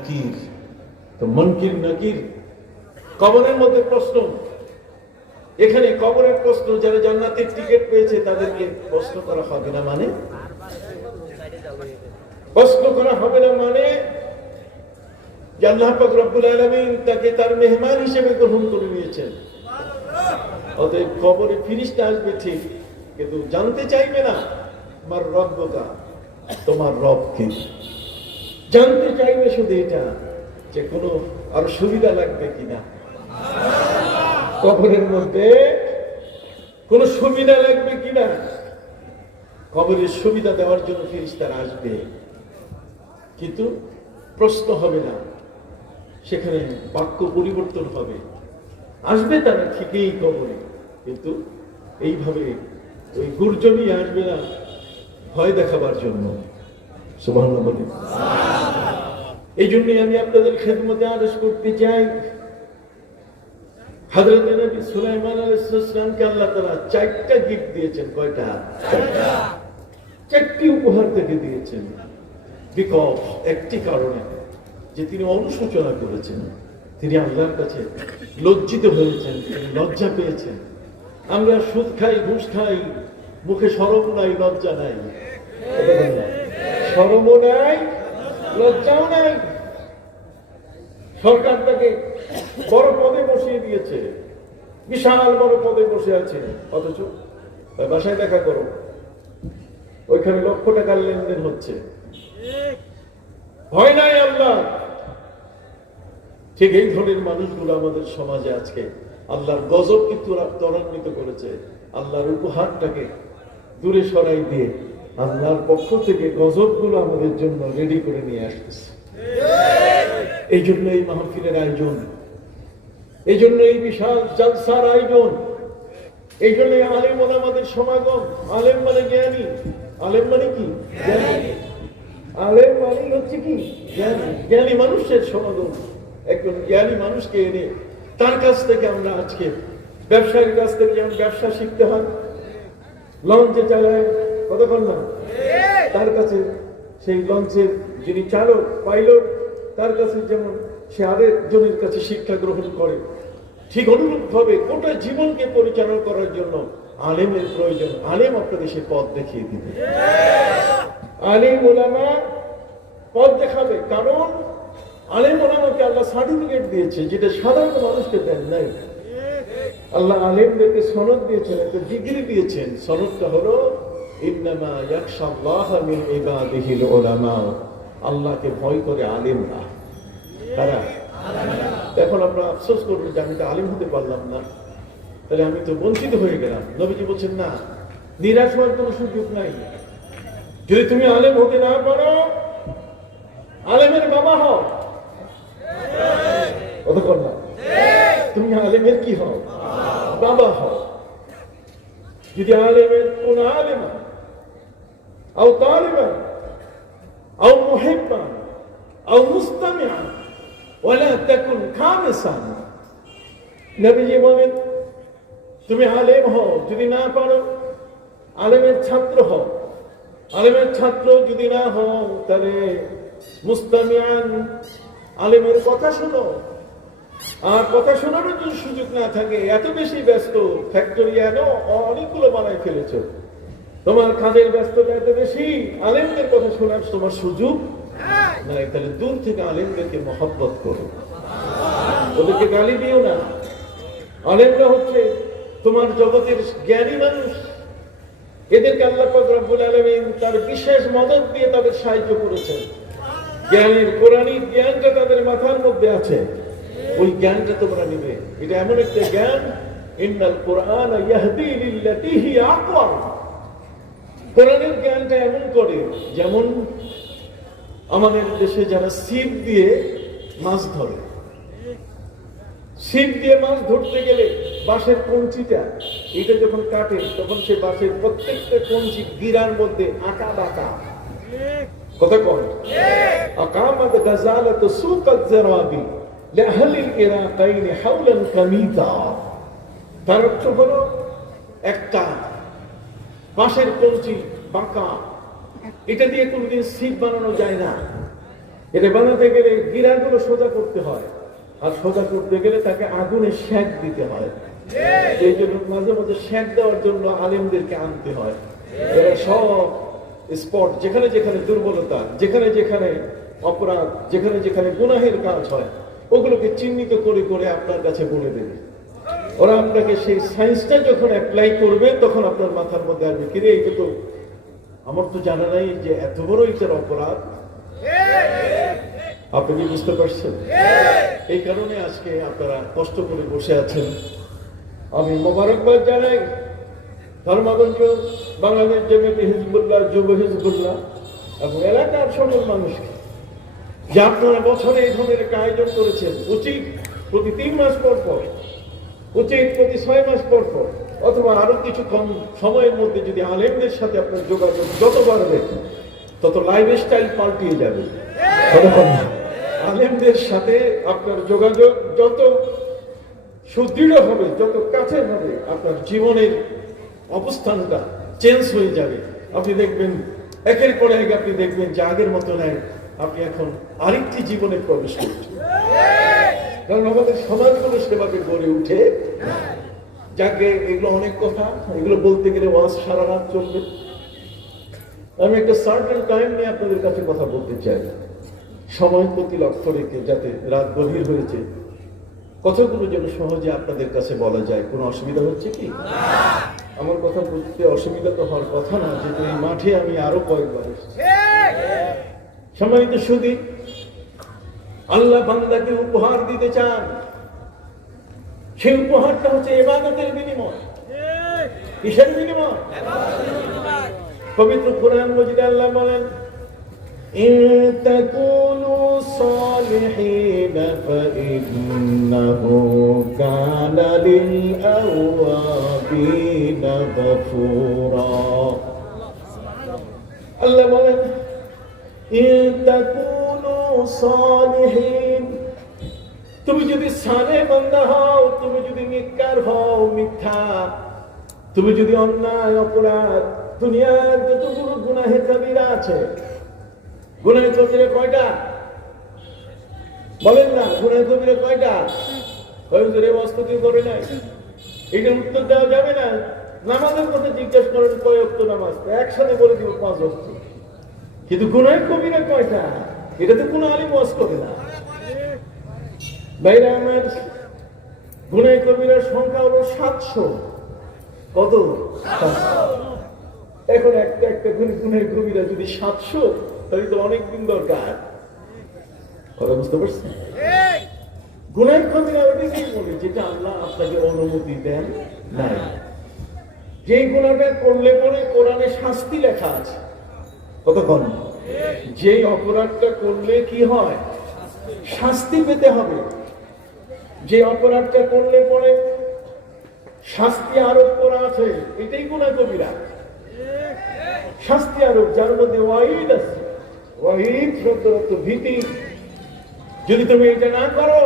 নাকির। তো মুনকির নাকির কবরের মধ্যে প্রশ্ন, এখানে কবরের প্রশ্ন, যারা জান্নাতের টিকিট পেয়েছে তাদেরকে প্রশ্ন করা হবে না, মানে প্রশ্ন করা হবে না মানে যে আল্লাহ পাক রব্বুল আলামিন তাকে তার মেহমান হিসেবে গ্রহণ করে নিয়েছেন। অতএব কবরে ফিরিস্তা আসবে ঠিক, কিন্তু জানতে চাইবে না আমার রব্বকা, তোমার রব কি। জানতে চাইবে শুধু এটা যে কোনো আর সুবিধা লাগবে কিনা, কবরের মধ্যে কোন সুবিধা লাগবে কিনা। কবরের সুবিধা দেওয়ার জন্য ফেরেশতারা আসবে, কিন্তু প্রশ্ন হবে না, সেখানে বাক্য পরিবর্তন হবে। আসবে তারা ঠিকই কবরে, কিন্তু এইভাবে ওই গুরজনই আসবে না ভয় দেখাবার জন্য। সুবহানাল্লাহ বলি। এই জন্যই আমি আপনাদের খেদমতে আদেশ করতে চাই, হযরত নবী সুলাইমান আলাইহিস সালামকে আল্লাহ তাআলা 4টা গিফট দিয়েছেন। কয়টা? 4টি উপহার থেকে দিয়েছেন। বিকজ একটি কারণে, যে তিনি অনুশোচনা করেছেন, তিনি আল্লাহর কাছে লজ্জিত হয়েছেন, তিনি লজ্জা পেয়েছেন। আমরা সুদ খাই, ঘুষ খাই, মুখে শরম নাই, লজ্জা নাই, শরমও নাই, লজ্জাও নাই। সরকার তাকে বড় পদে বসিয়ে দিয়েছে, বিশাল বড় পদে বসে আছে, অথচ বাসায় দেখা করো, ওইখানে লক্ষ টাকার লেনদেন হচ্ছে। ভয় নাই আল্লাহ। ঠিক এই ধরনের মানুষগুলো আমাদের সমাজে আজকে আল্লাহর গজব কিন্তু ত্বরান্বিত করেছে। আল্লাহর উপহারটাকে দূরে সরাই দিয়ে আল্লাহর পক্ষ থেকে গজবগুলো আমাদের জন্য রেডি করে নিয়ে আসতেছে। এই জন্য এই মাহফিলের আয়োজন, এই জন্য এই বিশাল জলসার আয়োজন, এই জন্য আলেম ওলামাদের সমাগম। আলেম মানে জ্ঞানী। আলেম মানে কি? জ্ঞানী। আলেম মানে হচ্ছে কি? জ্ঞানী। জ্ঞানী মানুষের সমাগম। একজন জ্ঞানী মানুষকে এনে তার কাছ থেকে আমরা আজকে ব্যবসায়ীর কাছ থেকে যেমন ব্যবসা শিখতে হয়, লঞ্চে চালায় কতক্ষণ না, তার কাছে সেই লঞ্চের যিনি চালক, পাইলট, তার কাছে যেমন সে আরেকজনের কাছে শিক্ষা গ্রহণ করে, ঠিক অনুরূপ ভাবে গোটা জীবনকে পরিচালনা করার জন্য আলেমের প্রয়োজন। আলেম আপনাদের সে পথ দেখিয়ে দিবে। আলেম ওলামা পথ দেখাবে, কারণ আলেম ওলামাকে আল্লাহ সার্টিফিকেট দিয়েছে, যেটা সাধারণ মানুষকে দেন নাই। আল্লাহ আলেমদেরকে সনদ দিয়েছেন, একটা ডিগ্রি দিয়েছেন। সনদটা হলো ইন্নামা ইয়াখশাল্লাহা মিন ইবাদিহিল উলামা। আল্লাহকে ভয় করে আলেমরা। তারা এখন আমরা আফসোস করবো যে আমি তো আলেম হতে পারলাম না, তাহলে আমি তো বঞ্চিত হয়ে গেলাম। নবীজি বলছেন না, নিরাশ হওয়ার কোনো সুযোগ নাই। যদি তুমি আলেম হতে না পারো, আলেমের বাবা হও, কতক্ষণ না, তুমি আলেমের কি হও? বাবা হও। যদি আলেমের কোন আলেমা আও তালিবান আও মুহিব্বান আও মুস্তামিআন ওয়ালা তাকুন খামিসান। নবীজি বলেন, তুমি আলেম হও, যদি না পারো আলেমের ছাত্র হও। আলেমের ছাত্র যদি না হও, তাহলে মুস্তামিআন, আলেমের কথা শোনো। আর কথা শোনারও যদি সুযোগ না থাকে, এত বেশি ব্যস্ত, ফ্যাক্টরি অনেকগুলো বানাই ফেলেছ, তোমার কাজের ব্যস্ততা এত বেশি, আলেমদের কথা শোনার তোমার সুযোগ নাই, তাহলে দূর থেকে আলেমদেরকে মহব্বত করো, ওদেরকে গালি দিও না। আলেমরা হচ্ছে তোমার জগতের জ্ঞানী মানুষ। এদেরকে আল্লাহ পাক রব্বুল আলামিন তার বিশেষ মদদ দিয়ে তাদের সাহায্য করেছেন। জ্ঞানের কোরআনিক জ্ঞানটা তাদের মাথার মধ্যে আছে, ওই জ্ঞানটা তোমরা নিবে। এটা এমন একটা জ্ঞান, ইন্নাল কুরআন ইয়াহদি লিল্লাতী হিয়া আকওয়াম। কোরআনের জ্ঞানটা এমন করে, যেমন আমাদের দেশে যারা ছিপ দিয়ে মাছ ধরে, ছিপ দিয়ে মাছ ধরতে গেলে বাঁশের কঞ্চিটা এটা যখন কাটে, তখন সে বাঁশের প্রত্যেকটা কঞ্চি গিরার মধ্যে আঁকা বাঁকা। কথা কন, আকামাত গাজালাতু সুকাত যারাবি লিআহলিল ইরাকাইন হাওলান কামিতা। তার অর্থ হলো, একটা বাঁশের কঞ্চি বাঁকা, এটা দিয়ে কোনদিন ছিপ বানানো যায় না। এটা বানাতে গেলে গিরাগুলো সোজা করতে হয়, আর সোজা করতে গেলে তাকে আগুনে সেক দিতে হয়। এই জন্য মাঝে মাঝে সেক দেওয়ার জন্য আলেমদেরকে আনতে হয়। এরা সব স্পট, যেখানে যেখানে দুর্বলতা, যেখানে যেখানে অপরাধ, যেখানে যেখানে গুনাহের কাজ হয়, ওগুলোকে চিহ্নিত করে করে আপনার কাছে বলে দেবে। ওরা আপনাকে সেই সায়েন্সটা যখন অ্যাপ্লাই করবে, তখন আপনার মাথার মধ্যে আসবে, কিরে এইটা তো আমার তো জানা নাই যে এত বড় এটার অপরাধ। আপনি কি বুঝতে পারছেন? এই কারণে আজকে আপনারা কষ্ট করে বসে আছেন। আমি মোবারকবাদ জানাই ধর্মগঞ্জ বাংলাদেশ জামায়াতে হিজবুল্লাহ, যুব হিজবুল্লাহ এবং এলাকার সকল মানুষকে, যে আপনারা বছরে এই ধরনের একটা আয়োজন করেছেন। উচিত প্রতি 3 মাস পর পর, উচিত প্রতি 6 মাস পর পর, অথবা আরো কিছু কম সময়ের মধ্যে যদি আলেমদের সাথে আপনার যোগাযোগ যত বাড়বে, তত লাইফস্টাইল পাল্টিয়ে যাবে। আলেমদের সাথে আপনার যোগাযোগ যত সুদৃঢ় হবে, যত কাছের হবে, আপনার জীবনের অবস্থানটা চেঞ্জ হয়ে যাবে। আপনি দেখবেন একের পরে এক, আপনি দেখবেন যে আগের মতো নয়, আপনি এখন আরেকটি জীবনে প্রবেশ করছেন। কারণ আমাদের সমাজগুলো সেভাবে গড়ে উঠে যাকে, এগুলো অনেক কথা, এগুলো বলতে গেলে ওয়াজ সারা রাত চলবে। আমি একটা সার্টেন টাইম নিয়ে আপনাদের কাছে কথা বলতে চাই, সময় প্রতি লক্ষ্য রেখে, যাতে রাত গভীর হয়েছে কথাগুলো যেন সহজে আপনাদের কাছে বলা যায়। কোনো অসুবিধা হচ্ছে কি? আমার কথা বলতে অসুবিধা তো হওয়ার কথা না, যেহেতু এই মাঠে আমি আরো কয়েকবার এসেছি। সম্মানিত সুধী, আল্লাহ বান্দাকে উপহার দিতে চান, সেই উপহারটা হচ্ছে ইবাদতের বিনিময়। কিসের বিনিময়? পবিত্র কোরআন মজিদে আল্লাহ বলেন, ইন তাকুনু সালিহিন ফাইন্নাহু কানা লিল আওয়াবিনা গফুরা। আল্লাহ বলেন, ইন তাকুনু সালিহিন, তুমি যদি সালেহ বান্দা হও, তুমি যদি নেককার হও, মিথ্যা, তুমি যদি অন্যায় অপরাধ, দুনিয়ার যতগুলো গুনাহে কবিরা আছে, গুনাহে কবিরা কয়টা বলেন না? গুনাহে কবিরা কয়টা? হুজুর এই ওয়াজ কি করে নাই, এটা উত্তর দেওয়া যাবে না। নামাজের কথা জিজ্ঞেস করেন, কয় ওয়াক্ত নামাজ, একসাথে বলে দিব 5 ওয়াক্ত। কিন্তু গুনাহে কবিরা কয়টা, এটা তো কোনো আলিম ওয়াজ করে না। ভাইরা আমার, গুনাহে কবিরার সংখ্যা হলো 700। কত? 700। এখন একটা একটা গুনাহে কবিরা যদি 700, তাহলে তো অনেক দিন দরকার। কথা বুঝতে পারছেন? গুনাহে কবিরা ওটাকেই বলে যেটা আল্লাহ আপনাকে অনুমতি দেন নাই। যেই গুনাহটা করলে পরে কোরআনে শাস্তি লেখা আছে। কতক্ষণ? যেই অপরাধটা করলে কি হয়, শাস্তি পেতে হবে। যে অপরাধটা করলে পরে শাস্তি আরোপ করা আছে, এটাই গুনাহ কবিরা। শাস্তি আরোপ, যার মধ্যে ওয়াইদ আছে। ওয়াইদ শব্দের অর্থ ভীতি। যদি তুমি এটা না করো,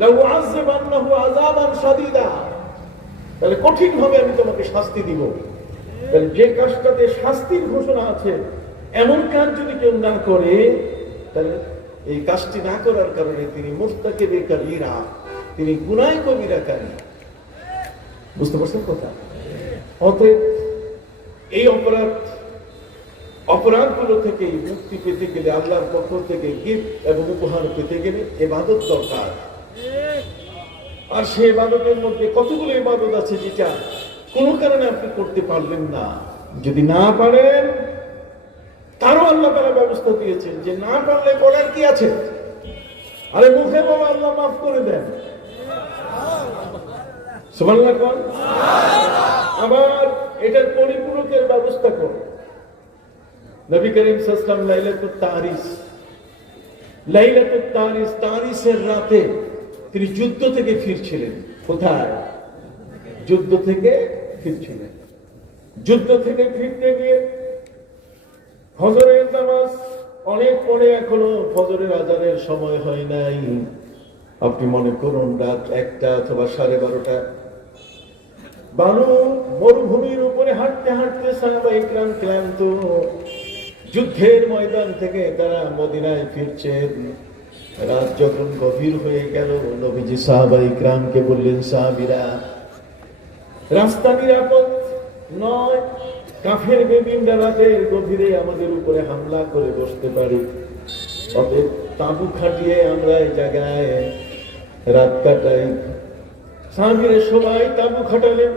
লাউ আযযাবান্নাহু আযাবান শাদীদা, তাহলে কঠিন ভাবে আমি তোমাকে শাস্তি দিব। তাহলে যে কাজটাতে শাস্তির ঘোষণা আছে, এমন কাজ যদি কেউ না করে, তাহলে এই কাজটি না করার কারণে তিনি মুরতাকিবে কাবীরা, তিনি গুনাহ কবিরাকারী। বুঝতে পারছেন কথা? অতএব এই অপরাধগুলো থেকে মুক্তি পেতে গেলে, আল্লাহর পক্ষ থেকে গিফট এবং উপহার পেতে গেলে ইবাদত দরকার। আর সেই ইবাদতের মধ্যে কতগুলো ইবাদত আছে যেটা কোনো কারণে আপনি করতে পারলেন না। যদি না পারেন, তারও আল্লাহ তাআলা ব্যবস্থা দিয়েছেন যে না পারলে করার কি আছে। আরে মুখে বলা আল্লাহ মাফ করে দেন, সুবহানাল্লাহ কোন। আবার এটার পরিপূরকের ব্যবস্থা করে। নবী করিম সাল্লাল্লাহু আলাইহি ওয়াসাল্লাম লাইলাতুত তারিস, তারিসের রাতে তিনি যুদ্ধ থেকে ফিরছিলেন। কোথায়? যুদ্ধ থেকে ফিরছিলেন। যুদ্ধ থেকে ফিরতে গিয়ে ফজরের নামাজ অনেক পরে, এখনো ফজরের আজানের সময় হয় নাই। আপনি মনে করুন রাত 1টা অথবা 12:30। বানু মরুভূমির উপরে হাঁটতে হাঁটতে সাহাবায়ে কিরাম ক্লান্ত, যুদ্ধের ময়দান থেকে তারা মদিনায় ফিরছেন। রাত যখন গভীর হয়ে গেল, নবীজি সাহাবায়ে কিরামকে বললেন, সাহাবীরা, রাস্তা নিরাপদ নয়, কাফের বেঈমানরা রাতের গভীরে আমাদের উপরে হামলা করে বসতে পারে, অতএব তাঁবু খাটিয়ে আমরা এই জায়গায় রাত কাটাই। সাহাবীরা সবাই তাঁবু খাটালেন।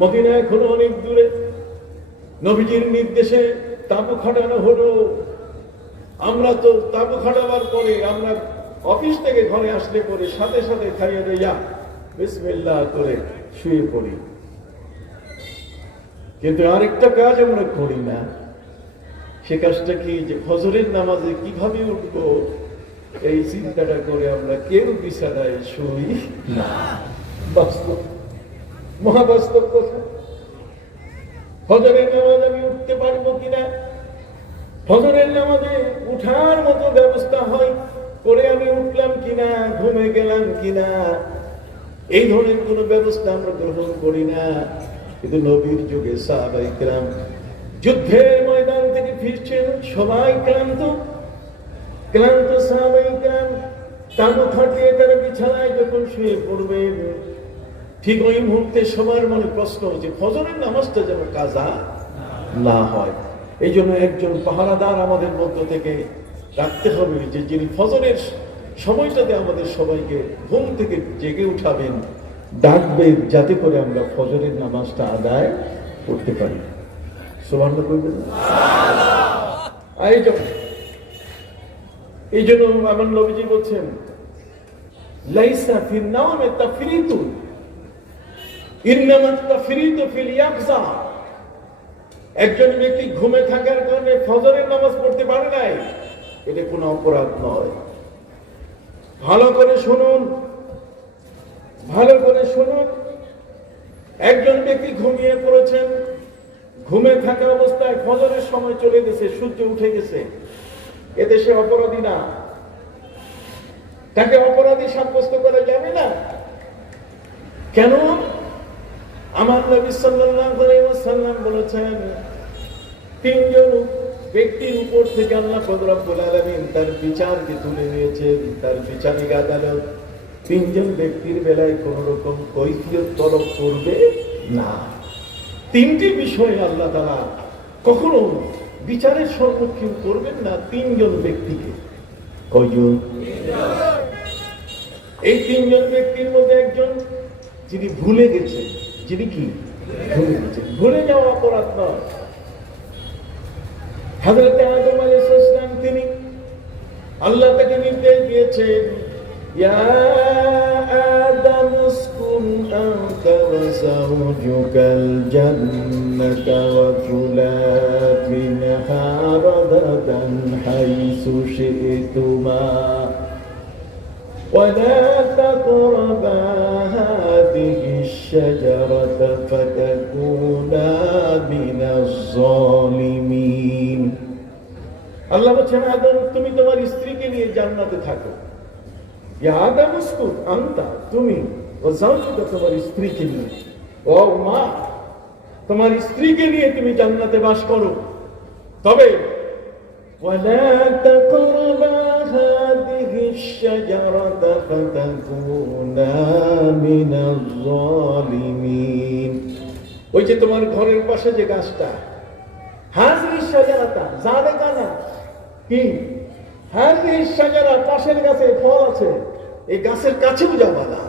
মদিনা এখনো অনেক দূরে, নবীজির নির্দেশে তাঁবু খাটানো হলো। আমরা তো তাঁবু খাটাবার পরে আমরা অফিস থেকে ঘরে আসলে পরে সাথে সাথে খাইয়ে দেয়া বিসমিল্লাহ করে শুয়ে পড়ি, কিন্তু আরেকটা কাজ আমরা করি না। সে কাজটা কি, যে ফজরের নামাজে কিভাবে উঠবো এই চিন্তাটা করে আমরা কেউ বিছানায় শুই না। বাস্তব, মহাবাস্তব কথা। ফজরের নামাজ আমি উঠতে পারবো কিনা, ফজরের নামাজে উঠার মতো ব্যবস্থা হয় করে আমি উঠলাম কিনা, ঘুমে গেলাম কিনা, এই ধরনের কোন ব্যবস্থা আমরা গ্রহণ করি না। কিন্তু নবীর যুগে সাহাবায়ে কিরাম যুদ্ধের ময়দান থেকে ফিরছেন, সবাই ক্লান্ত ক্লান্ত। সাহাবায়ে কিরাম তাঁবু খাটিয়ে তারা বিছানায় যখন শুয়ে পড়বেন, ঠিক ওই মুহূর্তে সবার মনে প্রশ্ন, যে ফজরের নামাজটা যেন কাজা না হয়। এই জন্য একজন পাহারাদার আমাদের মধ্য থেকে রাখতে হবে, যে যিনি ফজরের সময়টাতে আমাদের সবাইকে ঘুম থেকে জেগে উঠাবেন, ডাকবেন, যাতে করে আমরা ফজরের নামাজটা আদায় করতে পারি। সুবহানাল্লাহ কইবেন। এই জন্য আমার নবীজি বলছেন, লাইসা ফিন নাওমে তাফরিতু ইন্নামা তাফরিতু ফিল ইয়াকজা। একজন ব্যক্তি ঘুমে থাকার কারণে ফজরের নামাজ পড়তে পারে নাই, এটা কোনো অপরাধ নয়। ভালো করে শুনুন, ভালো করে শুনুন। একজন ব্যক্তি ঘুমিয়ে পড়েছেন, ঘুমে থাকা অবস্থায় ফজরের সময় চলে গেছে, সূর্য উঠে গেছে, এতে সে অপরাধী না, তাকে অপরাধী সাব্যস্ত করা যাবে না। কেন? আমার নবী সাল্লাল্লাহু আলাইহি ওয়াসাল্লাম বলেছেন, তিনজন ব্যক্তির উপর থেকে আল্লাহ রব্বুল আলামিন তার বিচারকে তুলে নিয়েছেন, তার বিচারিক আদালত। তিনজন ব্যক্তির বেলায় কোন রকম কৈফিয়ত তলব করবে না। তিনটি বিষয়ে আল্লাহ তাআলা কখনো বিচারের সম্মুখীন করবেন না তিনজন ব্যক্তিকে। কয়জন? এই তিনজন ব্যক্তির মধ্যে একজন যিনি ভুলে গেছেন, যিনি কি ভুলে গেছেন, ভুলে যাওয়া অপরাধ নয়। হযরত আদম আলাইহিস সালাম, তিনি আল্লাহ তাকে নির্দেশ দিয়েছেন, ইয়া আদম উসকুন আনতা ওয়া যাওজুকাল জান্নাতা ওয়া কুলা মিনহা রাগাদান হাইসু শি'তুমা ওয়া লা তাকরাবা হাযিহি আশ-শাজারাতা ফাতাকুনা মিনাজ যালিমিন। আল্লাহ বলছেন, আদম, তুমি তোমার স্ত্রীকে নিয়ে জান্নাতে থাকো। ইয়া আদম উসকুন আনতা, তুমি, ওয়া যাওজুকা, তোমার স্ত্রীকে নিয়ে, ও মা, তোমার স্ত্রীকে নিয়ে তুমি জান্নাতে বাস করো। তবে ওয়ালা তাকরাবা হাযিহি আশ-শাজারাতা ফাতাকুনা মিনাজ যালিমিন। ওই যে তোমার ঘরের পাশে যে গাছটা, হাযিহি শাজারাতা, জালেকানা কি, হাযিহি শাজারা, পাশের গাছে ফল আছে, এই গাছের কাছেও যাবা না।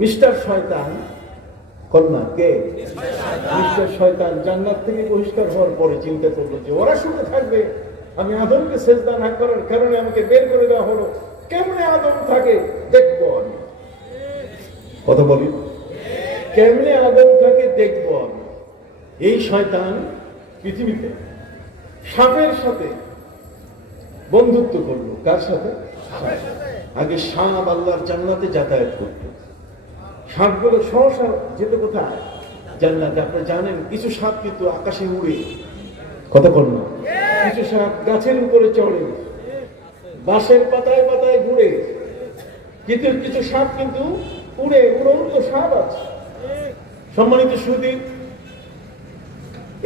মিস্টার শয়তান, কন্যা কে? মিস্টার শয়তান জান্নাত থেকে বহিষ্কার হওয়ার পরে চিন্তা করলো যে ওরা সুখে থাকবে, আমি আদমকে সেজদা না করার কারণে আমাকে বের করে দেওয়া হলো, কেমনে আদম থাকে দেখবো আমি। কথা বলি, কেমনে আদম থাকে দেখবো আমি। এই শয়তান পৃথিবীতে সাপের সাথে বন্ধুত্ব করলো। কার সাথে? আগে সাপ আল্লাহর জান্নাতে যাতায়াত করত। সাপগুলো সহসা যেত কোথায়? জান্নাতে। আপনারা জানেন কিছু সাপ কিন্তু আকাশে উড়ে, কথা বল না, কিছু সাপ গাছের উপরে চড়ে, বাঁশের পাতায় পাতায় ঘুরে, কিন্তু কিছু সাপ কিন্তু উড়ে, উড়ন্ত সাপ আছে। সম্মানিত সুধী,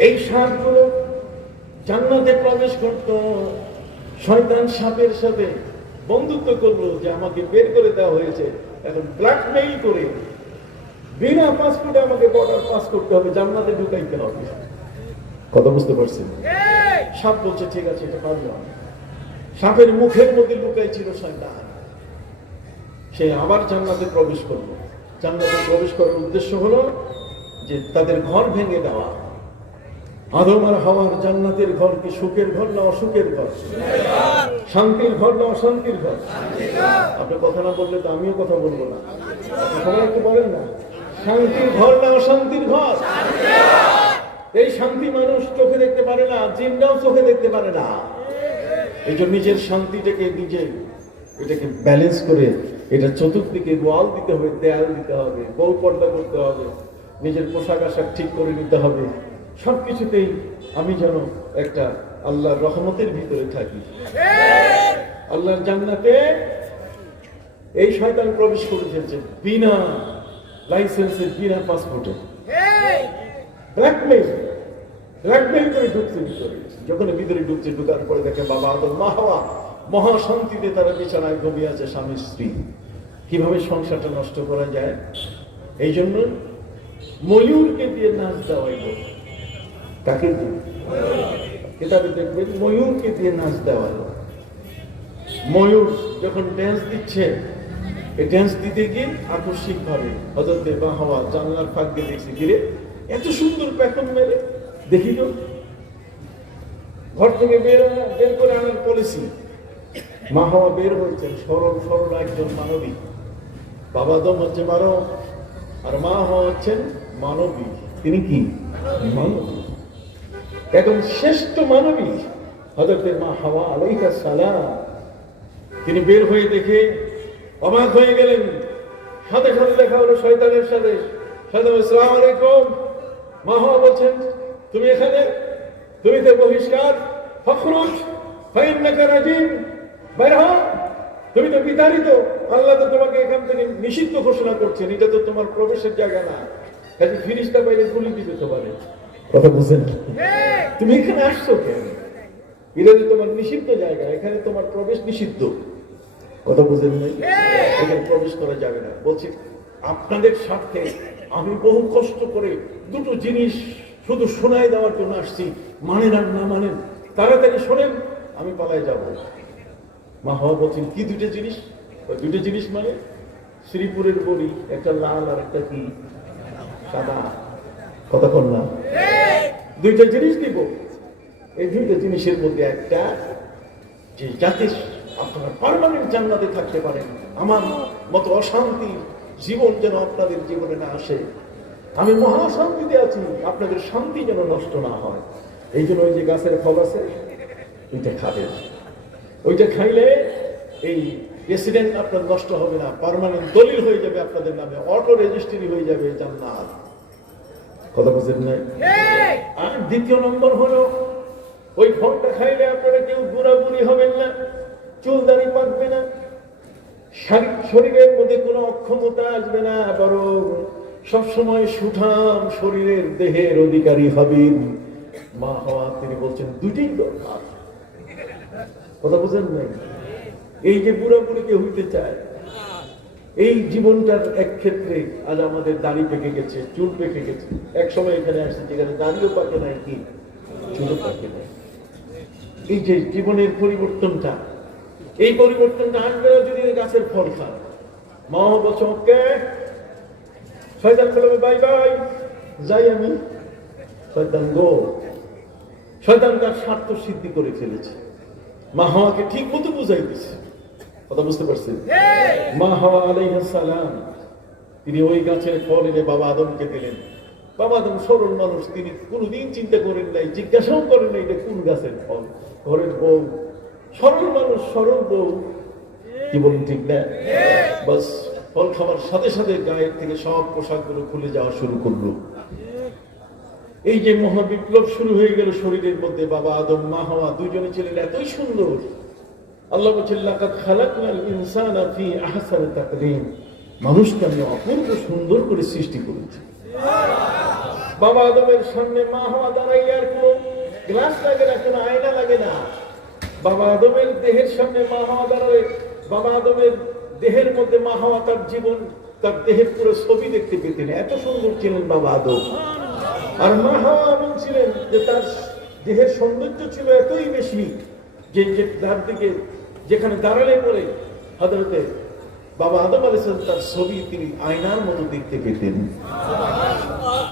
এই সাপগুলো জান্নাতে প্রবেশ করত, শয়তান সাপের সাথে বন্ধুত্ব করলো যে আমাকে বের করে দেওয়া হয়েছে, এখন ব্ল্যাকমেইল করে বিনা পাসপোর্টে আমাকে বর্ডার পাস করতে হবে, জান্নাতে ঢুকাইতে হবে। কথা বুঝতে পারছেন? সাপ বলছে ঠিক আছে, এটা পারলাম। সাপের মুখের মধ্যে লুকাই ছিল শয়তান, সে আবার জান্নাতে প্রবেশ করলো। জান্নাতে প্রবেশ করার উদ্দেশ্য হলো যে তাদের ঘর ভেঙে দেওয়া। আদম আর হাওয়ার জান্নাতের ঘর কি সুখের ঘর না অসুখের ঘর? শান্তির ঘর না অশান্তির ঘর? আপনি কথা না বললে তো আমিও কথা বলবো না। সবাই একটু বলেন না, শান্তির ঘর না অশান্তির ঘর? এই শান্তি মানুষ চোখে দেখতে পারে না, জিনরাও চোখে দেখতে পারে না। এই জন্য নিজের শান্তিটাকে এটাকে ব্যালেন্স করে এটা চতুর্দিকে ওয়াল দিতে হবে, দেয়াল দিতে হবে, বউ পর্দা করতে হবে, নিজের পোশাক আশাক ঠিক করে নিতে হবে। সবকিছুতেই আমি যেন একটা আল্লাহর রহমতের ভিতরে থাকি। আল্লাহর জান্নাতে এই শয়তান প্রবেশ করে ফেলছে বিনা লাইসেন্সে, বিনা পাসপোর্টে, ব্ল্যাকমেইল করে ঢুকছে ভিতরে। যখন ভিতরে ঢুকছে, ঢুকার পরে দেখে বাবা আদম মা হাওয়া মহা শান্তিতে তারা বিছানায় ঘুমিয়ে আছে, স্বামী স্ত্রী। কিভাবে সংসারটা নষ্ট করা যায়, এই জন্য ময়ূরকে দিয়ে নাচ দেওয়াইল। কাকে দিয়ে? কিতাবে দেখবেন ময়ূরকে দিয়ে নাচ দেওয়াইল। ময়ূর যখন ড্যান্স দিচ্ছে, এই ড্যান্স দিতে গিয়ে আকস্মিক ভাবে হযরত মা হাওয়া জানলার ফাঁক দিয়ে দেখছে, গিরে এত সুন্দর প্যাকন মেরে দেখি তো। ঘর থেকে বের করে আনার পলিসি। মা হাওয়া বের হয়েছেন সরল একজন মানবী। বাবা আদম হচ্ছে মানব, আর মা হাওয়া হচ্ছেন মানবী। তিনি কি মানবী? এখন শ্রেষ্ঠ মানবী হযরত মা হাওয়া আলাইহিস সালাম, তিনি বের হয়ে দেখে অবাক হয়ে গেলেন। সাথে সাথে দেখা হলো শয়তানের সাথে। শয়তান আসসালামু আলাইকুম। মা হাওয়া বলছেন, তুমি এখানে, তুমি তো বহিষ্কার, ফখরুজ ফাইন্নাকা রাজিম, বাইরে হও, তুমি তো বিতাড়িত। আল্লাহ তো তোমাকে এখান থেকে নিষিদ্ধ ঘোষণা করছেন, এটা তো তোমার প্রবেশের জায়গা না। কাজে ফিরিস্তা বাইরে গুলি দিবে তোমারে। কথা বুঝেন? তুমি এখানে আসছো কেন? এটা যে তোমার নিষিদ্ধ জায়গা, এখানে তোমার প্রবেশ নিষিদ্ধ। কথা বুঝেন নাই? এখানে প্রবেশ করা যাবে না। বলছি আপনাদের স্বার্থে আমি বহু কষ্ট করে দুটো জিনিস শুধু শোনায় দেওয়ার জন্য আসছি, মানেন আর না মানেন তাড়াতাড়ি শোনেন, আমি পালায় যাব। মা হাওয়া বলছেন, কি দুটো জিনিস? দুটো জিনিস মানে শ্রীপুরের বড়ি, একটা লাল আর একটা কি সাদা। কথা বল না, দুইটা জিনিস দিব। এই দুইটা জিনিসের মধ্যে একটা, যে যাতে আপনারা পার্মানেন্ট জান্নাতে থাকতে পারেন, আমার মতো অশান্তি জীবন যেন আপনাদের জীবনে না আসে। আমি মহা শান্তিতে আছি, আপনাদের শান্তি যেন নষ্ট না হয়। এই জন্য ওই যে গাছের ফল আছে, ওইটা খাবেন। ওইটা খাইলে এই রেসিডেন্ট আপনার নষ্ট হবে না, পার্মানেন্ট দলিল হয়ে যাবে আপনাদের নামে, অটো রেজিস্ট্রি হয়ে যাবে জান্নাত। কথা বুঝেন না? আর দ্বিতীয় নম্বর হলো, ওই ফলটা খাইলে আপনারা কেউ বুড়াবুড়ি হবেন না, চুল দাড়ি পাকবে না, শরীরের মধ্যে কোনো অক্ষমতা আসবে না, বরং সবসময় সুঠাম শরীরের দেহের অধিকারী হবেন। মা হাওয়া তিনি বলছেন দুইটাই দরকার। কথা বুঝেন নাই? এই যে বুড়াবুড়ি কে হইতে চায়, এই জীবনটার এক ক্ষেত্রে আজ আমাদের দাড়ি পেকে গেছে, চুল পেকে গেছে। এক সময় এখানে আসছে যেখানে দাড়িও পাকে নাই, কি চুলও পাকে নাই। এই যে জীবনের পরিবর্তনটা, এই পরিবর্তনটা আসবে না যদি গাছের ফল খান। মা বলছে ওকে, শয়তান বলবে বাই বাই, যাই আমি। শয়তান গো, শয়তান তার স্বার্থ সিদ্ধি করে ফেলেছে। মা হাওয়াকে ঠিক মতো বুঝাই দিচ্ছে। কথা বুঝতে পারছেন? মা হাওয়া আলাইহিস সালাম তিনি ওই গাছের ফল এনে বাবা আদমকে দিলেন। বাবা আদম সরল মানুষ, তিনি কোনোদিন চিন্তা করেন নাই, জিজ্ঞাসাও করেন নাই এটা কোন গাছের ফল। ঘরের বউ, সরল মানুষ, সরল বউ, কি বলেন ঠিক না? বাস ফল খাওয়ার সাথে সাথে গায়ের থেকে সব পোশাকগুলো খুলে যাওয়া শুরু করলো। এই যে মহাবিপ্লব শুরু হয়ে গেল শরীরের মধ্যে। বাবা আদম মা হাওয়া দুইজনে ছিলেন এতই সুন্দর। আল্লাহ বলছেন লাকাদ খালাকনাল ইনসানা ফি আহসানি তাকওয়িম, মানুষকে আমি অপূর্ব সুন্দর করে সৃষ্টি করেছি। বাবা আদমের সামনে মা হওয়া দাঁড়াইলে আর কোনো গ্লাস লাগে না, কোনো আয়না লাগে না। বাবা আদমের দেহের সামনে মা হওয়া দাঁড়ালে বাবা আদমের দেহের মধ্যে মা হওয়া তার জীবন, তার দেহের পুরো ছবি দেখতে পেতেন। এত সুন্দর ছিলেন বাবা আদম। আর মা হাওয়া এমন ছিলেন যে তার দেহের সৌন্দর্য ছিল এতই বেশি যে তার দিকে যেখানে দাঁড়ালে পরে হযরতে বাবা আদম আলাইহিস সালাম তার ছবি তিনি আয়নার মতো দেখতে পেতেন।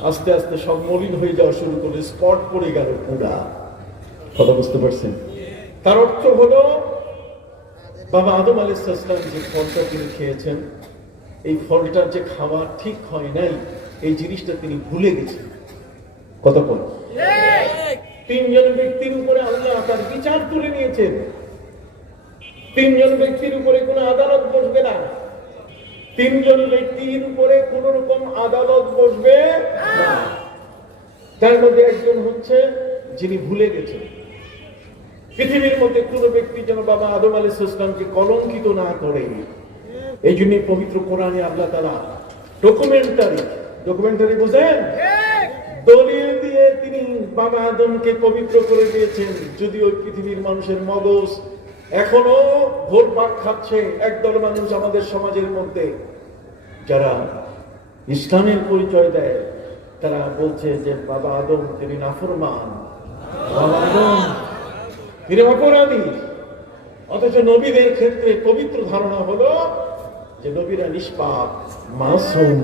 আস্তে আস্তে সব মলিন হয়ে যাওয়া শুরু করলো, স্পট পড়ে গেল পুরা। কথা বুঝতে পারছেন? তার অর্থ হলো বাবা আদম আলাইহিস সালাম যে ফলটা তিনি খেয়েছেন, এই ফলটা যে খাওয়া ঠিক হয় নাই, এই জিনিসটা তিনি ভুলে গেছেন। কথা বল। তিনজন ব্যক্তির উপরে আল্লাহ তার বিচার তুলে নিয়েছেন। তিনজন ব্যক্তির উপরে কোনো আদালত বসবে না। তিনজন ব্যক্তির উপরে কোন রকম আদালত বসবে না। তার মধ্যে একজন হচ্ছে যিনি ভুলে গেছেন। পৃথিবীর মধ্যে কোন ব্যক্তি যেন বাবা আদম আলাইহিস সালামকে কলঙ্কিত না করে, এই জন্য পবিত্র কোরআনে আল্লাহ তাআলা ডকুমেন্টারি বুঝেন, দলিল দিয়ে তিনি বাবা আদমকে পবিত্র করে দিয়েছেন। যদিও পৃথিবীর মানুষের মগজ এখনো ঘোরপাক খাচ্ছে। একদল মানুষ আমাদের সমাজের মধ্যে যারা ইসলামের পরিচয় দেয়, তারা বলছে যে বাবা আদম তিনি নাফরমান, বাবা আদম তিনি অপরাধী। অথচ নবীদের ক্ষেত্রে পবিত্র ধারণা হলো যে নবীরা নিষ্পাপ, মাসুম,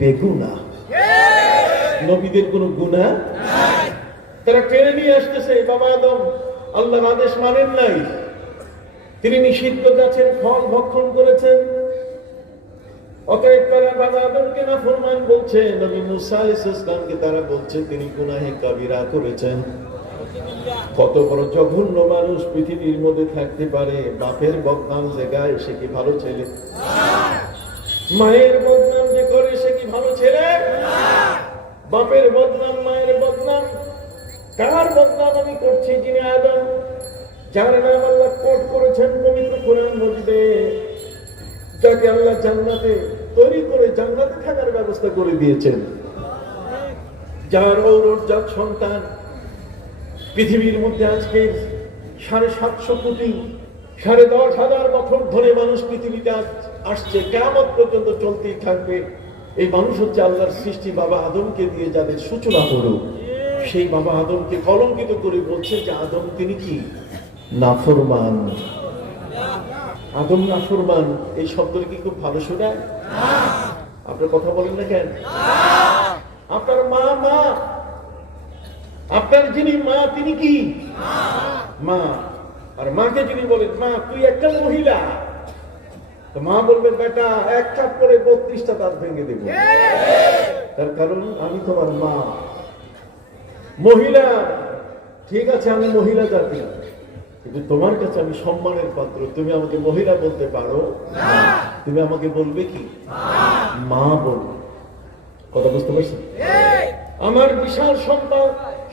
বেগুনা। নবীদের কোনো গুনাহ নাই। তারা টেনে নিয়ে আসতেছে বাবা আদম আল্লাহর আদেশ মানেন নাই, তিনি নিষিদ্ধ গাছের ফল ভক্ষণ করেছেন, অতএব তারা বাবা আদমকে নাফরমান বলছে। নবী মুসা আলাইহিস সালামকে তারা বলছে তিনি গুনাহে কাবিরা করেছেন। কত বড় জঘন্য মানুষ পৃথিবীর মধ্যে থাকতে পারে? বাপের বদনাম যে গায় সে কি ভালো ছেলে? মায়ের বদনাম যে করে সে কি ভালো ছেলে? বাপের বদনাম, মায়ের বদনাম। কার বদনাম আমি করছি? যিনি আদম, যার নাম আল্লাহ কোট করেছেন পবিত্র কোরআন মজিদে, যাকে আল্লাহ জান্নাতে তৈরি করে জান্নাতে থাকার ব্যবস্থা করে দিয়েছেন, যার ঔরজাত সন্তান পৃথিবীর মধ্যে আজকে 750 কোটি 10,500 বছর ধরে মানুষ পৃথিবীতে আসছে, কিয়ামত পর্যন্ত চলতেই থাকবে। এই মানুষ হচ্ছে আল্লাহর সৃষ্টি বাবা আদমকে দিয়ে যাদের সূচনা হলো, সেই বাবা আদমকে কলঙ্কিত করে বলছে যে আদম তিনি কি নাফরমান। আদম নাফরমান, এই শব্দটা কি খুব ভালো শোনায়? আপনার কথা বলেন না কেন? আপনার মা, আপনার যিনি মা তিনি কি মা। আর মাকে যিনি বলেন মা তুই একটা মহিলা, তো মা বলবে বেটা এক চাপ করে 32টা দাঁত ভেঙে দেব। তার কারণ আমি তোমার মা। মহিলা, ঠিক আছে আমি মহিলা জাতি, কিন্তু তোমার কাছে আমি সম্মানের পাত্র। তুমি আমাকে মহিলা বলতে পারো না, তুমি আমাকে বলবে কি মা বলবে। কথা বুঝতে পারছি? আমার বিশাল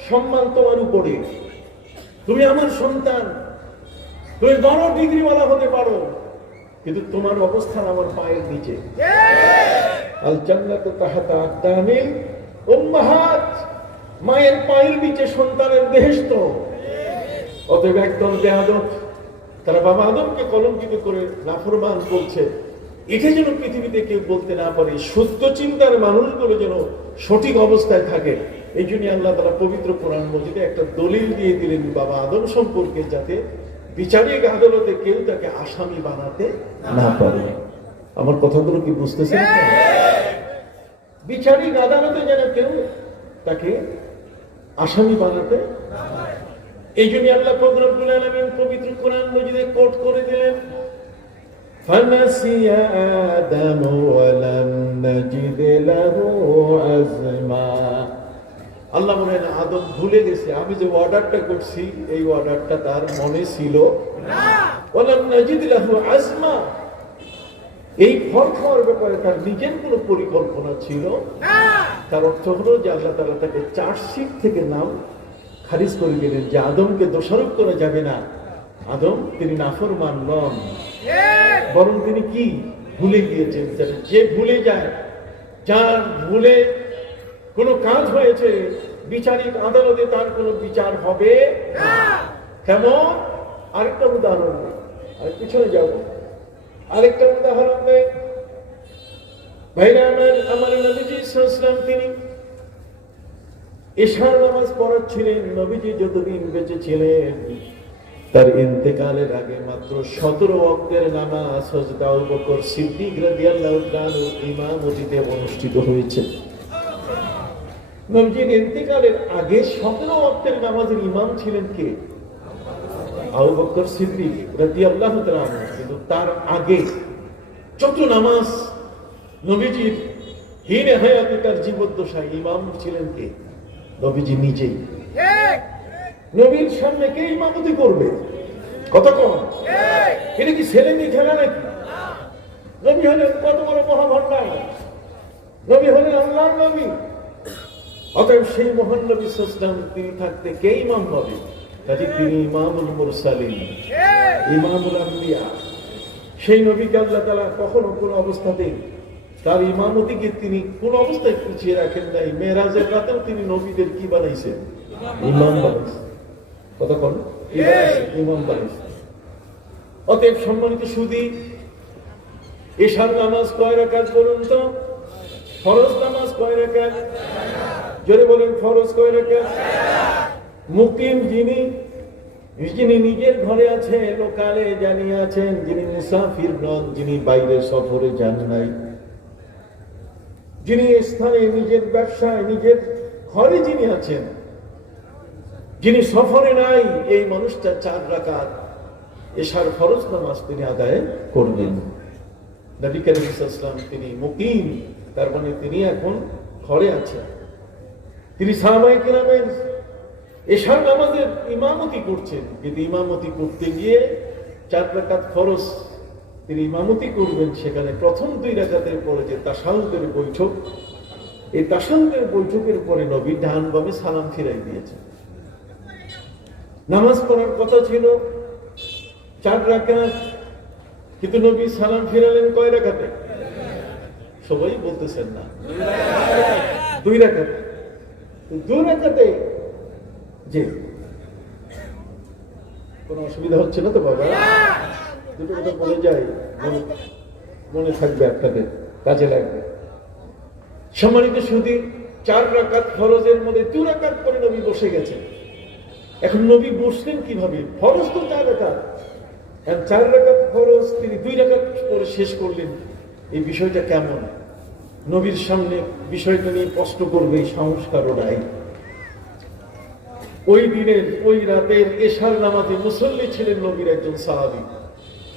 সম্মান তোমার উপরে, তুমি আমার সন্তান, তুমি বড় ডিগ্রিওয়ালা হতে পারো, কিন্তু তোমার অবস্থান আমার পায়ের নিচে। আল জান্নাতু তাহতা আকদামিল উম্মাহাত, মায়ের পায়ের নিচে সন্তানের বেহেশত। অতএব একদল বেয়াদব তারা বাবা আদমকে কলঙ্কিত করে নাফরমান বলছে। এটা যেন পৃথিবীতে কেউ বলতে না পারে, সত্য চিন্তার মানুষগুলো যেন সঠিক অবস্থায় থাকে। এই জন্য আল্লাহ তাআলা পবিত্র কোরআন মজিদে একটা দলিল দিয়ে দিলেন বাবা আদম সম্পর্কে, যাতে বিচারিক আদালতে কেউ তাকে আসামি বানাতে না পারে। আমার কথাগুলো কি বুঝতেছেন? বিচারিক আদালতে যেন কেউ তাকে আসামি বানাতে। এই জন্য আল্লাহ রব্বুল আলামিন পবিত্র কোরআন মজিদে কোট করে দিলেন ফানাসিয়া আদম ওয়া লাম নাজিদ লাহু আযমা। আল্লাহ বলেন আদম ভুলে গেছে, আমি যে অর্ডারটা করছি এই অর্ডারটা তার মনে ছিল না। ওয়া লাম নাজিদ লাহু আযমা, এই ফল খাওয়ার ব্যাপারে তার নিজের কোনো পরিকল্পনা ছিল না। তার অর্থ হলো যে আল্লাহ তাআলা তাকে চার্জশিট থেকে নাম খারিজ করে দিলেন, যে আদমকে দোষারোপ করা যাবে না। আদম তিনি নাফরমান নন, বরং তিনি কি ভুলে গিয়েছেন। যে ভুলে যায়, যার ভুলে কোনো কাজ হয়েছে, বিচারিক আদালতে তার কোনো বিচার হবে না। কেমন? আরেকটা উদাহরণ দেয়, আর পিছনে যাব, আরেকটা উদাহরণ দেয় ভাইরা আমার নবীজি সাল্লাল্লাহু আলাইহি ওয়াসাল্লাম তিনি ইশার নামাজ পড়াচ্ছিলেন। নবীজি যতদিন বেঁচে ছিলেন তার ইন্তেকালের আগে মাত্র 17 ওয়াক্তের নামাজ হযরত আবু বকর সিদ্দিক রাদিয়াল্লাহু তাআলা ইমামতিতে অনুষ্ঠিত হয়েছে। নবীজির ইন্তেকালের আগে 17 ওয়াক্তের নামাজের ইমাম ছিলেন কে? আবু বকর সিদ্দিক রাদিয়াল্লাহু তাআলা। কিন্তু তার আগে যত নামাজ নবীজির হিনে হায়াতে তার জীবদ্দশায় ইমাম ছিলেন কে? নবীজি নিজেই। নবীর সামনে কে ইমামতি করবে? কত কম? এটা কি ছেলে মেয়ে খেলা নাকি? নবী হলেন কত বড় মহাভান্ডার, নবী হলেন আল্লাহর নবী। অতএব সেই মহান নবী সাল্লাল্লাহু আলাইহি ওয়াসাল্লাম তিনি থাকতে কে ইমাম হবে? কাজে তিনি ইমামুল মুরসালিন, ইমামুল আম্বিয়া। সেই নবীকে আল্লাহ তাআলা কখনো কোন অবস্থাতেই তার ইমামতিকে তিনি কোন অবস্থায় পিছিয়ে রাখেন নাই। মেরাজের রাতেও তিনি নবীদের কি বানাইছেন? ইমাম বানাইছেন। কতক্ষণ? ইমাম বানাইছেন। অতএব সম্মানিত সুধী, এশার নামাজ কয় রাকাত বলুন তো? ফরজ নামাজ কয় রাকাত? জোরে বলেন, ফরজ কয় রাকাত? মুকিম যিনি নিজের ঘরে আছে, লোকালে জানিয়ে আছেন, যিনি মুসাফির নন, যিনি বাইরের সফরে যান নাই, যিনি স্থানে নিজের ব্যবসায় নিজের ঘরে যিনি আছেন, যিনি সফরে নাই, এই মানুষটা 4 রাকাত এশার ফরজ নামাজ তিনি আদায় করবেন। নবী করিম সাল্লাল্লাহু আলাইহি ওয়াসাল্লাম তিনি মুকিম, তার মানে তিনি এখন ঘরে আছেন। তিনি সাহাবায়ে কেরামের এশার নামাজের ইমামতি করছেন। কিন্তু ইমামতি করতে গিয়ে 4 রাকাত ফরজ তিনি ইমামতি করবেন, সেখানে প্রথম 2 রাকাতের পরে যে তাশাহুদের বৈঠক, এই তাশাহুদের বৈঠকের পরে নবী ডান বামে সালাম ফিরাই দিয়েছেন। নামাজ পড়ার কথা ছিল 4 রাকাত, কিন্তু নবী সালাম ফিরালেন কয় রাকাতে? সবাই বলতেছেন না, 2 রাকাত। 2 রাকাতে যে কোনো অসুবিধা হচ্ছে না তো বাবা? দুটো কথা বলে যাই, মনে থাকবে, আপনাদের কাজে লাগবে। সম্মানিত সুধী, 4 রাকাত ফরজের মধ্যে 2 রাকাত পরে নবী বসে গেছেন। এখন নবী বসলেন কিভাবে? ফরজ তো 4 রাকাত, 4 রাকাত ফরজ তিনি 2 রাকাত পরে শেষ করলেন। এই বিষয়টা কেমন? নবীর সামনে বিষয়টা নিয়ে প্রশ্ন করবে এই সংস্কারও নাই। ওই দিনের ওই রাতের এশার নামাজে মুসল্লি ছিলেন নবীর একজন সাহাবী,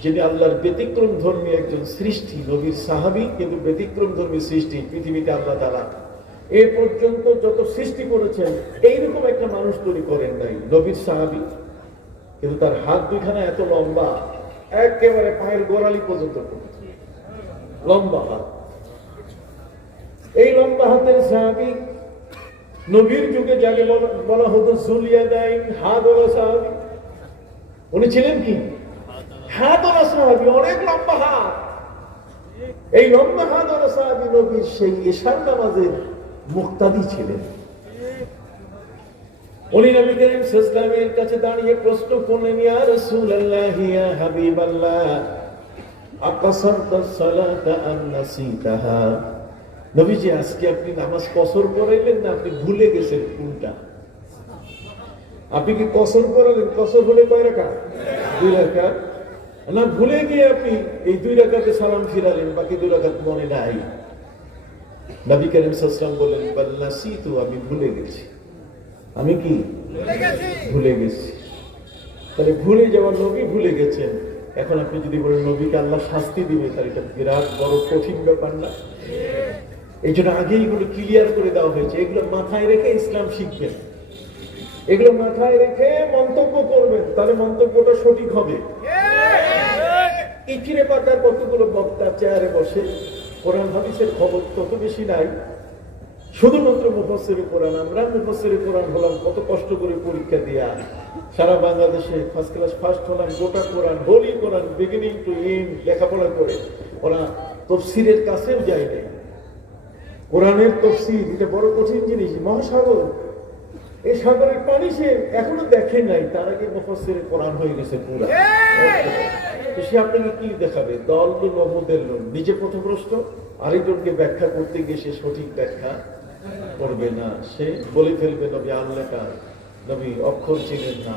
যিনি আল্লাহর ব্যতিক্রম ধর্মী একজন সৃষ্টি। নবীর সাহাবী, কিন্তু ব্যতিক্রম ধর্মী সৃষ্টি। পৃথিবীতে আল্লাহ তাআলা এ পর্যন্ত যত সৃষ্টি করেছেন এইরকম একটা মানুষ তৈরি করেন নাই। নবীর সাহাবী, কিন্তু তার হাত দুখানা এত লম্বা, একেবারে পায়ের গোড়ালি পর্যন্ত লম্বা হাত। এই লম্বা হাতের সাহাবী, নবীর যুগে যাকে বলা হতো জুলিয়াদাইন, হাতওয়ালা সাহাবী। উনি ছিলেন কি? হাতওয়ালা সাহাবী, অনেক লম্বা হাত। এই লম্বা হাতওয়ালা সাহাবী নবীর সেই এশার নামাজের মুক্তাদি ছিলেন। উনি নবী করিম সাল্লাল্লাহু আলাইহি ওয়াসাল্লামের কাছে দাঁড়িয়ে প্রশ্ন করলেন, ইয়া রাসূলুল্লাহ, ইয়া হাবিবাল্লাহ, আকাসারতাস সালাতা আম নাসিতাহা? নবীজি, আজকে আপনি নামাজ কসর করাইলেন না আপনি ভুলে গেছেন কোনটা? আপনি কি কসর করালেন? কসর হলে কয় রাকাত? 2 রাকাত। না, ভুলে গিয়ে আপনি এই 2 রাকাতে সালাম ফিরালেন, বাকি 2 রাকাত মনে নাই। নবী করিম সাল্লাল্লাহু আলাইহি ওয়াসাল্লাম বলেন, বাল নাসিতু, আমি ভুলে গেছি। আমি কি ভুলে গেছি? তাহলে ভুলে যাওয়ার নবী ভুলে গেছেন। এখন আপনি যদি বলেন নবীকে আল্লাহ শাস্তি দিবে, তাহলে এটা বিরাট বড় কঠিন ব্যাপার না? এই জন্য আগে এগুলো ক্লিয়ার করে দেওয়া হয়েছে। এগুলো মাথায় রেখে ইসলাম শিখবেন, এগুলো মাথায় রেখে মন্তব্য করবেন, তাহলে মন্তব্যটা সঠিক হবে। ইকিরে পাতার কতগুলো বক্তা চেয়ারে বসে, কোরআন হাদিসের খবর তত বেশি নাই, শুধুমাত্র মুফাসসিরে কোরআন। আমরা মুফাসসিরে কোরআন হলাম কত কষ্ট করে পরীক্ষা দিয়া, সারা বাংলাদেশে ফার্স্ট ক্লাস ফার্স্ট হলাম, গোটা কোরআন, হোলি কোরআন, বিগিনিং টু এন্ড লেখাপড়া করে। ওরা তাফসীরের কাছেও যায় নাই। কোরআনের তাফসীর এটা বড় কঠিন জিনিস, মহাসাগর। এই সাগরের পানি সে এখনো দেখে নাই, তার আগে মুফাসসিরে কোরআন হয়ে গেছে পুরা। তো সে আপনাকে কি দেখাবে? দল নবুদের লোক, নিজে পথভ্রষ্ট, আরেকজনকে ব্যাখ্যা করতে গিয়ে সে সঠিক ব্যাখ্যা করবে না। সে বলে ফেলবে নবী আনলেকার, নবী অক্ষর চিনেন না,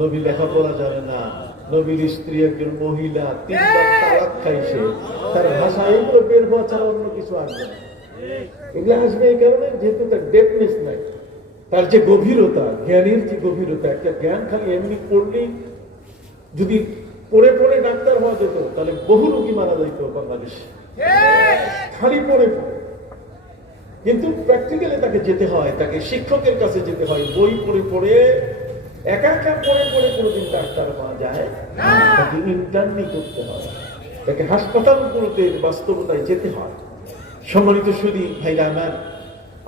নবী লেখাপড়া জানে না, নবীর স্ত্রী একজন মহিলা, 3 বার তালাক খাইছে। তার ভাষা এগুলো বের হওয়া ছাড়া অন্য কিছু আসবে না। এগুলো আসবে এই কারণে যেহেতু তার ডেপনেস নাই, তার যে গভীরতা, জ্ঞানের যে গভীরতা। একটা জ্ঞান খালি এমনি পড়লেই, যদি পড়ে পড়ে ডাক্তার হওয়া যেত তাহলে বহু রোগী মারা যাইত বাংলাদেশে, খালি পড়ে পড়ে। কিন্তু প্র্যাকটিক্যালি তাকে যেতে হয়, তাকে শিক্ষকের কাছে যেতে হয়। বই পড়ে পড়ে, একা একা পড়ে পড়ে কোনোদিন ডাক্তার পাওয়া যায় না, তাকে ইন্টার্নি করতে হয়, তাকে হাসপাতালগুলোতে বাস্তবতায় যেতে হয়। সম্মানিত সুধী ভাইরা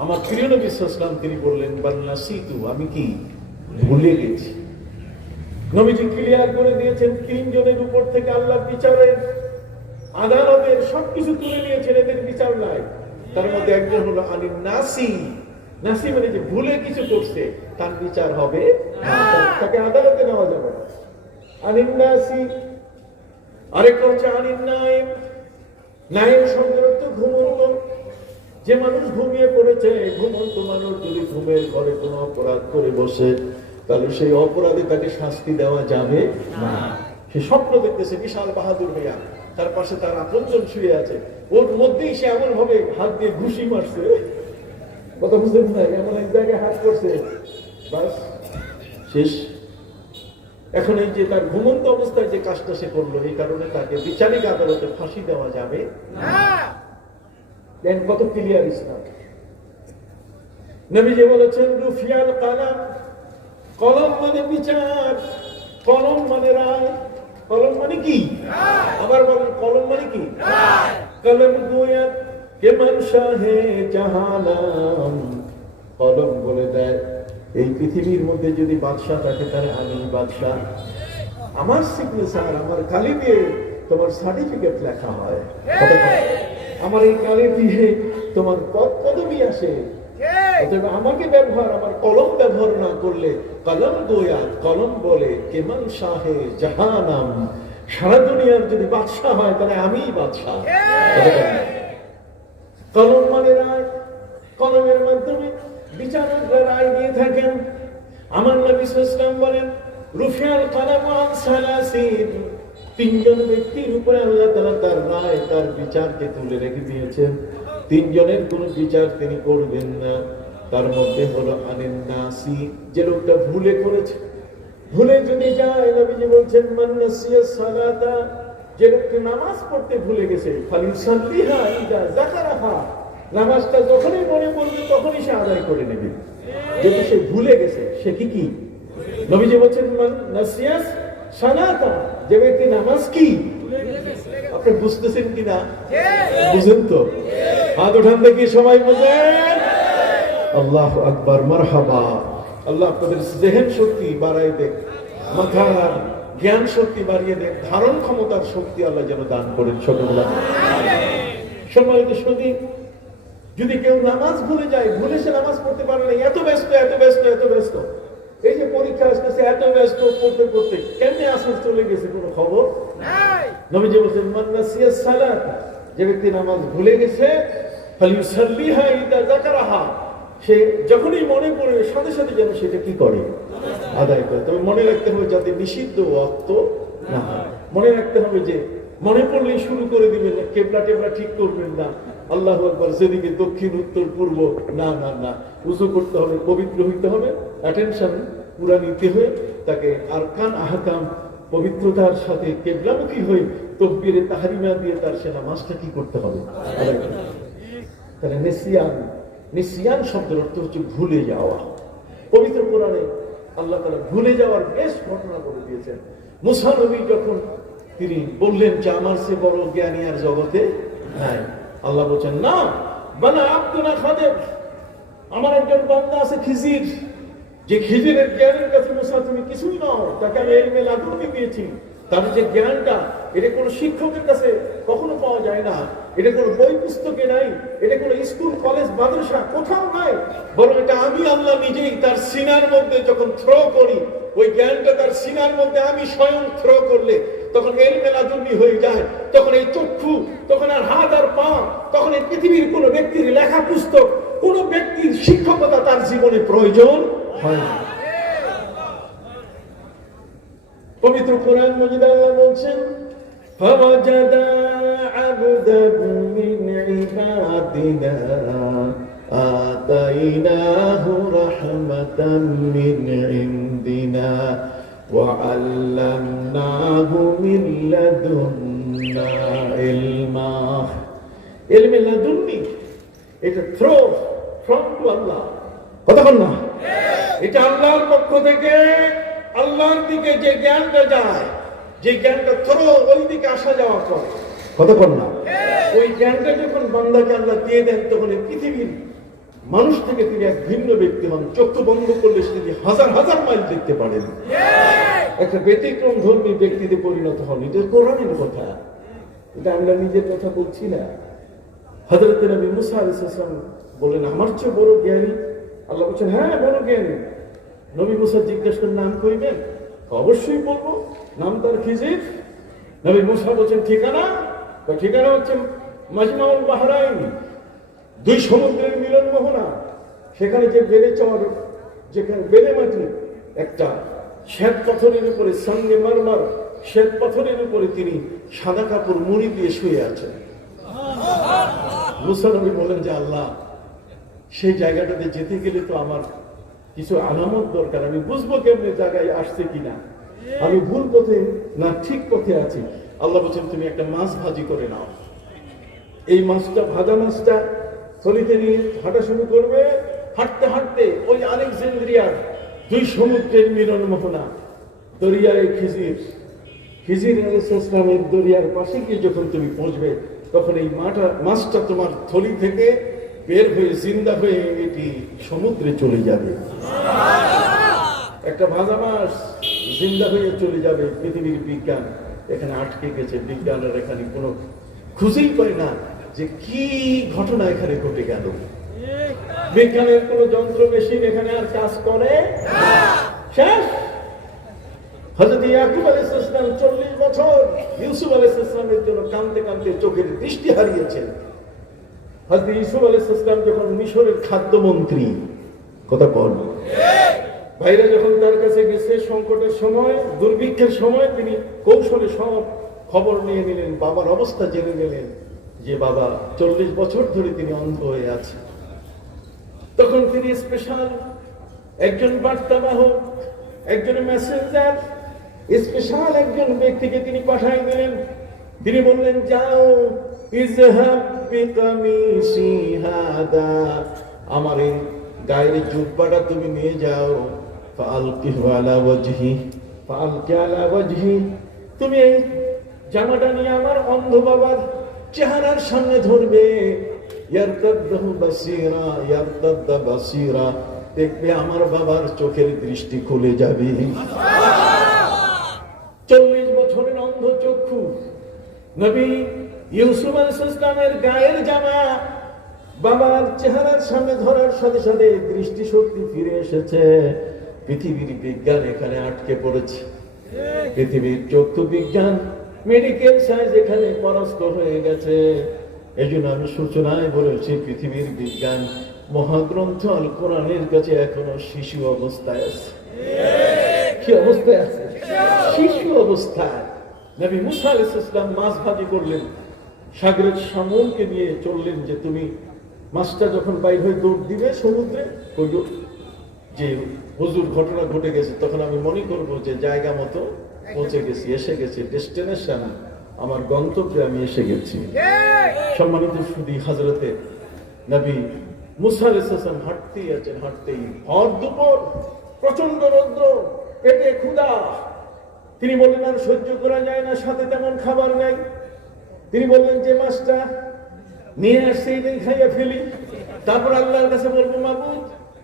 আমার প্রিয় নবী সাল্লাল্লাহু আলাইহি ওয়াসাল্লাম তিনি বললেন, বান্নাসিতু, আমি কি ভুলে গেছি। নবীজি ক্লিয়ার করে দিয়েছেন, 3 জনের উপর থেকে আল্লাহর বিচারের আদালতের সবকিছু তুলে নিয়েছেন, এদের বিচার নাই। তার মধ্যে একজন হলো আনিন নাসি। নাসি মানে যে ভুলে কিছু করছে, তার বিচার হবে না, তাকে আদালতে নেওয়া যাবে না। আনিন নাসি। আরেকটা হচ্ছে আনিন নাইম। নাইম শব্দের অর্থ ঘুমন্ত। যে মানুষ ঘুমিয়ে পড়েছে, ঘুমন্ত মানুষ যদি ঘুমের ঘরে কোনো অপরাধ করে বসে, তাহলে সেই অপরাধে তাকে শাস্তি দেওয়া যাবে না। সে স্বপ্ন দেখতেছে বিশাল বাহাদুর হইয়া, তার পাশে তার আপনজন শুয়ে আছে, ওর মধ্যেই সে এমন ভাবে হাত দিয়ে ঘুষি মারছে, কথা বুঝলেন না, এমন এক জায়গায় হাত করছে, বাস শেষ। এখন এই যে তার ঘুমন্ত অবস্থায় যে কাজটা সে করলো, এই কারণে তাকে বিচারিক আদালতে ফাঁসি দেওয়া যাবে না। দেন কত ক্লিয়ার ইসলাম। নবীজি বলেছেন, রুফিয়াল কালাম, কলম মানে বিচার, কলম মানে রায়। কলম মানে কি? আবার বলেন, কলম মানে কি? কলম গোয়াত কে মনশা হে জাহানাম। কলম বলে দেয়, এই পৃথিবীর মধ্যে যদি বাদশা থাকে, তাহলে আমি বাদশা। আমার সিগনেচার, আমার কালি দিয়ে তোমার সার্টিফিকেট লেখা হয়, আমার এই কালি দিয়ে তোমার পদ পদবি আসে। আমাকে ব্যবহার, আমার কলম ব্যবহার না করলে, কলম গোয়া, কলম বলে কেমন শাহে জাহানাম, সারা দুনিয়ার যদি বাদশাহ হয় তাহলে আমিই বাদশাহ। কলম মানে রায়, কলমের মাধ্যমে বিচারকরা রায় দিয়ে থাকেন। আমার নবী সাল্লাল্লাহু আলাইহি ওয়াসাল্লাম বলেন, রুফিয়াল কালামু আন সালাসিন, 3 জন ব্যক্তির উপরে আল্লাহ তাআলা তার রায়, তার বিচারকে তুলে রেখে দিয়েছেন। 3 জনের কোন বিচার তিনি করবেন না। তার মধ্যে হলো আনিন নাসি, যে লোকটা ভুলে করেছে, ভুলে যদি যায়, নবীজি বলছেন, মান নাসিয়া সালাতা, যে লোকটা নামাজ পড়তে ভুলে গেছে, ফালিসাল্লিহা ইযা যাকারাহা, নামাজটা যখনই মনে পড়বে তখনই সে আদায় করে নেবে। যদি সে ভুলে গেছে, সে কি? নবীজি বলছেন, মান নাসিয়া সালাতা, যে ব্যক্তি নামাজ কি আপনি বুঝতেছেন কিনা? বুঝেন তো? হাত উঠান দেখি, সবাই বুঝেন? আল্লাহু আকবার, মারহাবা। আল্লাহ আপনাদের জেহেন শক্তি বাড়াই দেখ, মাথার জ্ঞান শক্তি বাড়িয়ে দেখ, ধারণ ক্ষমতার শক্তি আল্লাহ যেন দান করেন ছোটবেলা। সম্মানিত সুধী, যদি কেউ নামাজ ভুলে যায়, ভুলে সে নামাজ পড়তে পারে না, এত ব্যস্ত এত ব্যস্ত এত ব্যস্ত, এই যে পরীক্ষা আসতেছে, এত ব্যস্ত পড়তে পড়তে কেমনে আসর চলে গেছে কোনো খবর নাই। নবীজি বলেছেন, মান নাসিয়া সালাত, যে ব্যক্তি নামাজ ভুলে গেছে, ফালিসাল্লিহা ইযা যাকারাহা, সে যখনই মনে পড়ে সাথে সাথে যেন সেটা কি করে? আদায় করে। তবে মনে রাখতে হবে যাতে নিষিদ্ধ ওয়াক্ত না হয়। মনে রাখতে হবে যে মনে পড়লেই শুরু করে দিবেন না, কেবলা টেবলা ঠিক করবেন না, আল্লাহু আকবার, যেদিকে দক্ষিণ উত্তর পূর্ব, না না না, উযু করতে হবে, পবিত্র হইতে হবে, অ্যাটেনশন পুরা নিতে হয়ে তাকে আরকান আহকাম পবিত্রতার সাথে কেবলামুখী হয়ে তাকবীরে তাহরিমা দিয়ে তার সে নামাজটা কি করতে হবে? তাহলে নিসিয়ান শব্দের অর্থ হচ্ছে ভুলে যাওয়া। পবিত্র কোরআনে আল্লাহ তাআলা ভুলে যাওয়ার বেশ ঘটনা বলে দিয়েছেন। মুসা নবী যখন তিনি বললেন যে আমার চেয়ে বড় জ্ঞানী আর জগতে নাই, আল্লাহ বলছেন, না, বানা আব্দুনা খাদেম, আমার একজন বান্দা আছে খিজির, যে খিজিরের জ্ঞানের কাছে মুসা তুমি কিছুই নাও, তাকে আমি ইলমে লাদুনি দিয়েছি, তার যে জ্ঞানটা এটা কোনো শিক্ষকের কাছে কখনো পাওয়া যায় না, এটা কোনো বই পুস্তকে নাই, এটা কোনো স্কুল কলেজ মাদ্রাসা কোথাও নাই, বরং এটা আমি আল্লাহ নিজেই তার সিনার মধ্যে যখন থ্রো করি, ওই জ্ঞানটা তার সিনার মধ্যে আমি স্বয়ং থ্রো করলে তখন ইলমে লাদুন্নি হয়ে যায়। তখন এই চক্ষু, তখন আর হাত আর পা, তখন এই পৃথিবীর কোনো ব্যক্তির লেখা পুস্তক, কোন ব্যক্তির শিক্ষকতা তার জীবনে প্রয়োজন হয় না। পবিত্র কোরআন মাজিদে আল্লাহ বলছেন, ফাওয়াজাদা আবদান মিন ইবাদিনা আতাইনাহু রাহমাতান মিন ইনদিনা ওয়া আল্লামনাহু মিন লাদুন্না ইলমা। ইলমে লাদুন্নি, এটা থ্রো ফ্রম টু আল্লাহ, কতক্ষণ না, এটা আল্লাহর পক্ষ থেকে আল্লাহর দিকে যে জ্ঞানটা যায়, যে জ্ঞানটা থ্রো ওই দিকে আসা যাওয়া করে, কতক্ষণ না, ওই জ্ঞানটা যখন বান্দাকে আল্লাহ দিয়ে দেন, তখন এই পৃথিবীর মানুষ থেকে তিনি এক ভিন্ন ব্যক্তি হন। চক্ষু বন্ধ করলে তিনি হাজার হাজার মাইল দেখতে পারেন, একটা ব্যতিক্রম ধর্মী ব্যক্তিতে পরিণত হন। এটা কোরআনের কথা, এটা আমরা নিজের কথা বলছি না। হযরত নবী মুসা আলাইহিস সালাম বললেন, আমার চেয়ে বড় জ্ঞানী? আল্লাহ বলছেন, হ্যাঁ বড় জ্ঞানী। নবী মুসা জিজ্ঞেস করেন, নাম কইবেন? অবশ্যই বলবো, নাম তার খিজির। নবী মুসা বলছেন, ঠিকানা? ঠিকানা হচ্ছে মাজমাউল বাহরাইন, দুই সমুদ্রের মিলন মোহনা। সেখানে যে বেলে চর, যেখানে বেলে মাটি, একটা শ্বেত পাথরের উপরে, সঙ্গে মারমার শ্বেত পাথরের উপরে তিনি সাদা কাপড় মুড়ি দিয়ে শুয়ে আছেন। মুসা নবী বলেন যে, আল্লাহ, সেই জায়গাটাতে যেতে গেলে তো আমার কিছু আলামত দরকার, আমি বুঝবো কেমনে জায়গায় আসছে কিনা, আমি ভুল পথে না ঠিক পথে আছি। আল্লাহ বলছেন, তুমি একটা মাছ ভাজি করে নাও। এই মাছটা, ভাজা মাছটা থলিতে নিয়ে হাঁটা শুরু করবে। হাঁটতে হাঁটতে ওই আলেকজান্দ্রিয়ার দুই সমুদ্রের মিলন মোহনা দরিয়ায় খিজির, খিজির আলাইহিস সালামের দরিয়ার পাশে গিয়ে যখন তুমি পৌঁছবে, তখন এই মাছটা তোমার থলি থেকে বের হয়ে জিন্দা হয়ে এটি সমুদ্রে চলে যাবে। একটা ভাজা মাছ জিন্দা হয়ে চলে যাবে। পৃথিবীর বিজ্ঞান এখানে আটকে গেছে, বিজ্ঞানের এখানে কোনো খুঁজেই পায় না যে কি ঘটনা এখানে ঘটে গেল। বিজ্ঞানের কোনো যন্ত্র মেশিন এখানে আর কাজ করে শেষ। হযরত ইয়াকুব আলাইহিস সালাম 40 বছর ইউসুফ আলাইহিস সালামের জন্য কাঁদতে কাঁদতে চোখের দৃষ্টি হারিয়েছেন। হযরত ইউসুফ আলাইহিস সালাম যখন মিশরের খাদ্যমন্ত্রী, কথা বল, ভাইরা যখন তার কাছে গেছে সংকটের সময়, দুর্ভিক্ষের সময়, তিনি কৌশলে সব খবর নিয়ে নিলেন, বাবার অবস্থা জেনে নিলেন যে বাবা 40 বছর ধরে তিনি অন্ধ হয়ে আছে। তখন তিনি স্পেশাল একজন বার্তাবাহক, একজন মেসেঞ্জার, স্পেশাল একজন ব্যক্তিকে তিনি পাঠাই দিলেন। তিনি বললেন, যাও, ইযহাব বিকামিসি হাদা, আমার এই গায়ের জুব্বাটা তুমি নিয়ে যাও, ফাআলকিহু আলা ওয়াজহি, ফাআলকি আলা ওয়াজহি, তুমি এই জামাটা নিয়ে আমার অন্ধ বাবার চেহারার সামনে ধরবে। ইয়ারতাদ্দাহু বাসীরা, ইয়ারতাদ্দা বাসীরা, দেখবে আমার বাবার চোখের দৃষ্টি খুলে যাবে। 40 বছরের অন্ধ চক্ষু নবী ইউসুফ আলাইহিস সালামের গায়ের জামা বাবার চেহারার সামনে ধরার সাথে সাথে দৃষ্টি শক্তি ফিরে এসেছে। পৃথিবীর বিজ্ঞান এখানে আটকে পড়েছে। পৃথিবীর চক্ষু বিজ্ঞান, মেডিকেল সায়েন্স এখানে পরাস্ত হয়ে গেছে। এই জন্য আমি সূচনায় বলেছি, পৃথিবীর বিজ্ঞান মহাগ্রন্থ আল কোরআনের কাছে এখনো শিশু অবস্থায় আছে। কি অবস্থায় আছে? শিশু অবস্থায়। নবী মুসা আলাইহিস সালাম মাছ ভাজি করলেন, সাগরের শামুনকে নিয়ে চললেন যে তুমি মাছটা যখন বাইর হয়ে দৌড় দিবে সমুদ্রে, যে হুজুর ঘটনা ঘটে গেছে, তখন আমি মনে করবো যে জায়গা মতো পৌঁছে গেছি, এসে গেছি, ডেস্টিনেশন, আমার গন্তব্যে আমি এসে গেছি। সম্মানিত সুধী, হযরতে নবী মুসা আলাইহিস সালাম হাঁটতেই আছেন, হাঁটতেই ভর দুপুর, প্রচন্ড রৌদ্র, পেটে ক্ষুধা। তিনি বললেন, আর সহ্য করা যায় না, সাথে তেমন খাবার নাই। তিনি বললেন, যে মাছটা নিয়ে আসছে এই খাইয়া ফেলি, তারপর আল্লাহর কাছে বলবো, মাবুদ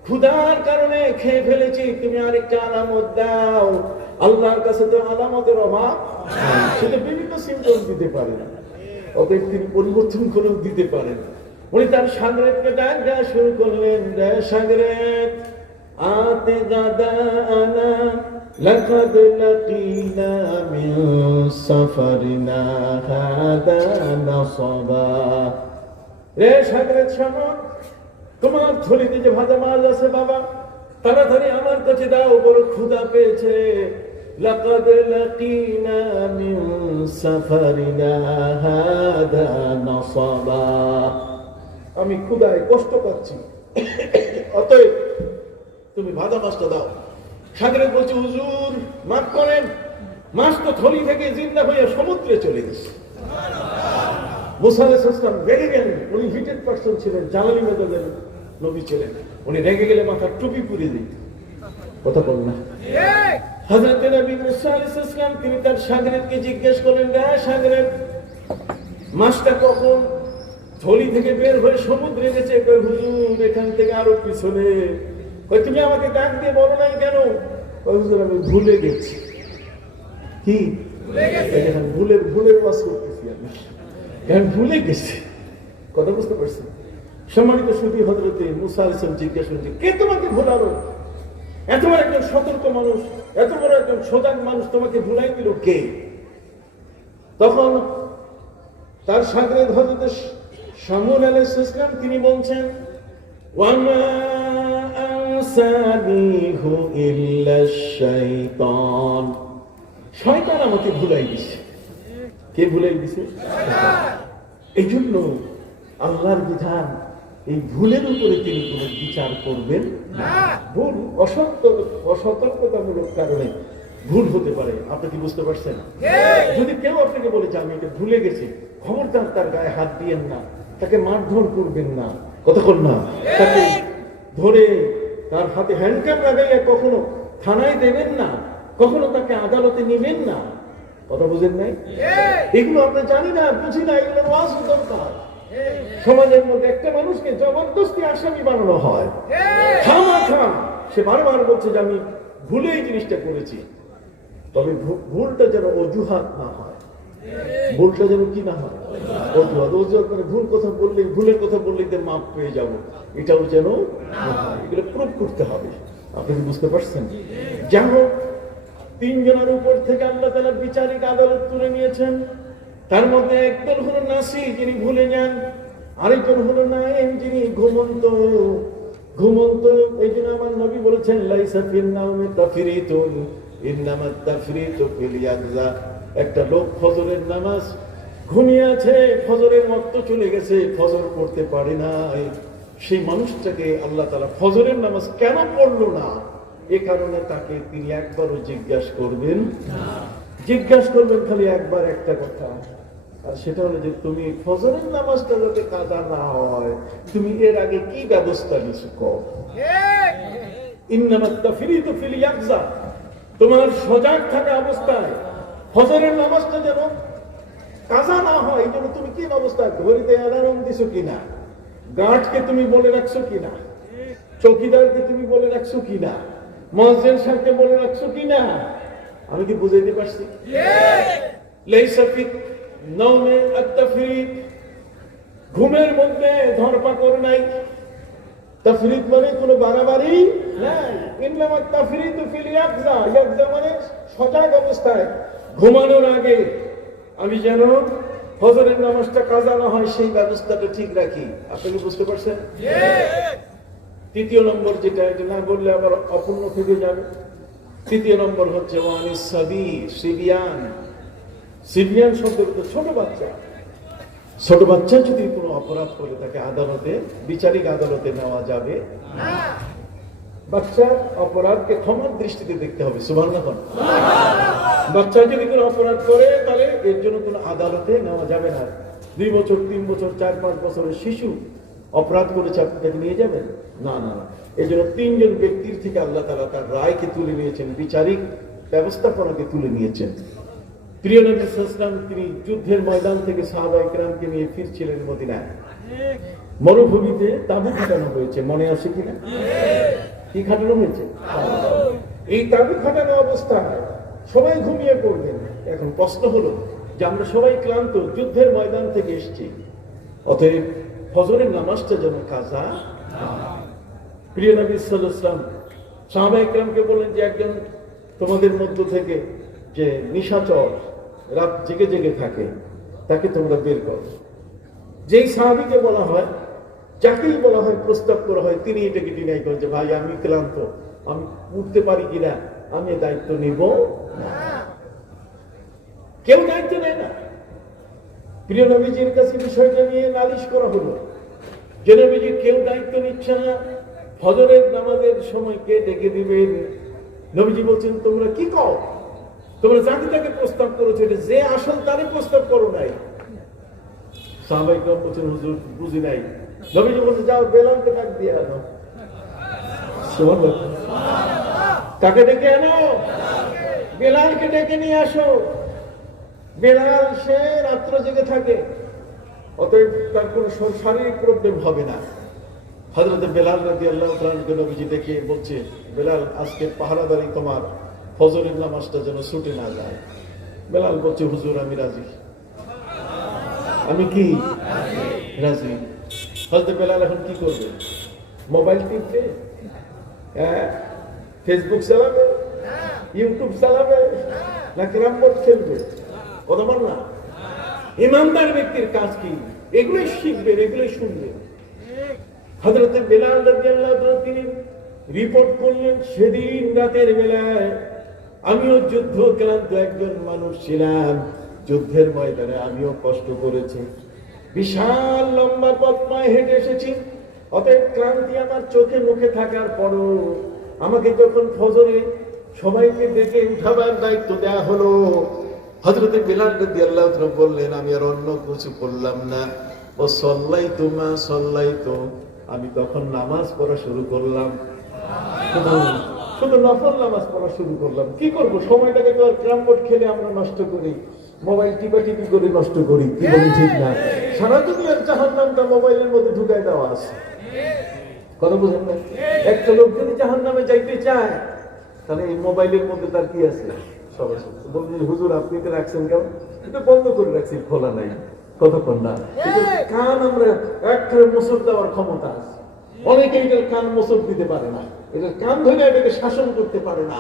ক্ষুধার কারণে খেয়ে ফেলেছি, তুমি আরেকটা আলামত দাও। আল্লাহর কাছে তো আলামতের অভাব, শুধু বিভিন্ন সিম্পটম দিতে পারে না, অতএব তিনি পরিবর্তন করেও দিতে পারেন। উনি তার সাগরেদকে ডাক দেওয়া শুরু করলেন, সাগরেদ আতে গাদানা লাকাদ লাকিনা মিন সাফারিনা হাদা নাসাবা। রে সাগরেদ শোনো, তোমার থলিতে যে ভাজা মাছ আছে বাবা, তাড়াতাড়ি আমার কাছে দাও, বড় ক্ষুধা পেয়েছে। লাকাদ লাকিনা মিন সাফারিনা হাদা নাসাবা, আমি ক্ষুধায় কষ্ট পাচ্ছি, অতএব তুমি ভাজা মাছটা দাও। সাগরেদ বলছে, হুজুর মাফ করেন, মাছ তো থলি থেকে জিন্দা হয়ে সমুদ্রে চলে গেছে। মুসা আলাইহিস সালাম রেগে গেলেন, উনি হিটেড পারসন ছিলেন, জ্বালানি মেজাজের নবী ছিলেন। উনি রেগে গেলে মাথার টুপি পুড়িয়ে দিত। কথা বল না। হযরত নবী মুসা আলাইহিস সালাম তিনি তার সাগরেদকে জিজ্ঞেস করলেন, সাগরেদ মাছটা কখন থলি থেকে বের হয়ে সমুদ্রে গেছে? কই হুজুর এখান থেকে আরো পিছনে। কই তুমি আমাকে ডাক দিয়ে বলো নাই কেন? কই হুজুর আমি ভুলে গেছি। কি ভুলে গেছে? এখন ভুলের ওয়াজ করতেছি আমি, এখন ভুলে গেছি। কথা বুঝতে পারছেন? সম্মানিত সুধী, হযরতে মুসা আলাইহিস সালাম জিজ্ঞেস করলেন, কে তোমাকে ভুলালো? এত বড় একজন সতর্ক মানুষ, এত বড় একজন সজাগ মানুষ তোমাকে ভুলাই দিল কে? তখন তার সাগরেদ হযরত শামুল আলাইহিস সালাম তিনি বলছেন, ওয়ামা আনসানিহু ইল্লা শাইতান, শয়তান আমাকে ভুলাই দিছে। কে ভুলাই দিছে? এই জন্য আল্লাহর বিধান, এই ভুলের উপরে তিনি কোনো বিচার করবেন না। ভুল অসতর্কতামূলক কারণে ভুল হতে পারে, আপনি কি বুঝতে পারছেন? যদি কেউ আপনাকে বলে যে আমি এটা ভুলে গেছি, খবরদার তার গায়ে হাত দিয়েন না, তাকে মারধর করবেন না, কতক্ষণ না, তাকে ধরে তার হাতে হ্যান্ডকাপ লাগাইয়া কখনো থানায় দেবেন না, কখনো তাকে আদালতে নেবেন না। কথা বুঝেন নাই? এগুলো আমরা জানি না, বুঝি না, এগুলো ওয়াজ দরকার। সমাজের মধ্যে একটা মানুষকে জবরদস্তি আসামি বানানো হয়, খামাখা সে বারবার বলছে যে আমি ভুলে এই জিনিসটা করেছি। তবে ভুলটা যেন অজুহাত না হয়, ভুলটা যেন কি না হয়, অজুহাত মানে ভুলের কথা বললে মাপ পেয়ে যাব, এটাও যেন না হয়। এগুলো প্রুফ করতে হবে। আপনি কি বুঝতে পারছেন? যাই হোক, 3 জনের উপর থেকে আল্লাহ তাআলা বিচারিক আদালত তুলে নিয়েছেন। তার মধ্যে একদল হলো নাসি, যিনি ভুলে যান, আরেকজন হলো নাইম, যিনি ঘুমন্ত। এই জন্য আমার নবী বলেছেন, লাইসা ফিন নাওমি তাফরিতুন ইন্নামাত তাফরিতু ফিল ইয়াকজা। একটা লোক ফজরের নামাজ ঘুমিয়ে আছে, ফজরের ওয়াক্ত চলে গেছে, ফজর পড়তে পারে না, সেই মানুষটাকে আল্লাহ তাআলা ফজরের নামাজ কেন পড়লো না, এ কারণে তাকে তিনি একবারও জিজ্ঞাসা করবেন না। জিজ্ঞাসা করবেন খালি একবার একটা কথা, আর সেটা হলো যে তুমি ফজরের নামাজটা যাতে কাজা না হয়, তুমি এর আগে কি ব্যবস্থা নিছো? ইন্নামাত তাফরিতু ফিল ইয়াকজা, তোমার সজাগ থাকা অবস্থায় ফজরের নামাজটা যেন কাজা না হয়, এই জন্য তুমি কি ব্যবস্থা, ঘড়িতে অ্যালার্ম দিছো কিনা, গার্ডকে তুমি বলে রাখছো কিনা, চৌকিদারকে তুমি বলে রাখছো কিনা, মুয়াজ্জিন সাহেবকে বলে রাখছো কিনা? আমি কি বুঝাইতে পারছি? লাইসা ফি নাওমে আত-তাফরিত, ঘুমের মধ্যে ধরপাকড় নাই। তাফরিত মানে কোনো বাড়াবাড়ি নাই। ইন্নামাত তাফরিতু ফিল ইয়াকজা, ইয়াকজা মানে সজাগ অবস্থায়, ঘুমানোর আগে আমি যেন ফজরের নামাজটা কাজা না হয় সেই ব্যবস্থাটা ঠিক রাখি। আপনি কি বুঝতে পারছেন? তৃতীয় নম্বর যেটা, এটা না বললে আবার অপূর্ণ থেকে যাবে। তৃতীয় নম্বর হচ্ছে ওয়ানিস সাবির, সিবিয়ান। সিবিয়ান শব্দের তো ছোট বাচ্চা। ছোট বাচ্চা যদি কোনো অপরাধ করে তাকে আদালতে, বিচারিক আদালতে নেওয়া যাবে না। বাচ্চার অপরাধকে ক্ষমার দৃষ্টিতে দেখতে হবে। সুবহানাল্লাহ। বাচ্চা যদি কোনো অপরাধ করে তাহলে এর জন্য কোনো আদালতে নেওয়া যাবে না। 2 বছর, 3 বছর, 4-5 বছরের শিশু অপরাধ করেছে, আপনি তাকে নিয়ে যাবেন না? না, না। এই জন্য 3 জন ব্যক্তির থেকে আল্লাহ তাআলা তার রায়কে তুলে নিয়েছেন, বিচারিক ব্যবস্থাপনাকে তুলে নিয়েছেন। প্রিয় নবী সাল্লাল্লাহু আলাইহি ওয়াসাল্লাম তিনি যুদ্ধের ময়দান থেকে সাহাবায়ে কেরামকে নিয়ে ফিরছিলেন মদিনায়। মরুভূমিতে তাঁবু খাটানো হয়েছে, মনে আছে কিনা? কি খাটানো হয়েছে? এই তাঁবু খাটানো অবস্থায় সবাই ঘুমিয়ে পড়বেন। এখন প্রশ্ন হলো যে আমরা সবাই ক্লান্ত, যুদ্ধের ময়দান থেকে এসেছি, অতএব ফজরের নামাজটা যেন কাজা। প্রিয় নবী সাল্লাল্লাহু আলাইহি ওয়াসাল্লাম সাহাবা ইকরামকে বললেন যে একজন তোমাদের মধ্য থেকে যে নিশাচর রাত জেগে জেগে থাকে তাকে তোমরা বের করো। যেই সাহাবীকে বলা হয়, যাকেই বলা হয়, প্রস্তাব করা হয়, তিনি এটাকে ডিনাই করেন যে ভাই আমি ক্লান্ত, আমি উঠতে পারি কিনা, আমি দায়িত্ব নিব না। কেউ দায়িত্ব নেয় না। প্রিয় নবীজির কাছে বিষয়টা নিয়ে নালিশ করা হলো যে নবীজি কেউ দায়িত্ব নিচ্ছে না, ফজরের নামাজের সময় কে ডেকে দিবেন? নবীজি বলছেন তোমরা কি কও, তোমরা যাকে তাকে প্রস্তাব করেছো, এটা যে আসল তারই প্রস্তাব করো নাই। সাহাবায়ে কেরাম বলছেন হুজুর বুঝি নাই। নবীজি বলছেন যাও বেলালকে ডাক দিয়ে আনো। সুবহানাল্লাহ। কাকে ডেকে আনো? বেলালকে ডেকে নিয়ে আসো। বেলাল সে রাত্র জেগে থাকে, অতএব তার কোনো শারীরিক প্রবলেম হবে না। হযরত বেলাল রাদিয়াল্লাহু তাআলা নবীজি দেখে বলছে বেলাল আজকে পাহারাদারি তোমার, ফজরের নামাজটা যেন ছুটে না যায়। বেলাল বলছে হুজুর আমি রাজি। আমি কি রাজি? হযরত বেলাল এখন কি করবে? মোবাইল টিপবে, ফেসবুক চালাবে, ইউটিউব চালাবে, না ক্যারাম বোর্ড খেলবে? কথা বল না। ইমানদার ব্যক্তির কাজ কি? এগুলোই শিখবেন, এগুলোই শুনবেন। হযরত বেলাল রাদিয়াল্লাহু তাআলা তিনি রিপোর্ট করলেন সেদিন রাতের বেলায় আমিও যুদ্ধ ক্লান্ত একজন মানুষ ছিলাম, যুদ্ধের ময়দানে আমিও কষ্ট করেছি, বিশাল লম্বা পথ পায়ে হেঁটে এসেছি, অতএব ক্লান্তি আমার চোখে মুখে থাকার পরও আমাকে যখন ফজরে সবাইকে ডেকে উঠাবার দায়িত্ব দেয়া হলো, হযরত বেলাল রাদিয়াল্লাহু তাআলা বললেন আমি আর অন্য কিছু করলাম না, ও সাল্লাইতু মা সাল্লাইতু, আমি তখন নামাজ পড়া শুরু করলাম, শুধু নফল নামাজ পড়া শুরু করলাম। কি করব? সময়টাকে তো আর ক্যারাম বোর্ড খেলে আমরা নষ্ট করি, মোবাইল টিপি করে নষ্ট করি, কি বলি ঠিক না? সারা দুনিয়ার জাহান্নামটা মোবাইলের মধ্যে ঢুকাই দেওয়া আছে। কথা বুঝেন না? একটা লোক যদি জাহান্নামে যাইতে চায় তাহলে এই মোবাইলের মধ্যে তার কি আছে? সব আছে। বলবেন হুজুর আপনি তো রাখছেন কেন? এটা বন্ধ করে রাখছি, খোলা নাই। কতক্ষণ না কান আমরা একটা মোচড় দেওয়ার ক্ষমতা আছে, অনেকে এটার কান মোচড় দিতে পারে না, এটার কান ধরে এটাকে শাসন করতে পারে না।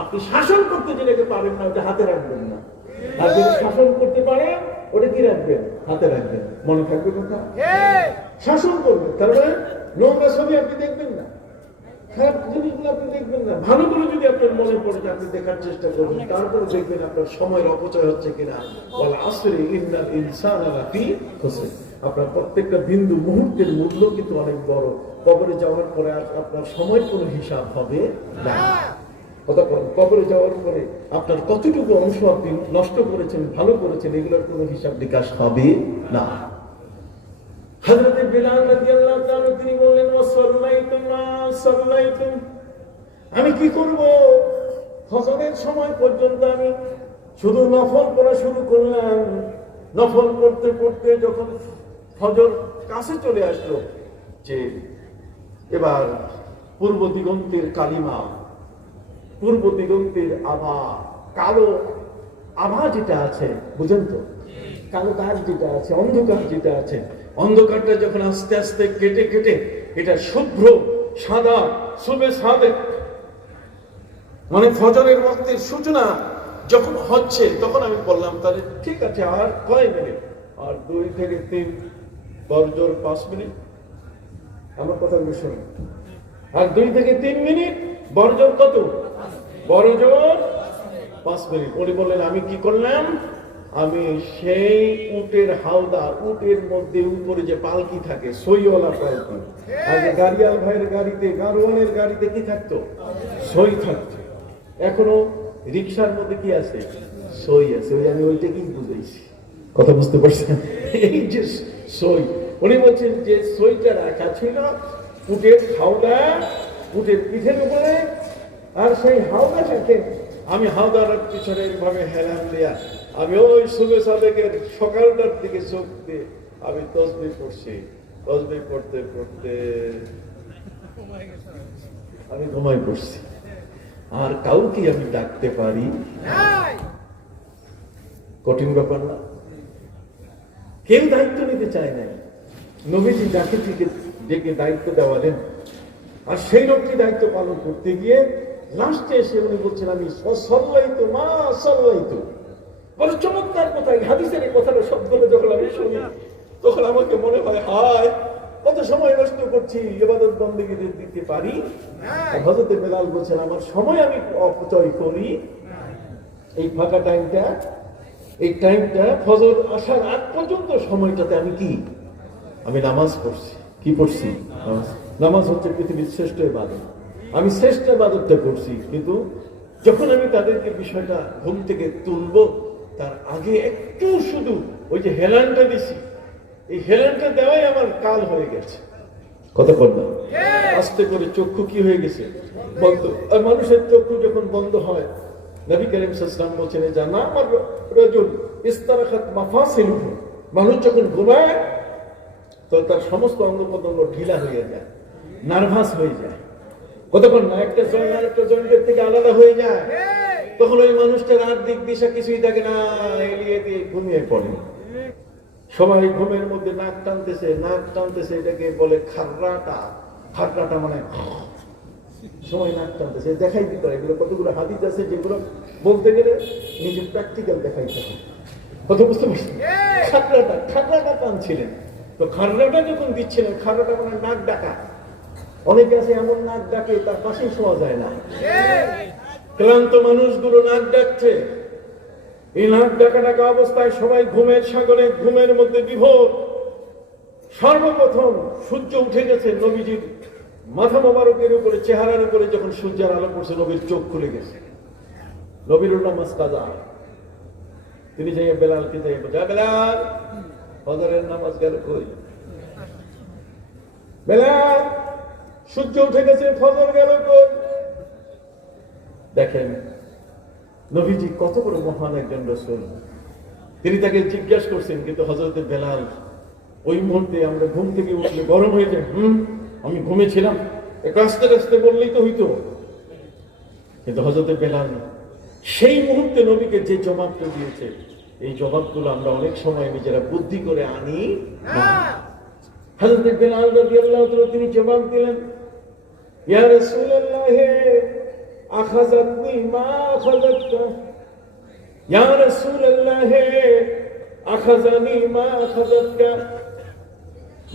আপনি শাসন করতে যেটাকে পারেন না ওটা হাতে রাখবেন না, আর যদি শাসন করতে পারেন ওটা কি রাখবেন? হাতে রাখবেন। মনে থাকবে কথা? শাসন করবেন, তার মানে নোংরা ছবি আপনি দেখবেন না, খারাপ জিনিসগুলো আপনি দেখবেন না, ভালো করে যদি আপনার মনে পড়ে আপনি দেখার চেষ্টা করবেন, তারপরে দেখবেন আপনার সময়ের অপচয় হচ্ছে কিনা। ওয়াল আসরি ইন্নাল ইনসানা লাফি খুসর, আপনার প্রত্যেকটা বিন্দু মুহূর্তের মূল্য কিন্তু অনেক বড়। কবরে যাওয়ার পরে আর আপনার সময়ের কোনো হিসাব হবে না। কবরে যাওয়ার পরে আপনার কতটুকু অংশ আপনি নষ্ট করেছেন, ভালো করেছেন, এগুলোর কোনো হিসাব নিকাশ হবে না। হযরত বেলাল রাদিয়াল্লাহু তাআলা তিনি বললেন ওয়াসাল্লাইতু মা সাল্লাইতু, আমি কি করব? ফজরের সময় পর্যন্ত আমি শুধু নফল পড়া শুরু করলাম। নফল পড়তে পড়তে যখন ফজর কাছে চলে আসলো, যে এবার পূর্ব দিগন্তের কালিমা, পূর্ব দিগন্তের আভা, কালো আভা যেটা আছে, বুঝেন তো, কালো দাগ যেটা আছে, অন্ধকার যেটা আছে, অন্ধকারটা যখন আস্তে আস্তে কেটে কেটে এটা শুভ্র সাদা শুভে সাদেক, মানে ফজরের ওয়াক্তের সূচনা যখন হচ্ছে, তখন আমি বললাম তাহলে ঠিক আছে আর কয় মিনিট? আর 2 থেকে 3, বড়জোর 5 মিনিট। আমার কথা শুনুন, আর 2 থেকে 3 মিনিট, বড়জোর কত? বড়জোর 5 মিনিট। উনি বললেন আমি কি করলাম? আমি সেই উটের হাওদা, উটের মধ্যে উপরে যে পালকি থাকে, সইওয়ালা পালকি, আগে গাড়িয়াল ভাইয়ের গাড়িতে, গাড়োয়ানের গাড়িতে কি থাকতো? সই থাকতো। এখনো রিক্সার মধ্যে কি আছে? সই আছে। ওই আমি ওইটা কি বুঝাইছি, কথা বুঝতে পারছেন? এই যে সই, উনি বলছেন যে সইটা রাখা ছিল উটের হাওদা, উটের পিঠের উপরে, আর সেই হাওদাটাকে আমি হাওদার পিছনে এইভাবে হেলান দিয়া আমি ওই শুভে সাদেকের সকালটার দিকে চোখ দিয়ে আমি তসবিহ পড়ছি। তাসবিহ পড়তে পড়তে আমি ঘুমাই পড়ছি। আর কাউকে আমি ডাকতে পারি? কঠিন ব্যাপার না? কেউ দায়িত্ব নিতে চায় না। নবীজি যাকে থেকে ডেকে দায়িত্ব দেওয়ালেন, আর সেই লোকটি দায়িত্ব পালন করতে গিয়ে লাস্টে এসে উনি বলছেন, আমি সল্লাইতু মা সল্লাইতু। বড় চমৎকার কথা। এই হাদিসের এই কথাটা শব্দটা যখন আমি শুনি, তখন আমাকে মনে হয়, হায় কত সময় নষ্ট করছি, ইবাদত বন্দেগী দিতে পারি। হযরত বেলাল বলছেন, আমার সময় আমি অপচয় করি। এই ফাঁকা টাইমটা, এই টাইমটা ফজর আসার আগ পর্যন্ত সময়টাতে আমি কি, আমি নামাজ পড়ছি। কি পড়ছি? নামাজ হচ্ছে পৃথিবীর শ্রেষ্ঠ ইবাদত। আমি শ্রেষ্ঠ ইবাদতটা করছি, কিন্তু যখন আমি তাদেরকে বিষয়টা ঘুম থেকে তুলবো, তার আগে একটু শুধু ওই যে হেলানটা দিছি, এই হেলানটা দেওয়াই আমার কাল হয়ে গেছে। কতক্ষণ না আস্তে করে চক্ষু কি হয়ে গেছে, বন্ধ। আর মানুষের চক্ষু যখন বন্ধ হয়, নবী করিম সাল্লাল্লাহু আলাইহি ওয়াসাল্লাম বলেছেন, জানা আমার রাজুল ইস্তারাখাত মাফাসিলুহু, মানুষ যখন ঘুমায় তো তার সমস্ত অঙ্গ প্রত্যঙ্গ ঢিলা হয়ে যায়, নার্ভাস হয়ে যায়। কতক্ষণ না একটা জয়েন্ট আর একটা জয়েন্টের থেকে আলাদা হয়ে যায়, তখন ওই মানুষটার আর দিক দিশা কিছুই থাকে না, এলিয়ে দিয়ে ঘুমিয়ে পড়ে। সবাই ঘুমের মধ্যে নাক টানতেছে, নাক টানতেছে, এটাকে বলে খাররাটা। খাররাটা মানে সময় নাক টানতেছে, দেখাই দিতে হয়। এগুলো কতগুলো হাদিস আছে যেগুলো বলতে গেলে নিজের প্র্যাকটিক্যাল দেখাইতে হয়। কথা বুঝতে পারছি? খাররাটা টানছিলেন। তো খাররাটা যখন দিচ্ছিলেন, খাররাটা মানে নাক ডাকা। অনেকে আছে এমন নাক ডাকে তার পাশেই শোয়া যায় না। ক্লান্ত মানুষগুলো নাক ডাকছে। এই নাক ডাকা ডাকা অবস্থায় সবাই ঘুমের সাগরে, ঘুমের মধ্যে বিভোর। সর্বপ্রথম সূর্য উঠে গেছে নবীজির মাথা মোবারকের উপরে, চেহারার উপরে যখন সূর্যের আলো পড়ছে, নবীর চোখ খুলে গেছে। নবীর নামাজ কাজা। তিনি যাই বেলালকে যাই বোঝা, বেলাল ফজরের নামাজ গেল কই? বেলাল সূর্য উঠে গেছে, ফজর গেল কই? দেখেন নবীজি কত বড় মহান একজন রাসূল। তিনি তাকে জিজ্ঞাসা করছেন, কিন্তু হযরত বেলাল ওই মুহূর্তে, আমরা ঘুম থেকে উঠলে গরম হয়ে যায়, আমি ঘুমেছিলাম, একটু আস্তে আস্তে বললেই তো হইতো। কিন্তু হযরত বেলাল সেই মুহূর্তে নবীকে যে জবাবটা দিয়েছে, এই জবাবগুলো আমরা অনেক সময় নিজেরা বুদ্ধি করে আনি না। হযরত বেলাল রাদিয়াল্লাহু তাআলা তিনি জবাব দিলেন, ইয়া রাসূলুল্লাহ আখাযাতনি মা আখাযাতকা, ইয়া রাসূলুল্লাহ আখাযানি মা আখাযাতকা।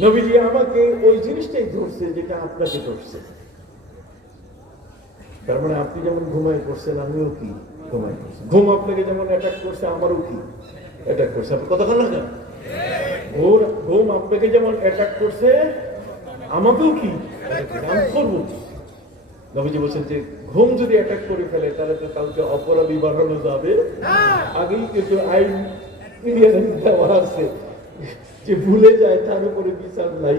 নবীজি আমাকে ওই জিনিসটাই ধরছে যেটা আপনাকে ধরছে। তার মানে আপনি যেমন ঘুমাই পড়ছেন, আমিও কি ঘুমাই পড়ছি। ঘুম আপনাকে যেমন অ্যাটাক করছে, আমারও কি অ্যাটাক করছে। আপনি কতক্ষণ না কেন? ঘুম আপনাকে যেমন অ্যাটাক করছে, আমাকেও কি আমি করবো। নবীজি বলছেন যে ঘুম যদি অ্যাটাক করে ফেলে, তাহলে তো কাউকে অপরাধী বানানো যাবে। আগেই কিন্তু আইন দেওয়া আছে যে ভুলে যায় তার উপরে বিচার নাই।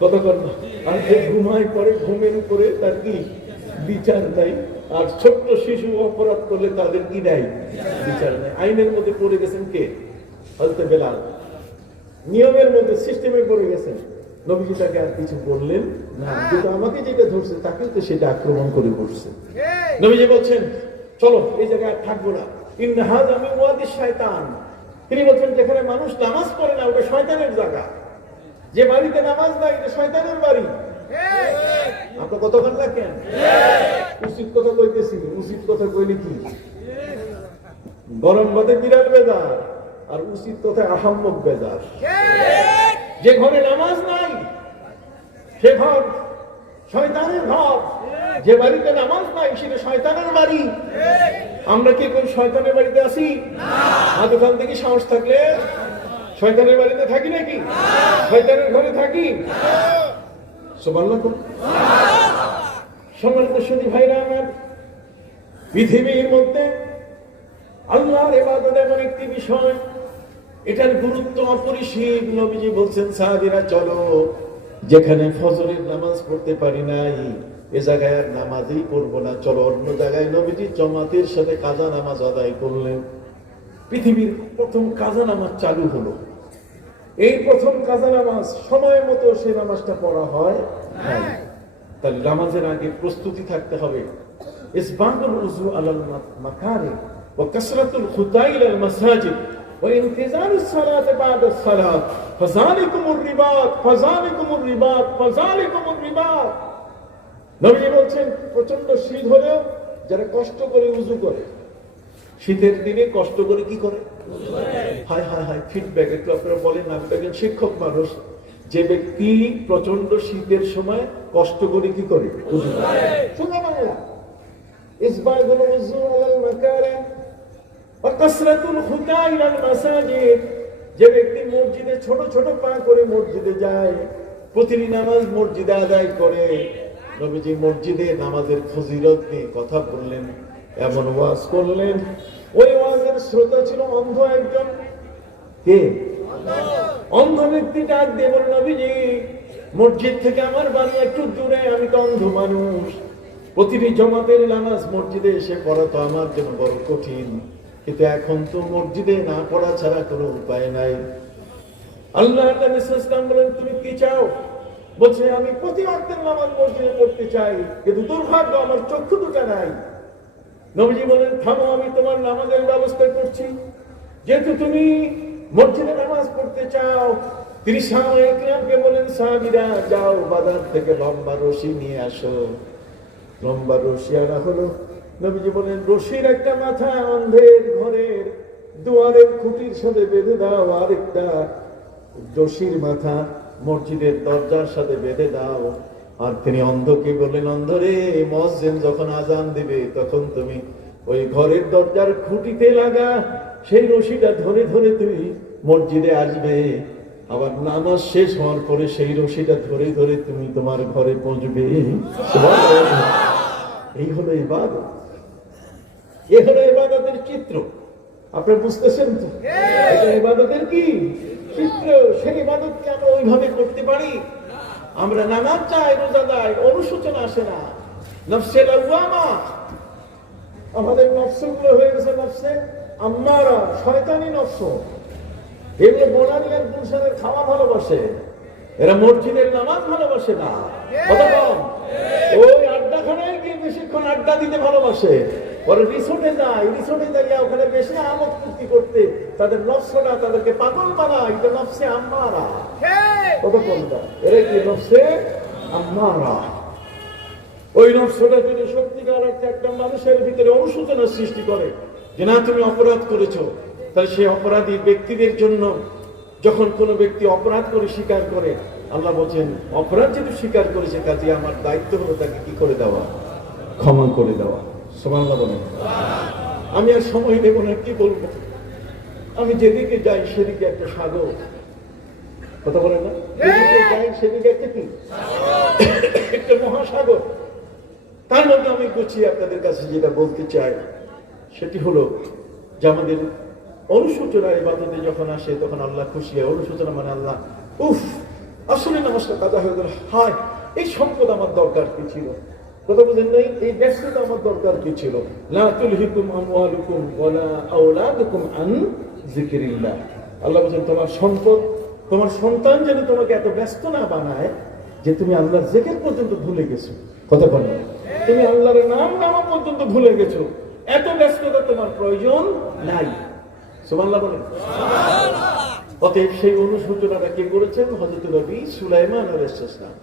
কতক্ষণ না? আর যে ঘুমায় পরে, ঘুমের উপরে তার কি বিচার নাই। আর ছোট্ট শিশু অপরাধ করলে তাদের কি নাই, বিচার নাই। আইনের মধ্যে পড়ে গেছেন কে? হযরত বেলাল। নিয়মের মধ্যে, সিস্টেমে পড়ে গেছেন। নবীজি তাকে আর কিছু বললেন না, কিন্তু আমাকে যেটা ধরছে তাকেও তো সেটা আক্রমণ করে বসছে। নবীজি বলছেন, চলো এই জায়গায় আর থাকবো না। ইন্না হাযা মিন ওয়াদিশ শায়তান। তিনি বলছেন, যেখানে মানুষ নামাজ পড়ে না, ওটা শয়তানের জায়গা। যে বাড়িতে নামাজ নাই, এটা শয়তানের বাড়ি। আপনি কতক্ষণ লাগেন? উচিত কথা কইতেছি। উচিত কথা কইলে কি গরম ভাতে বিড়াল বেজার, আর উচিত কথা আহাম্মক বেজার। যে ঘরে নামাজ নাই সে ঘর শয়তানের ঘর। যে বাড়িতে নামাজ নাই সেটা শয়তানের বাড়ি। আমরা কি কোন শয়তানের বাড়িতে আছি? হাত ওখান থেকে সাহস থাকলে শয়তানের বাড়িতে থাকি নাকি? শয়তানের ঘরে থাকি? সুবহানাল্লাহ। সম্মানিত সুধী ভাইরা আমার, পৃথিবীর মধ্যে আল্লাহর ইবাদত এমন একটি বিষয়, এটার গুরুত্ব অপরিসীম। নবীজি বলছেন, সাহাবীরা চলো, যেখানে ফজরের নামাজ পড়তে পারি নাই, এ জায়গায় আর নামাজই পড়বো না, চলো অন্য জায়গায়। নবীজি জামাতের সাথে কাজা নামাজ আদায় করলেন। পৃথিবীর প্রথম কাজা নামাজ চালু হলো। এই প্রথম কাজা নামাজ সময় মতো সেই নামাজটা পড়া হয় নাই। তাহলে নামাজের আগে প্রস্তুতি থাকতে হবে। ইসবাগুল উযু আলাল মাকারি ওয়া কাসরাতুল খুতাই ইলাল মাসাজিদ ওয়া ইনতিজারুস সালাতি বা'দাস সালাত ফাযালিকুমুর রিবাত ফাযালিকুমুর রিবাত ফাযালিকুমুর রিবাত। নবী বলছেন প্রচন্ড শীত হলেও যারা কষ্ট করে উযু করে, শীতের দিনে কষ্ট করে কি করে? হায় হায় হায়, ফিডব্যাক একটু আপনারা বলেন। আমি একজন শিক্ষক মানুষ, যে ব্যক্তি প্রচন্ড শীতের সময় কষ্ট করে কি করে? শুনে বাংলা ইসবাগুল উযু আলাল মাকারি ওয়া কাসরাতুল খুতা ইলাল মাসাজিদ। যে ব্যক্তি মসজিদে ছোট ছোট পা করে মসজিদে যায়, প্রতিদিন নামাজ মসজিদে আদায় করে। নবীজি মসজিদে নামাজের ফজিলত নিয়ে কথা বললেন, এমন ওয়াজ করলেন। ওই ওয়াজের শ্রোতা ছিল অন্ধ একজন। কে? অন্ধ ব্যক্তি ডাক দিয়ে বলল, নবীজি মসজিদ থেকে আমার বাড়ি একটু দূরে, আমি তো অন্ধ মানুষ, প্রতিটি জমাতের নামাজ মসজিদে এসে পড়া তো আমার জন্য বড় কঠিন, কিন্তু এখন তো মসজিদে না পড়া ছাড়া কোনো উপায় নাই। আল্লাহর নবী সাল্লাল্লাহু আলাইহি ওয়াসাল্লাম বলেন, তুমি কি চাও? বলছে, আমি প্রতি ওয়াক্তের নামাজ মসজিদে পড়তে চাই, কিন্তু দুর্ভাগ্য আমার চক্ষু দুটো নাই। নবীজি বলেন, থামো, আমি তোমার নামাজের ব্যবস্থা করছি। যেহেতু তুমি মসজিদে নামাজ পড়তে চাও, তিনি সাহাবায়ে কিরামকে বলেন, সাহাবীরা যাও বাজার থেকে লম্বা রশি নিয়ে আসো। লম্বা রশি আনা হলো। নবীজি বলেন, রশির একটা মাথা অন্ধের ঘরের দুয়ারের খুঁটির সাথে বেঁধে দাও, আরেকটা রশির মাথা মসজিদের দরজার সাথে বেঁধে দাও। আর তিনি অন্ধকে বললেন, অন্ধরে মুয়াজ্জিন যখন আজান দিবে তখন তুমি ওই ঘরের দরজার খুঁটিতে লাগা, সেই রশিটা ধরে ধরে তুমি মসজিদে আসবে। আবার নামাজ শেষ হওয়ার পরে সেই রশিটা ধরে ধরে তুমি তোমার ঘরে পৌঁছবে। এই হলো ইবাদত। এই হলো ইবাদতের চিত্র। আপনারা বুঝতেছেন তো? এটা ইবাদতের কি চিত্র? সেই ইবাদতকে আমরা ওইভাবে করতে পারি। আমরা নামাজ চাই, রোজা দেয়, অনুশোচনা আসে না। নফসে লাওয়ামা, আমাদের নফসগুলো হয়ে গেছে নফসে আম্মারা, শয়তানি নফস। এগুলো বোনারি আর গুলশানের খাওয়া ভালোবাসে, এরা মসজিদের নামাজ ভালোবাসে না। কতক্ষণ ওই আড্ডাখানায় গিয়ে বেশিক্ষণ আড্ডা দিতে ভালোবাসে, পরে রিসোর্টে যায়, রিসোর্টে যাইয়া ওখানে বেশি আমোদ ফুর্তি করতে তাদের নফসটা তাদেরকে পাগল বানায়। এটা নফসে আম্মারা। কতক্ষণ এরা কি নফসে আম্মারা। ওই নফসটা যদি সত্যিকার অর্থে একটা মানুষের ভিতরে অনুশোচনা সৃষ্টি করে যে না তুমি অপরাধ করেছো, তাহলে সেই অপরাধী ব্যক্তিদের জন্য যখন কোনো ব্যক্তি অপরাধ করে স্বীকার করে, আল্লাহ বলছেন অপরাধ যেহেতু স্বীকার করেছে কাজে আমার দায়িত্ব হলো তাকে কি করে দেওয়া? ক্ষমা করে দেওয়া। সুবহানাল্লাহ বলেন। আমি আর সময় নেব না, কি বলবো। আমি যেদিকে যাই সেদিকে একটা সাগর। কথা বলেন না? যেদিকে যাই সেদিকে একটা কি? একটা মহাসাগর। তার মধ্যে আমি গুছিয়ে আপনাদের কাছে যেটা বলতে চাই সেটি হলো যে আমাদের অনুশোচনা ইবাদতে যখন আসে তখন আল্লাহ খুশি হয়। অনুশোচনা মানে আল্লাহ, উফ, আসলে নামাজটা কাজা হয়ে গেল, হায় এই সম্পদ আমার দরকার কি ছিল। কথা বুঝেন নাই? এই ব্যস্ততা আমার দরকার কি ছিল। লা তুলহিকুম আমওয়ালুকুম ওয়ালা আওলাদুকুম আন যিকরিল্লাহ। আল্লাহ বলেন তোমার সম্পদ, তোমার সন্তান যেন তোমাকে এত ব্যস্ত না বানায় যে তুমি আল্লাহর জিকির পর্যন্ত ভুলে গেছো। কথা বলেন, তুমি আল্লাহর নাম নেওয়া পর্যন্ত ভুলে গেছো। এত ব্যস্ততা তোমার প্রয়োজন নাই। সুবহানাল্লাহ বলেন। অতএব সেই অনুশোচনাটা কে করেছেন? হযরত নবী সুলাইমান আলাইহিস সালাম।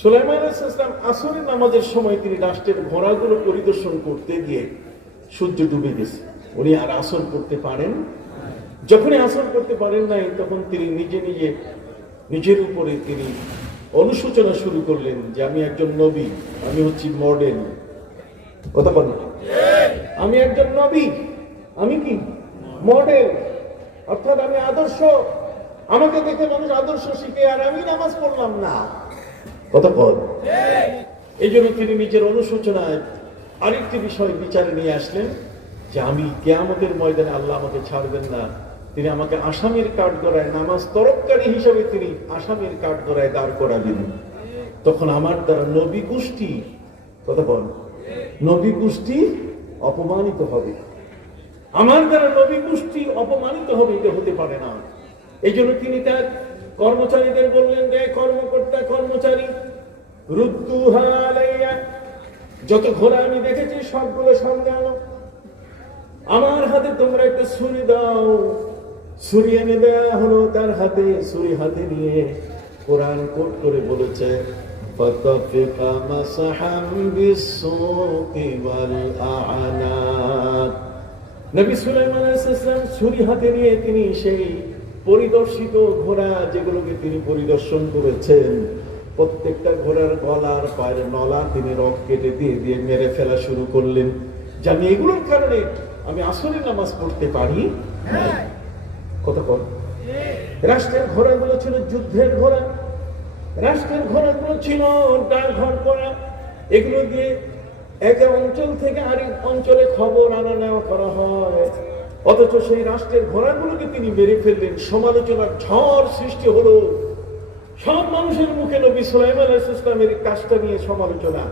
সুলাইমান আলাইহিস সালাম আসরের নামাজের সময় তিনি রাষ্ট্রের ঘোড়াগুলো পরিদর্শন করতে গিয়ে সূর্য ডুবে গেছে, উনি আর আসর করতে পারেন। যখনই আসর করতে পারেন নাই তখন তিনি নিজের উপরে তিনি অনুশোচনা শুরু করলেন যে আমি একজন নবী, আমি হচ্ছি মডেল। কথা বলেন, আমি একজন নবী, আমি কি মডেল, অর্থাৎ আমি আদর্শ। আমাকে দেখে মানুষ আদর্শ শিখে, আর আমি নামাজ পড়লাম না। কথা বল। এই জন্য তিনি নিজের অনুশোচনায় আরেকটি বিষয় বিচারে নিয়ে আসলেন যে আমি কিয়ামতের ময়দানে আল্লাহ আমাকে ছাড়বেন না, তিনি আমাকে আসামির কাঠগড়ায়, নামাজ তরফকারী হিসাবে তিনি আসামির কাঠগড়ায় দাঁড় করাবেন। তখন আমার দ্বারা নবী গোষ্ঠী, কথা বল, নবী গোষ্ঠী অপমানিত হবে। আমার দ্বারা নবী গোষ্ঠী অপমানিত হবে, এটা হতে পারে না। এই জন্য তিনি তার কর্মচারীদের বললেন, রে কর্মকর্তা কর্মচারী, রুদ্দুহা আলাইয়া, যত ঘোড়া আমি দেখেছি সবগুলো সামনে আনো, আমার হাতে তোমরা একটা ছুরি দাও। ছুরি এনে দেয়া হলো তার হাতে। ছুরি হাতে নিয়ে কোরআন কোট করে বলেছে, ফাতাফিকা মাসাহাম বিসসুকি ওয়াল আ'নাক। নবী সুলাইমান আলাইহিস সালাম ছুরি হাতে নিয়ে তিনি সেই পরিদর্শিত ঘোড়া যেগুলোকে তিনি পরিদর্শন করেছেন, প্রত্যেকটা ঘোড়ার গলার পায়ের নলা তিনি রক কেটে দিয়ে দিয়ে মেরে ফেলা শুরু করলেন। জানি এগুলোর কারণে আমি আসরের নামাজ পড়তে পারি। কথা বল। রাষ্ট্রের ঘোড়াগুলো ছিল যুদ্ধের ঘোড়া, রাষ্ট্রের ঘোড়াগুলো ছিল ডাকঘর করা, এগুলো দিয়ে এক অঞ্চল থেকে আরেক অঞ্চলে খবর আনা নেওয়া করা হয়। অথচ সেই রাষ্ট্রের ঘোড়াগুলোকে তিনি মেরে ফেললেন। সমালোচনার ঝড় সৃষ্টি হলো। সব মানুষের মুখে নবী সুলাইমান আলাইহিস সালামের এই কাজটা নিয়ে সমালোচনা,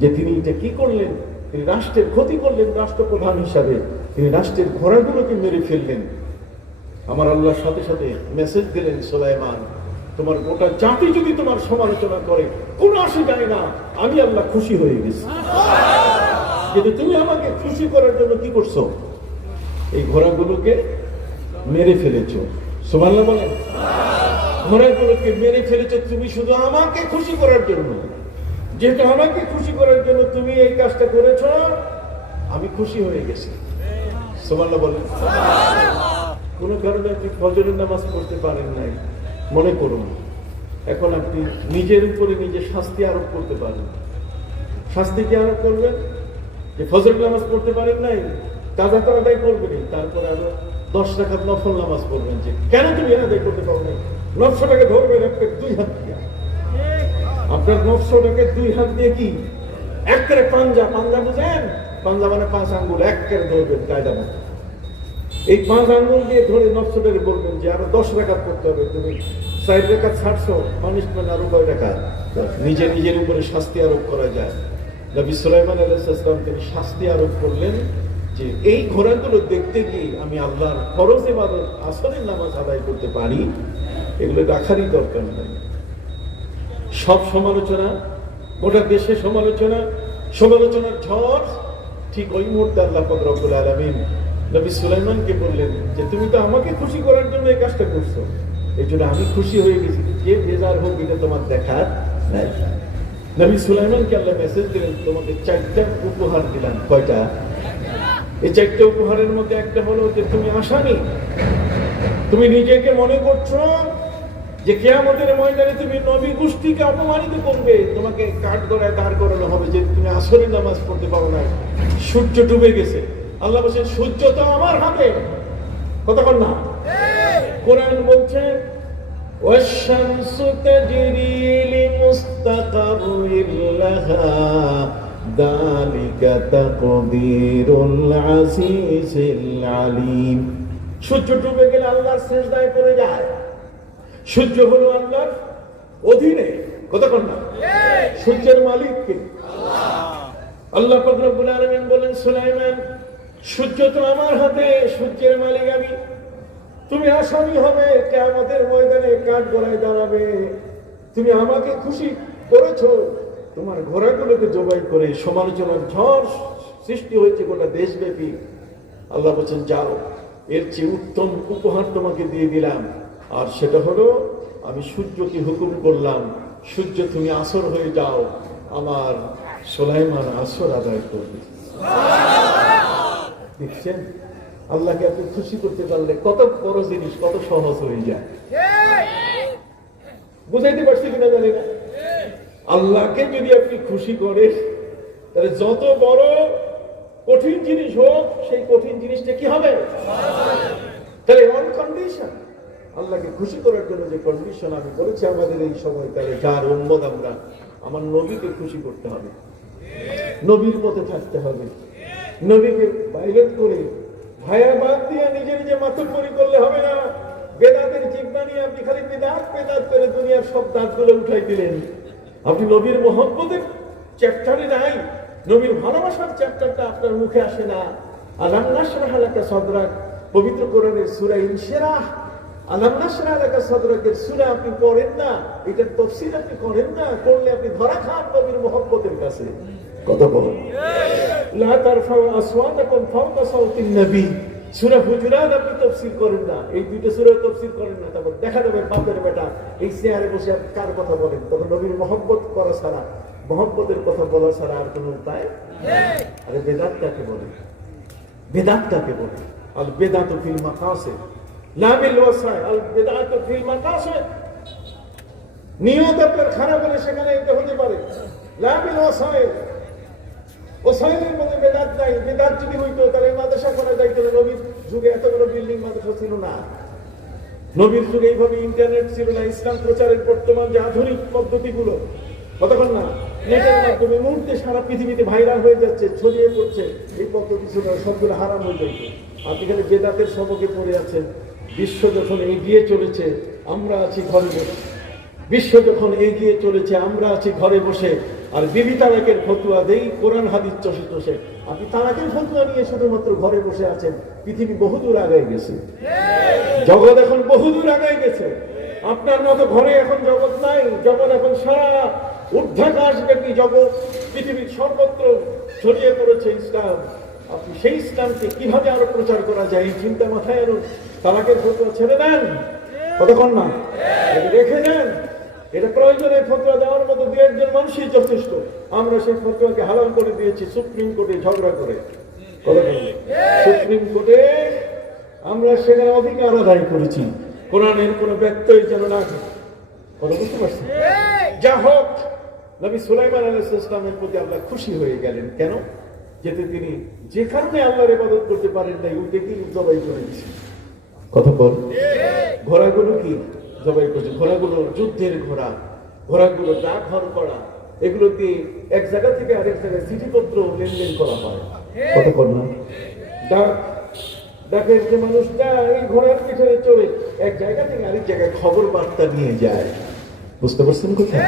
যে তিনি এটা কি করলেন, তিনি রাষ্ট্রের ক্ষতি করলেন। রাষ্ট্রপ্রধান হিসাবে তিনি রাষ্ট্রের ঘোড়াগুলোকে মেরে ফেললেন। আমার আল্লাহর সাথে সাথে মেসেজ দিলেন, সুলাইমান, তোমার গোটা জাতি যদি তোমার সমালোচনা করে কোনো আসে যায় না, আমি আল্লাহ খুশি হয়ে গেছি। কিন্তু তুমি আমাকে খুশি করার জন্য কি করছো? এই ঘোড়াগুলোকে মেরে ফেলেছো। সুবহানাল্লাহ বলেন। ঘোড়াগুলোকে মেরে ফেলেছো তুমি শুধু আমাকে খুশি করার জন্য। যেহেতু আমাকে খুশি করার জন্য তুমি এই কাজটা করেছো, আমি খুশি হয়ে গেছি। সুবহানাল্লাহ বলেন। কোনো কারণে আপনি ফজরের নামাজ পড়তে পারেন নাই, মনে করুন, এখন আপনি নিজের উপরে নিজে শাস্তি আরোপ করতে পারেন। শাস্তি কি আরোপ করবেন? যে ফজরের নামাজ পড়তে পারেন নাই, কাজা তো আদায় করবেন, তারপরে আরো 10 রাকাত নফল নামাজ পড়বেন। যে কেন তুমি আদায় করতে পারো না? নফসটাকে ধরবেন একটা 2 হাত দিয়ে। আপনার নফসটাকে 2 হাত দিয়ে কি একেবারে পাঞ্জা, পাঞ্জা বুঝেন? পাঞ্জা মানে 5 আঙ্গুল একেবারে ধরবেন কায়দা মতো। এই 5 আঙ্গুল দিয়ে ধরে নফসটাকে বলবেন যে আরো 10 রাকাত করতে হবে। তুমি 4 রাকাত ছাড়ছো, পানিশমেন্ট আরো 9 রাকাত। নিজের উপরে শাস্তি আরোপ করা যায়। নবী সুলাইমান আলাইহিস সালাম তিনি শাস্তি আরোপ করলেন যে এই ঘোড়াগুলো দেখতে গিয়ে আমি আল্লাহর ফরজ ইবাদত আসরের নামাজ আদায় করতে পারি, এগুলো রাখারই দরকার নেই। সব সমালোচনা, গোটা দেশে সমালোচনা, সমালোচনার ঝড়। ঠিক ওই মুহূর্তে আল্লাহ পাক রব্বুল আলামিন নবী সুলাইমানকে বললেন যে তুমি তো আমাকে খুশি করার জন্য এই কাজটা করছো, এই জন্য আমি খুশি হয়ে গেছি। যে বেজার হোক এটা তোমার দেখার নাই। নবী সুলাইমানকে আল্লাহ মেসেজ দিলেন, তোমাকে 4টা উপহার দিলাম। কয়টা? এই 4টা উপহারের মধ্যে একটা হলো যে তুমি আসামি। তুমি নিজেকে মনে করছো যে কিয়ামতের ময়দানে তুমি নবী গোষ্ঠীকে অপমানিত করবে, তোমাকে কাঠগড়ায় দাঁড় করানো হবে যে তুমি আসরের নামাজ পড়তে পারো না। সূর্য ডুবে গেছে, আল্লাহ বলছেন সূর্য তো আমার হাতে। কতক্ষণ না কোরআন বলছে والشمس تجري لمستقر لها ذلك تقدير العزيز العليم। সূর্য ডুবে গেলে আল্লাহর সিজদায় পড়ে যায়। সূর্য হলো আল্লাহর অধীনে। কতক্ষণ না সূর্যের মালিক কে? আল্লাহ পাক রব্বুল আলামিন বলেন, সুলাইমান, সূর্য তো আমার হাতে, সূর্যের মালিক আমি। তুমি আসামি হবে, কিয়ামতের ময়দানে কাঠগড়ায় দাঁড়াবে। তুমি আমাকে খুশি করেছো, তোমার ঘোড়াগুলোকে জবাই করে। সমালোচনার ঝড় সৃষ্টি হয়েছে গোটা দেশব্যাপী। আল্লাহ বলছেন, যাও, এর চেয়ে উত্তম উপহার তোমাকে দিয়ে দিলাম। আর সেটা হলো আমি সূর্যকে হুকুম করলাম, সূর্য তুমি আসর হয়ে যাও, আমার সুলাইমান আসর আদায় করবে। দেখছেন আল্লাহকে আপনি খুশি করতে পারলে কত বড় জিনিস, কত সহজ হয়ে যায়। বুঝাইতে পারছি কিনা জানি না। আল্লাহকে যদি আপনি খুশি করেন, তাহলে যত বড় কঠিন জিনিস হোক, সেই কঠিন জিনিসটা কি হবে? তাহলে ওয়ান কন্ডিশন, আল্লাহকে খুশি করার জন্য যে কন্ডিশন আমি বলেছি আমাদের এই সময়, তাহলে যার উম্মত আমরা, আমার নবীকে খুশি করতে হবে, নবীর পথে থাকতে হবে। নবীকে বাইরাত করে ভায়া বাদ দিয়ে নিজে নিজে মাতুব্বরি করলে হবে না। বেদাতের জিহ্বা নিয়ে আপনি খালি বেদাত বেদাত করে দুনিয়ার সব দাঁতগুলো উঠাই দিলেন। আপনি নবীর মহব্বতের চ্যাপ্টারে নাই, নবীর ভালোবাসার চ্যাপ্টারটা আপনার মুখে আসে না। আলাম নাশরাহ লাকা সাদরাক, পবিত্র কোরআনের সূরা ইনশিরাহ আলাম নাশরাহ লাকা সাদরাকের সূরা আপনি পড়েন না, এটা তাফসীর আপনি করেন না, করলে আপনি ধরা খান নবীর মুহাব্বতের কাছে। কথা বলেন, লা তারফাউ আসওয়াতাকুম ফাওকা সাওতিন নবী, সূরা হুজুরাত আপনি তাফসীর করেন না, এই দুইটা সূরা তাফসীর করেন না, তারপর দেখা যাবে বাপের বেটা এই চেয়ারে বসে আপনি কার কথা বলেন। তখন নবীর মুহাব্বত করা ছাড়া, মুহাব্বতের কথা বলা ছাড়া আর কোনো উপায় নেই। আরে বেদাত কাকে বলে? বেদাত কাকে বলে? আল বেদাতু ফিল মাকাসিদ লা বিল ওয়াসাই, আল বেদাতু ফিল মাকাসিদ। নিয়ত আপনার খারাপ হলে সেখানে এটা হতে পারে, লা বিল ওয়াসাই। ওসাইলের মধ্যে বেদাত নাই। বেদাত যদি হইতো তাহলে মাদ্রাসা করা যাইতো না। নবীর যুগে এত বড় বিল্ডিং মাদ্রাসা ছিল না, নবীর যুগে এইভাবে ইন্টারনেট ছিল না, ইসলাম প্রচারের বর্তমান যে আধুনিক পদ্ধতিগুলো, কতক্ষণ না নেটের মাধ্যমে মুহূর্তে সারা পৃথিবীতে ভাইরাল হয়ে যাচ্ছে, ছড়িয়ে পড়ছে, এই পদ্ধতি ছিল সবগুলো হারাম হয়ে যাইত। আপনি এখানে বেদাতের সবকে পড়ে আছেন। বিশ্ব যখন এগিয়ে চলেছে আমরা আছি ঘরে বসে, বিশ্ব যখন এগিয়ে চলেছে আমরা আছি ঘরে বসে, আর বিবি তালাকের ফতোয়া দেই কোরআন হাদিস চষে চষে। আপনি তালাকের ফতোয়া নিয়ে শুধুমাত্র ঘরে বসে আছেন। পৃথিবী বহুদূর আগায় গেছে, জগৎ এখন বহুদূর আগায় গেছে। আপনার মতো ঘরে এখন জগৎ নাই, জগৎ এখন সারা ঊর্ধ্বাকাশ ব্যাপী জগৎ, পৃথিবীর সর্বত্র ছড়িয়ে পড়েছে ইসলাম। আপনি সেই ইসলামকে কিভাবে আরো প্রচার করা যায় এই চিন্তা মাথায় আনুন। তালাকের ফতোয়া ছেড়ে দেন, কতক্ষণ না রেখে দেন। এটা প্রয়োজনে ফতোয়া দেওয়ার মতো দু একজন মানুষই যথেষ্ট। আমরা সেই ফতোয়াকে হালাল করে দিয়েছি সুপ্রিম কোর্টে ঝগড়া করে। সুপ্রিম কোর্টে আমরা সেখানে অধিকার আদায় করেছি, কোরআনের কোন ব্যত্যয় যেন না। কথা বুঝতে পারছি? যা হোক, নবী সুলাইমান আলাইহিস সালামের প্রতি আল্লাহ খুশি হয়ে গেলেন। কেন? যেতে তিনি যে কারণে আল্লাহর ইবাদত করতে পারেন নাই, ওইটা কি জবাই করে দিয়েছেন। কথা বল, ঘোড়াগুলো কি জবাই করছে? ঘোড়াগুলো যুদ্ধের ঘোড়া, ঘোড়াগুলো ডাক ঘর করা, এগুলো দিয়ে এক জায়গা থেকে আরেক জায়গায় চিঠিপত্র লেনদেন করা হয়। কত কর না ডাকের যে মানুষটা এই ঘোড়ার পিছনে চড়ে এক জায়গা থেকে আরেক জায়গায় খবর বার্তা নিয়ে যায়। বুঝতে পারছেন কোথায়?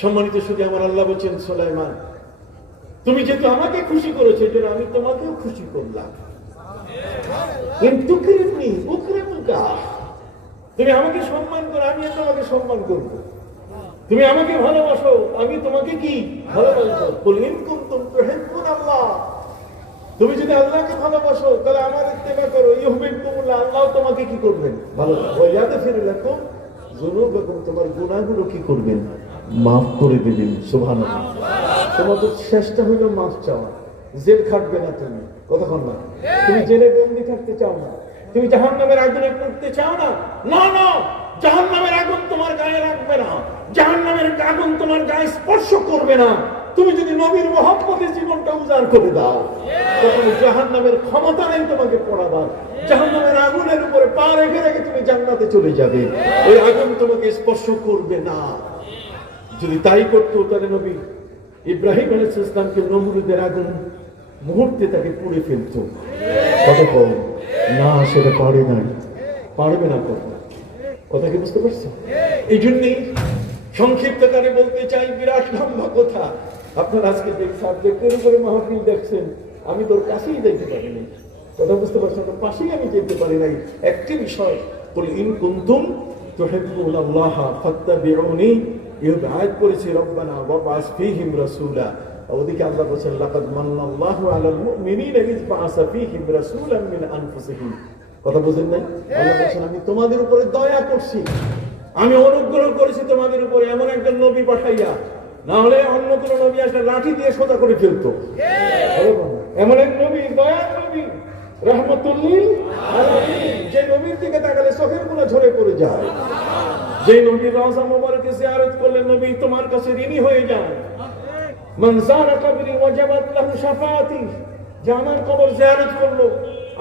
সম্মানিত শুধু আমার আল্লাহ বলছেন, সুলাইমান তুমি যেহেতু আমাকে খুশি করেছো, এজন্য আমি তোমাকেও খুশি করলাম। কিন্তু তুমি আমাকে সম্মান করো, আমি তোমাকে সম্মান করব। তুমি আমাকে ভালোবাসো, আমি তোমাকে কি ভালোবাসবো। তুমি যদি আল্লাহকে ভালোবাসো তাহলে আমার ইত্তেবা করো, ইউহিব্বুকুমুল্লাহ, আল্লাহ তোমাকে কি করবেন? ভালোবাসবেন। তোমার গুনাহগুলো কি করবেন? মাফ করে দেবেন। সুবহানাল্লাহ। তোমাদের চেষ্টা হইল মাফ চাওয়া। জেল খাটবে না তুমি, কতক্ষণ না? তুমি জেলে বন্দি থাকতে চাও না, তুমি জাহান্নামের আগুনে পড়তে চাও না। না না, জাহান্নামের আগুন তোমার গায়ে লাগবে না, জাহান্নামের আগুন তোমার গায়ে স্পর্শ করবে না। তুমি যদি নবীর মহব্বতে জীবনটা উজাড় করে দাও, তখন জাহান্নামের ক্ষমতা নেই তোমাকে পড়াবার। জাহান্নামের আগুনের উপরে পা রেখে রেখে তুমি জান্নাতে চলে যাবে, ওই আগুন তোমাকে স্পর্শ করবে না। যদি তাই করতো তাহলে নবী ইব্রাহিম আলাইহিস সালামকে নমরুদের আগুন মুহূর্তে তাকে পুড়ে ফেলতো। কত কম না, সেটা পারে নাই, পারবে না। কথা কি বুঝতে পারছো? এই জন্যই সংক্ষিপ্তকারে বলতে চাই, বিরাট লম্বা কথা। আপনার আজকে যে সাবজেক্টের উপরে মাহফিল দেখছেন, আমি তোর কাছেই যেতে পারিনি। কথা বুঝতে পারছেন? তোর পাশেই আমি যেতে পারি নাই। একটি বিষয়, কুল ইন কুনতুম তুহিব্বুনাল্লাহ ফাত্তাবিউনি, এই আয়াত করেছে রব্বানা ওয়াবআস ফীহিম রাসূলা। ওদিকে আল্লাহ বলেছেন লাকাদ মান্নাল্লাহু আলাল মুমিনিনা ইয বাআসা ফীহিম রাসূলাম মিন আনফুসিহিম। কথা বুঝেন নাই? আল্লাহ বলেছেন আমি তোমাদের উপরে দয়া করছি, আমি অনুগ্রহ করেছি তোমাদের উপরে এমন একজন নবী পাঠাইয়া, না হলে অন্য কোন নবী আসলে লাঠি দিয়ে সোজা করে ফেলতো। এমন এক নবী, দয়ার নবী, রাহমাতুল লিল আলামিন, যে নবীর দিকে তাকালে চোখের গুলো ঝরে পড়ে যায়, যে নবীর রওজা মোবারকে জিয়ারত করলে নবী তোমার কাছে ঋণী হয়ে যায়। মান যারা কবরি ওয়াজাবাত লাহু শাফাআতি, যে আমার কবর জিয়ারত করলো,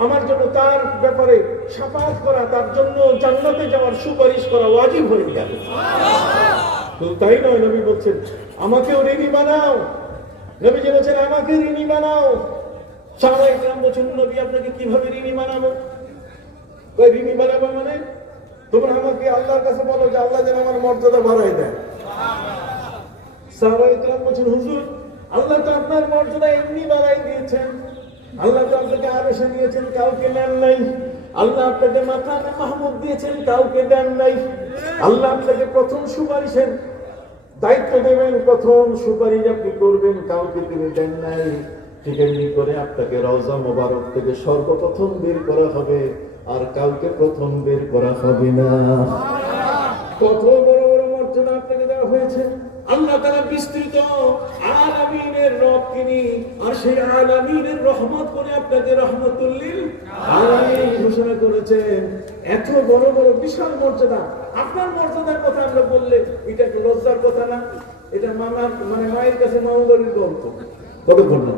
আমার জন্য তার ব্যাপারে শাফাআত করা, তার জন্য জান্নাতে যাওয়ার সুপারিশ করা ওয়াজিব হয়ে গেল। শুধু তাই নয়, নবী বলছেন আমাকেও ঋণী বানাও। নবীজি বলছেন আমাকে ঋণী বানাও। সাহাবায়ে কেরাম বলছেন নবী আপনাকে কিভাবে ঋণী বানাবো? ঋণী বানাবো মানে তোমরা আমাকে আল্লাহর কাছে বলো যে আল্লাহ যেন আমার মর্যাদা বাড়ায় দেয়। সাহাবায়ে কেরাম বলছেন হুজুর, আল্লাহ তো আপনার মর্যাদা এমনি বাড়াই দিয়েছেন, আল্লাহ তো আপনাকে আরশে দিয়েছেন, কাউকে নেন নাই। আল্লাহ আপনাকে মাকামে মাহমুদ দিয়েছেন, কাউকে দেন নাই। আল্লাহ আপনাকে প্রথম সুপারিশের দায়িত্ব দেবেন, প্রথম সুপারিশ আপনি করবেন, কাউকে তিনি দেন নাই। ঠিক এমনি করে আপনাকে রওজা মোবারক থেকে সর্বপ্রথম বের করা হবে, আর কাউকে প্রথম বের করা হবে না। কত বড় বড় মর্যাদা আপনাকে দেওয়া হয়েছে। আল্লাহ তাআলা বিস্তৃত আলামিনের রব তিনি, আর সেই আলামিনের রহমত করে আপনাকে রহমাতুল লিল আলামিন ঘোষণা করেছেন। এত বড় বড় বিশাল মর্যাদা, আপনার মর্যাদার কথা আমরা বললে এটা একটা লজ্জার কথা না? এটা মানে মায়ের কাছে মামুবাড়ির গল্প। কতক্ষণ না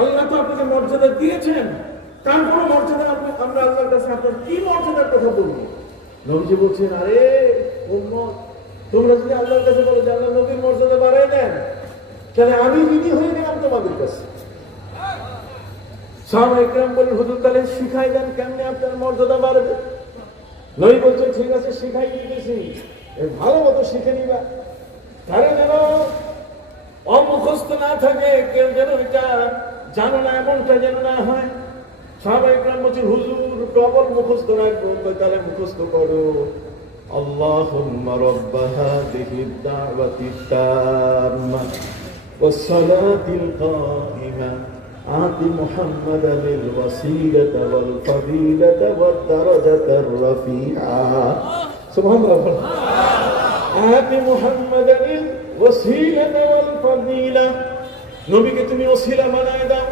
আল্লাহ তো আপনাকে মর্যাদা দিয়েছেন, তার বড় মর্যাদা আমরা আল্লাহর কাছে আপনার কি মর্যাদার কথা বলবো? নবীজি বলছেন, আরে উম্মত, তোমরা যদি আল্লাহর কাছে বলো যে আল্লাহ নবীর মর্যাদা বাড়ায় দেন, তাহলে আমি বিধি হয়ে গেলাম তোমাদের কাছে। সাহাবা ইকরাম বলেন, হুজুর তাহলে শিখাই দেন কেমনে আপনার মর্যাদা বাড়বে। নবী বলছেন, ঠিক আছে শিখাই দিতেছি, ভালো মতো শিখে নিবা, তারা যেন অমুখস্থ না থাকে, কেউ যেন এটা জানো না এমনটা যেন না হয়। সাহাবা ইকরাম বলছেন, হুজুর প্রবল মুখস্থ রাখবো, তাহলে মুখস্থ করো। اللهم رب هذه الدعوة التامة والصلاة القائمة آت محمدا الوسيلة والفضيلة والدرجة الرفيعة سبحان الله آت محمدا الوسيلة والفضيلة নবীকে তুমি ওসিলা বানায় দাও,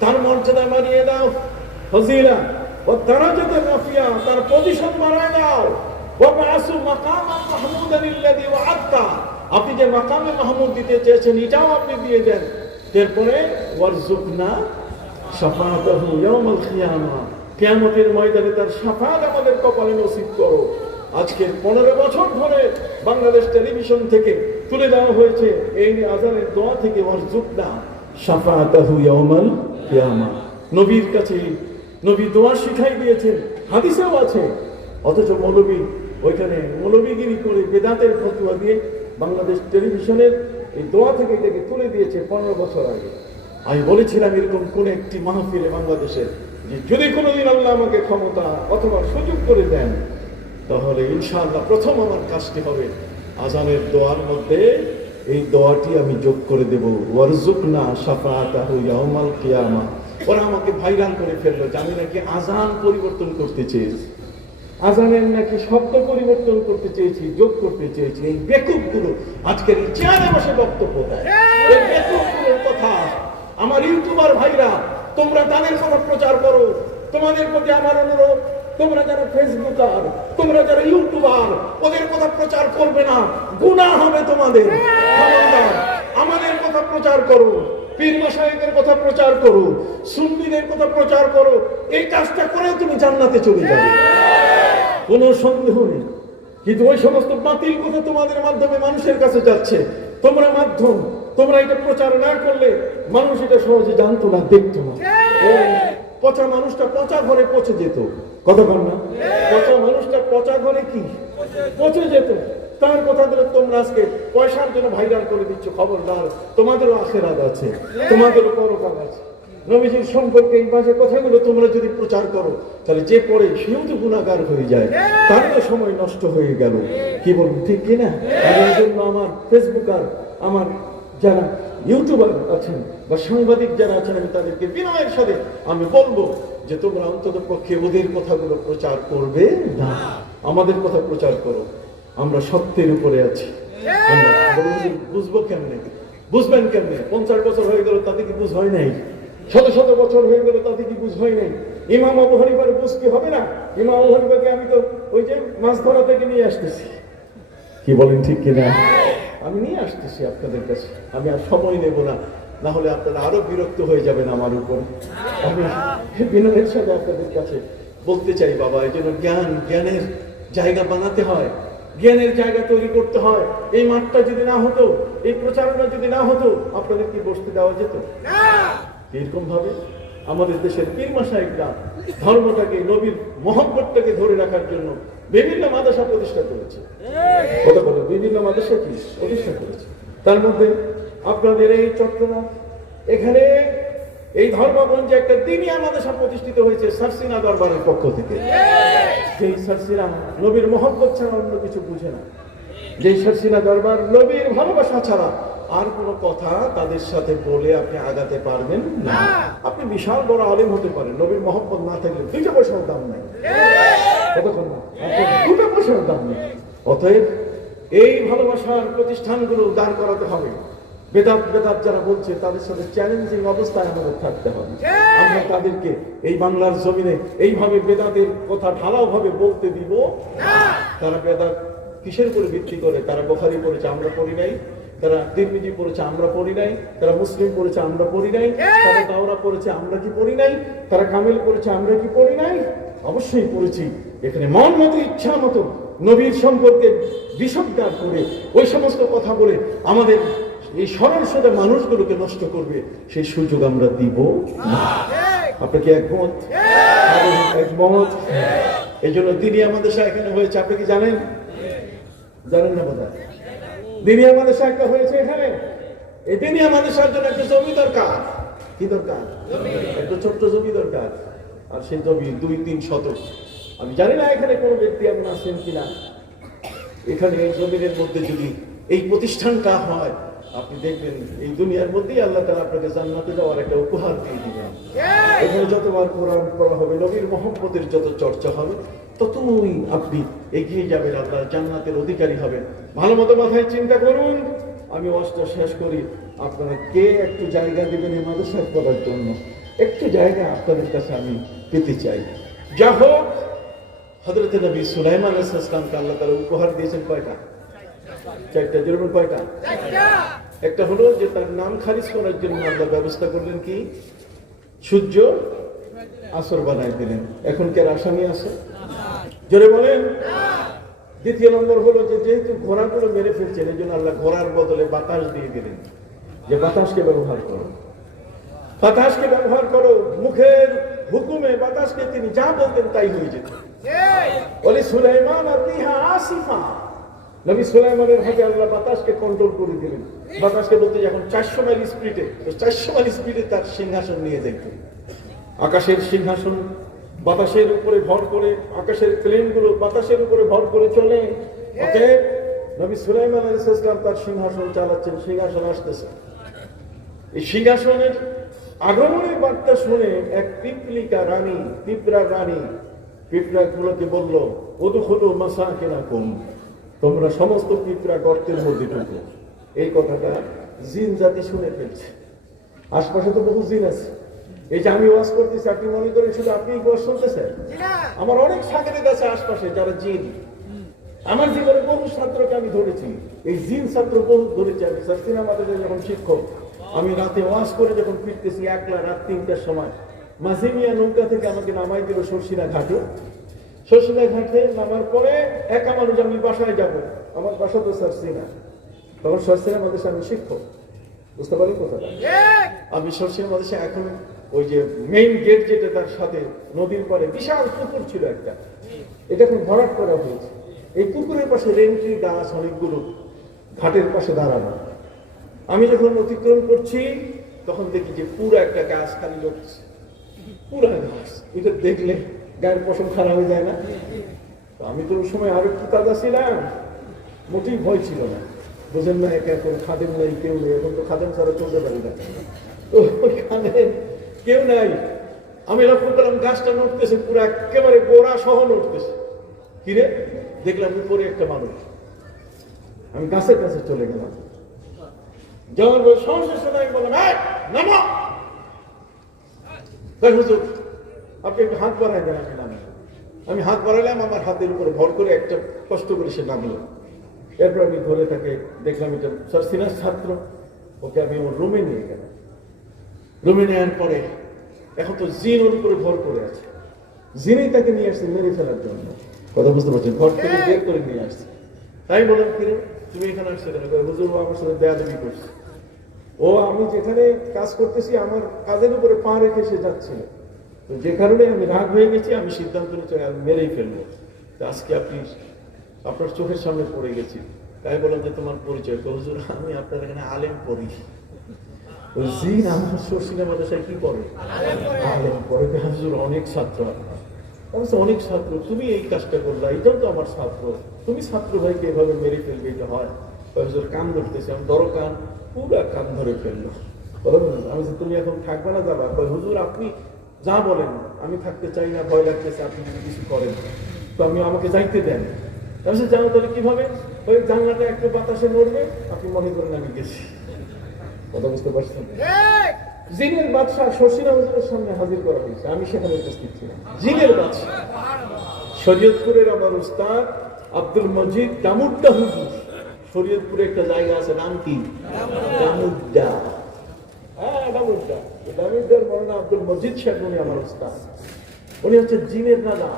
তার মর্যাদা বাড়িয়ে দাও, ফজিলা ও দারাজাত রাফিয়া, তার পজিশন বাড়ায় দাও। আপনি যে মাকামে মাহমুদ দিতে চেয়েছেন এটাও আপনি দিয়ে দেন। এরপরে ওয়ারজুকনা শাফাআতাহু ইয়াউমাল কিয়ামা, কিয়ামতের ময়দানে তার শাফাআত আমাদের কপালে নসিব করো। আজকে 15 বছর ধরে বাংলাদেশ টেলিভিশন থেকে তুলে দেওয়া হয়েছে এই আযানের দোয়া থেকে, ওয়ারজুকনা শাফাআতাহু ইয়াউমাল কিয়ামা। নবীর কাছে নবী দোয়া শিখাই দিয়েছেন, হাদিসেও আছে। অথচ মৌলবী ওইখানে মৌলবীগিরি করে বেদাতের ফতোয়া দিয়ে বাংলাদেশ টেলিভিশনের এই দোয়া থেকে এটাকে তুলে দিয়েছে 15 বছর আগে। আমি বলেছিলাম এরকম কোন একটি মাহফিলে বাংলাদেশের যে যদি কোনোদিন আল্লাহ আমাকে ক্ষমতা অথবা সুযোগ করে দেন, তাহলে ইনশাআল্লাহ প্রথম আমার কাজটি হবে আজানের দোয়ার মধ্যে এই দোয়াটি আমি যোগ করে দেব, ওয়ারজুকনা শাফাআতাহু ইয়াউমাল কিয়ামা। ওরা আমাকে ভাইরাল করে ফেললো, জানি নাকি আজান পরিবর্তন করতে চেয়েছি, আজানের নাকি শব্দ পরিবর্তন করতে চেয়েছি, যোগ করতে চেয়েছি। এই বেকুবগুলো আজকের এই চেয়ারে বসে বক্তব্য দেয়, এই বেকুবগুলোর কথা। আমার ইউটিউবার ভাইরা, তোমরা তাদের কথা প্রচার করো। তোমাদের প্রতি আমার অনুরোধ, তোমরা যারা ফেসবুকার, তোমরা যারা ইউটিউবার, ওদের কথা প্রচার করবে না, গুনাহ হবে তোমাদের। আমাদের কথা প্রচার করো, পীর মাশায়েখদের কথা প্রচার করো, সুন্নিদের কথা প্রচার করো। এই কাজটা করে তুমি জান্নাতে চলে যাবে, কোনো সন্দেহ নেই। কিন্তু ওই সমস্ত বাতিল কথা তোমাদের মাধ্যমে মানুষের কাছে যাচ্ছে, তোমরা মাধ্যম, তোমরা এটা প্রচার না করলে মানুষ এটা সহজে জানতো না, দেখতো না। পচা মানুষটা পচা ঘরে পচে যেত, কথা বল না? পচা মানুষটা পচা ঘরে কি পচে যেত। তার কথা ধরে তোমরা আজকে পয়সার জন্য ভাইরাল করে দিচ্ছ। খবরদার, তোমাদেরও আখিরাত আছে, তোমাদেরও পরকাল আছে। নবীজির সম্পর্কে এই বাজে কথাগুলো তোমরা যদি প্রচার করো, তাহলে যে পড়ে সেও তো গুনাহগার হয়ে যায়, তার তো সময় নষ্ট হয়ে গেল। কি বলবো, ঠিক কিনা? এই জন্য আমার ফেসবুকার, আমার যারা ইউটিউবার আছেন বা সাংবাদিক যারা আছেন, আমি তাদেরকে বিনয়ের সাথে আমি বলবো যে তোমরা অন্তত পক্ষে ওদের কথাগুলো প্রচার করবে না, আমাদের কথা প্রচার করো। আমরা সত্যের উপরে আছি। বুঝবো কেমনে? বুঝবেন কেমনে? 50 বছর হয়ে গেল, তাতে কি বুঝ হয় নাই? শত শত বছর হয়ে গেল, তাতে কি বুঝ হয় নাই? ইমাম আবু হানিফার বুঝ কি হবে না? ইমাম আবু হানিফাকে আমি তো ওই যে মাছ ধরা থেকে নিয়ে আসতেছি, কি বলেন ঠিক কিনা? আমি নিয়ে আসতেছি আপনাদের কাছে, আমি আর সময় নেব না, না হলে আপনারা আরো বিরক্ত হয়ে যাবেন আমার উপর। আমি বিনয়ের সাথে আপনাদের কাছে বলতে চাই, বাবা, এই জন্য জ্ঞানের জায়গা বানাতে হয়, জ্ঞানের জায়গা তৈরি করতে হয়। এই মাঠটা যদি না হতো, এই প্রচারণা যদি না হতো, আপনাদের কি বসতে দেওয়া যেত? এরকম ভাবে আমাদের দেশের পীর মাশায়েখরা ধর্মটাকে, নবীর মহব্বতটাকে ধরে রাখার জন্য বিভিন্ন মাদ্রাসা প্রতিষ্ঠা করেছে। কথা বলে, বিভিন্ন মাদ্রাসা কি প্রতিষ্ঠা করেছে। তার মধ্যে আপনাদের এই চট্টগ্রাম, এখানে এই ধর্মগঞ্জে একটা দিনই আমাদের সাথে প্রতিষ্ঠিত হয়েছে সারসিনা দরবারের পক্ষ থেকে। সেই সারসিনা নবীর মহব্বত ছাড়া অন্য কিছু বুঝে না। যে সারসিনা দরবার নবীর ভালোবাসা ছাড়া আর কোনো কথা তাদের সাথে বলে আপনি আগাতে পারবেন না। আপনি বিশাল বড় আলেম হতে পারেন, নবীর মহব্বত না থাকলে 2 পয়সার দাম নাই, কতক্ষণ না, 2 পয়সার দাম নেই। অতএব এই ভালোবাসার প্রতিষ্ঠানগুলো দাঁড় করাতে হবে। বেদাত বেদাত যারা বলছে তাদের সাথে চ্যালেঞ্জিং অবস্থায় আমাদের থাকতে হবে। আমরা তাদেরকে এই বাংলার জমিনে এইভাবে বেদাতের কথা ঢালাও ভাবে বলতে দিব। তারা বেদাত কিসের উপরে ভিত্তি করে? তারা বুখারী পড়েছে, আমরা পড়ি নাই। তারা তিরমিজি পড়েছে, আমরা পড়ি নাই। তারা মুসলিম পড়েছে, আমরা পড়ি নাই। তারা দাওরা পড়েছে, আমরা কি পড়ি নাই? তারা কামিল পড়েছে, আমরা কি পড়ি নাই? অবশ্যই পড়েছি। এখানে মন মতো ইচ্ছা মতো নবীর সম্পর্কে বিষোদ্গার করে ওই সমস্ত কথা বলে আমাদের এই সরল সোজা মানুষগুলোকে নষ্ট করবে, সেই সুযোগ আমরা দিব না। আপনাকে একমত? একমত? এই জন্য দিনী মাদ্রাসা এখানে হয়েছে, আপনি কি জানেন? জানেন না বোধহয়। দিনী মাদ্রাসা একটা হয়েছে এখানে। এই দিনী মাদ্রাসার জন্য একটা জমি দরকার। কি দরকার? একটা ছোট্ট জমি দরকার। আর সেই জমি 2-3 শতক। আমি জানি না এখানে কোনো ব্যক্তি এমন আছেন কিনা। এখানে এই জমিনের মধ্যে যদি এই প্রতিষ্ঠানটা হয়, আপনি দেখবেন এই দুনিয়ার মধ্যেই আল্লাহ তাআলা আপনাকে জান্নাতে যাওয়ার একটা উপহার দিয়ে দিবেন। এখানে যতবার কোরআন পড়া হবে, নবীর মহব্বতের যত চর্চা হবে, ততই আপনি এগিয়ে যাবেন, আল্লাহর জান্নাতের অধিকারী হবেন। ভালো মতো মাথায় চিন্তা করুন। আমি ওয়াজটা শেষ করি। আপনারা কে একটু জায়গা দেবেন এই মাদ্রাসা করার জন্য? একটু জায়গা আপনাদের কাছে আমি পেতে চাই। যা হোক, হযরত নবী সুলাইমান আলাইহিস সালামকে আল্লাহ তাআলা উপহার দিয়েছেন কয়টা? 4টা। যেরকম কয়টা? 4টা। একটা হলো যে তার নাম খারিজ করার জন্য আল্লাহ ব্যবস্থা করলেন কি? সূর্য আসর বানায় দিলেন। এখন কি আর আসামি আছে? জোরে বলেন। দ্বিতীয় নম্বর হলো যে যেহেতু ঘোড়াগুলো মেরে ফেলছেন, এই জন্য আল্লাহ ঘোড়ার বদলে বাতাস দিয়ে দিলেন, যে বাতাসকে ব্যবহার করো, বাতাসকে ব্যবহার করো। মুখের হুকুমে বাতাসকে তিনি যা বলতেন তাই হয়ে যেত। ওলি সুলাইমান আর-রিহা আসিফা, নবী সুলাইমানের হাতে আল্লাহ বাতাসকে কন্ট্রোল করে দিলেন। বাতাসকে বলতে যখন 400 মাইল স্পিডে, 400 মাইল স্পিডে তার সিংহাসন নিয়ে যেতেন। আকাশের সিংহাসন বাতাসের উপরে ভর করে, আকাশের প্লেনগুলো বাতাসের উপরে ভর করে চলে। অতএব নবী সুলাইমান আলাইহিস সালাম তার সিংহাসন চালাচ্ছেন, সিংহাসন আসতেছে। এই সিংহাসনের আগমনের বার্তা শুনে এক পিপলিকা রানী, পিঁপড়া রানী পিঁপড়াগুলোকে বলল, উদখুলু মাসাকিনাকুম, তোমরা সমস্ত পিঁপড়া গর্তের মধ্যে ঢুকো। এই কথাটা জিন জাতি শুনে ফেলছে। আশপাশে তো বহু জিন আছে। এই যে আমি ওয়াজ করতেছি, আপনি মনে করেন শুধু আপনি ওয়াজ শুনতেছেন? আমার অনেক শাগির্দ আছে আশপাশে যারা জিন। আমার জীবনে বহু ছাত্রকে আমি ধরেছি, এই জিন ছাত্র বহু ধরেছি। আমি সারসিনা মাদ্রাসায় যখন শিক্ষক, আমি রাতে ওয়াজ করে যখন ফিরতেছি একলা রাত 3টার সময়, মাঝিমিয়া নৌকা থেকে আমাকে নামাই দিল সরসিনা ঘাটে। সরসিনা ঘাটে নামার পরে একা মানুষ, আমি বাসায় যাব, আমার বাসা তো সারসিনা। তখন সরসিনা মাদ্রাসা আমি শিক্ষক, বুঝতে পারি কোথায় আমি সরসিনা মাদ্রাসা। এখন ওই যে মেইন গেট যেটা, তার সাথে নদীর পাড়ে বিশাল পুকুর ছিল একটা, এটা এখন ভরাট করা হয়েছে। এই পুকুরের পাশে রেন্ট্রি গাছ অনেকগুলো ঘাটের পাশে দাঁড়ানো। আমি যখন অতিক্রম করছি তখন দেখি যে পুরো একটা গাছ খালি লড়ছে, পুরো গাছ। এটা দেখলে গায়ের পশম খারাপ হয়ে যায় না? আমি তো ওই সময় আরো কি তাজা ছিলাম, মোটেই ভয় ছিল না। বুঝেন না, এখন খাদেম নাই, কেউ নেই। এখন তো খাদেম ছাড়া চলতে পারি না, তো ওইখানে কেউ নাই। আমি লক্ষ্য করলাম গাছটা নড়তেছে, পুরো একেবারে গোড়া সহ নড়তেছে। কিরে দেখলাম উপরে একটা মানুষ। আমি গাছের কাছে চলে গেলাম, যাওয়ার পর সংসার সাথে আমি বললাম, নামো। হুজুর আপনি একটু হাত বাড়াই দেন। আমি নামি। আমি হাত বাড়ালাম, আমার হাতের উপরে ভর করে একটা কষ্ট করে সে নামলো। এরপর আমি ধরে তাকে দেখলাম এটা সারসিনার ছাত্র। ওকে আমি ওর রুমে নিয়ে গেলাম। রুমে নেওয়ার পরে এখন তো জিন ওর উপরে ভর করে আছে। জিনই তাকে নিয়ে আসছে মেরে ফেলার জন্য। কথা বুঝতে পারছেন? ঘর থেকে বের করে নিয়ে আসছে। তাই বললাম, কিরে তুমি এখানে আসছো কেন? হুজুর আমার সাথে বেয়াদবি করছে। ও আমি যেখানে কাজ করতেছি আমার কাজের উপরে পা রেখে সে যাচ্ছিল, তো যে কারণে আমি রাগ হয়ে গেছি, আমি সিদ্ধান্ত নিচ্ছি আমি মেরেই ফেলবো। তো আজকে আপনি আপনার চোখের সামনে পড়ে গেছি। তাই বললাম যে তোমার পরিচয়? হুজুর আমি আপনার এখানে আলেম পড়ি। ওই জিন আমার শর্ষিনা মাদ্রাসায় কি করে? আলেম পরে। হুজুর অনেক ছাত্র, অনেক ছাত্র, তুমি এই কাজটা করলা, এটাও তো আমার ছাত্র, তুমি ছাত্র ভাইকে এভাবে মেরে ফেলবে, এটা হয়? হুজুর কান ধরতেছে, আমি ধরো কান, পুরা কান ধরে ফেললো। আমি যে তুমি এখন থাকবে না, যাবা? হুজুর আপনি যা বলেন, আমি থাকতে চাই না, ভয় লাগতেছে, আপনি যদি কিছু করেন তো আমি আমাকে যাইতে দেন। আমি জানো তাহলে কিভাবে? ওই জানলাটা একটু বাতাসে নড়বে, আপনি মনে করেন আমি গেছি। কথা বুঝতে পারছেন? জিনের বাদশাহ শর্ষিনা হুজুরের সামনে হাজির করা হয়েছে, আমি সেখানে উপস্থিত ছিলাম। জিনের বাদশাহ শরীয়তপুরের আমার উস্তাদ আব্দুল মজিদ দামুদ্দা হুজুর। শরীয়তপুরে একটা জায়গা আছে, নাম কি? দামুদ্দা। হ্যাঁ, দামুদ্দা। দামুদ্দার মৌলানা আব্দুল মজিদ সাহেব, উনি আমার উস্তাদ। উনি হচ্ছে জিনের রাজা।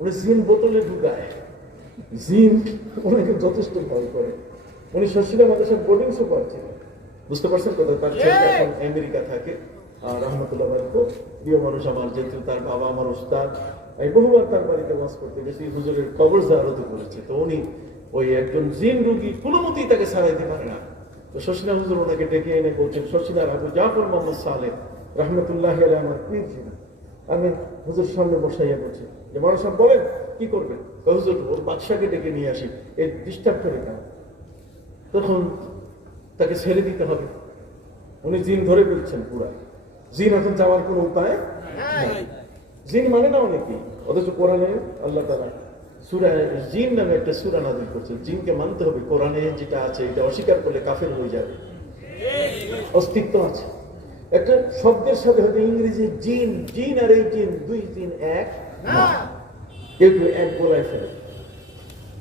উনি জিন বোতলে ঢুকায়, জিন ওনাকে যথেষ্ট ভয় করে। উনি শর্ষিনা মাদ্রাসার বোর্ডিং সুপার ছিলেন। বুঝতে পারছেন কথা? তার ছেলে এখন আমেরিকা থাকে, রহমতুল্লাহ বাড়িতে প্রিয় মানুষ আমার, যেহেতু তার বাবা আমার উস্তাদ, আমি বহুবার তার বাড়িতে ওয়াজ করতে গেছি, হুজুরের কবর জিয়ারত করেছে। তো উনি ওই একজন জিন রোগী কোনো মতেই তাকে ছাড়াইতে পারে না। তো শর্ষিনা হুজুর ওনাকে ডেকে এনে বলছেন, শর্ষিনার আবু জাফর মোহাম্মদ সালেহ রহমতুল্লাহ আলাইহি আমার পীর ছিলেন। আমি হুজুর সামনে বসাইয়া বলছি যে মানুষ বলেন কি করবেন? হুজুর ওর বাদশাকে ডেকে নিয়ে আসি, এই ডিস্টার্ব করে কেন? তখন তাকে ছেড়ে দিতে হবে। উনি জিন ধরে ফেলছেন পুরা। জিন এখন যাওয়ার কোনো উপায় নাই। জিন মানে না অনেকে, অথচ কোরআনে আল্লাহ তাআলা সূরা জিন নামে একটা সূরা নাযিল করছেন। জিনকে মানতে হবে, কোরআনে যেটা আছে এটা অস্বীকার করলে কাফের হয়ে যাবে। অস্তিত্ব আছে একটা শব্দের সাথে, হয়তো ইংরেজি জিন, জিন আর এই জিন, দুই জিন এক না, কেউ কেউ এক বলায় ফেলে।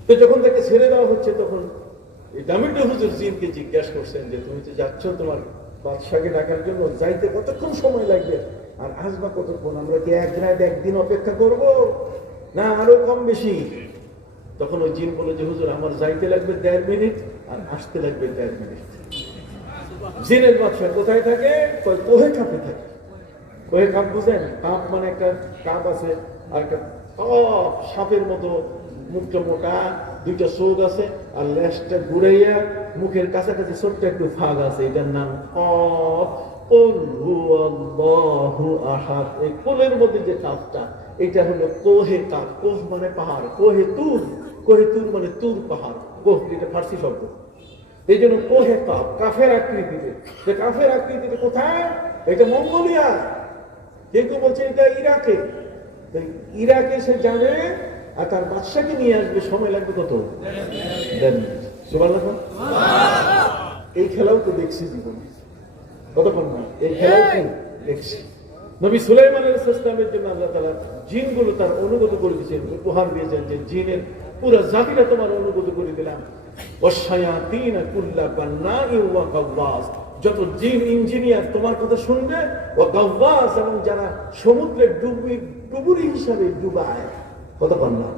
তো যখন তাকে ছেড়ে দেওয়া হচ্ছে, তখন দামিদ্র হুজুর জিনকে জিজ্ঞাসা করছেন যে তুমি তো যাচ্ছ তোমার বাদশাকে ডাকার জন্য, যাইতে কতক্ষণ সময় লাগবে আর আসবা কতক্ষণ? আমরা কি এক রাত একদিন অপেক্ষা করব না আরো কম বেশি? তখন ওই জিন বলে যে হুজুর আমার যাইতে লাগবে 1.5 মিনিট আর আসতে লাগবে 1.5 মিনিট। জিনের বাদশা কোথায় থাকে? কোহে কাপে থাকে। কোহে কাপ বুঝেন? কাপ মানে একটা কাপ আছে, আর একটা সাপের মতো, মুখটা মোটা, দুইটা চোখ আছে, আর লেজটা ঘুরাইয়া মুখের কাছাকাছি ছোট্ট একটু ফাঁক আছে, এটার নাম আহাদ। এই কোলের মধ্যে যে কাপটা, এটা হলো কোহে কাপ। কোহ মানে পাহাড়, কোহে তুর, কোহে তুর মানে তুর পাহাড়। কোহ এটা ফার্সি শব্দ, এই জন্য কোহে কাপ, কাফের আকৃতিতে। যে কাফের আকৃতিতে কোথায়? এটা মঙ্গোলিয়া, কেউ কেউ বলছে এটা ইরাকে। ইরাকে সে যাবে আর তার বাদশাকে নিয়ে আসবে, সময় লাগবে কত? সুবহানাল্লাহ। এই খেলাও তো দেখছি জীবনে, কতক্ষণ না এই খেলাও তো দেখছি। নবী সুলাইমান আলাইহিস সালামের জন্য আল্লাহ তাআলা জিনগুলো তার অনুগত করে দিয়েছেন, উপহার দিয়েছেন যে জিনের পুরো জাতিটা তোমার অনুগত করে দিলাম। ওয়াশায়াতিনা কুল্লা বান্নাইন ওয়া গাওয়াস, যত জিন ইঞ্জিনিয়ার তোমার কথা শুনবে, ওয়া গাওয়াস, এবং যারা সমুদ্রে ডুবুরি হিসাবে ডুবায়, কতক্ষণ না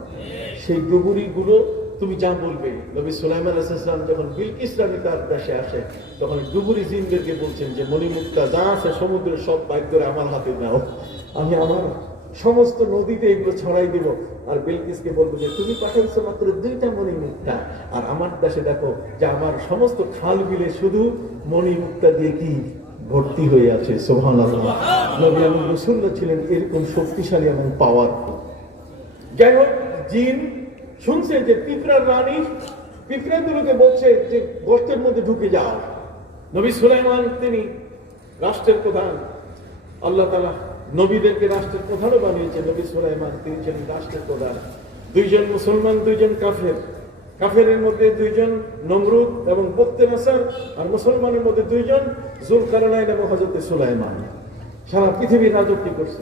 সেই ডুবুরি গুলো তুমি যা বলবে। নবী সুলাইমান আলাইহিস সালাম যখন বিলকিস রানী তার দেশে আসে, তখন ডুবুরি জিনদেরকে বলছেন যে মণিমুক্তা যা আছে সমুদ্রের সব বাইক করে আমার হাতে দাও, আমি আমার সমস্ত নদীতে এগুলো ছড়াই দিব। আর বিলকিসকে বলবো যে তুমি পাঠাইছো মাত্র 2টা মণিমুক্তা, আর আমার দেশে দেখো যে আমার সমস্ত খাল বিলে শুধু মণিমুক্তা দিয়ে কি ভর্তি হয়ে আছে। সুবহানাল্লাহ। নবী এবং রাসূলুল্লাহ ছিলেন এরকম শক্তিশালী এবং পাওয়ারফুল। যাই হোক, জিন শুনছে যে পিঁপড়ার রানী পিঁপড়াগুলোকে বলছে যে গর্তের মধ্যে ঢুকে যাও। নবী সুলাইমান তিনি রাষ্ট্রের প্রধান, আল্লাহ তাআলা নবীদেরকে রাষ্ট্রের প্রধানও বানিয়েছে। নবী সুলাইমান তিনি ছিলেন রাষ্ট্রের প্রধান। 2জন মুসলমান, 2জন কাফের। কাফেরের মধ্যে 2জন নমরুদ এবং বক্তেনাসার, আর মুসলমানের মধ্যে 2জন যুলকারনাইন এবং হযরত সুলাইমান। সারা পৃথিবীর রাজত্ব করছে।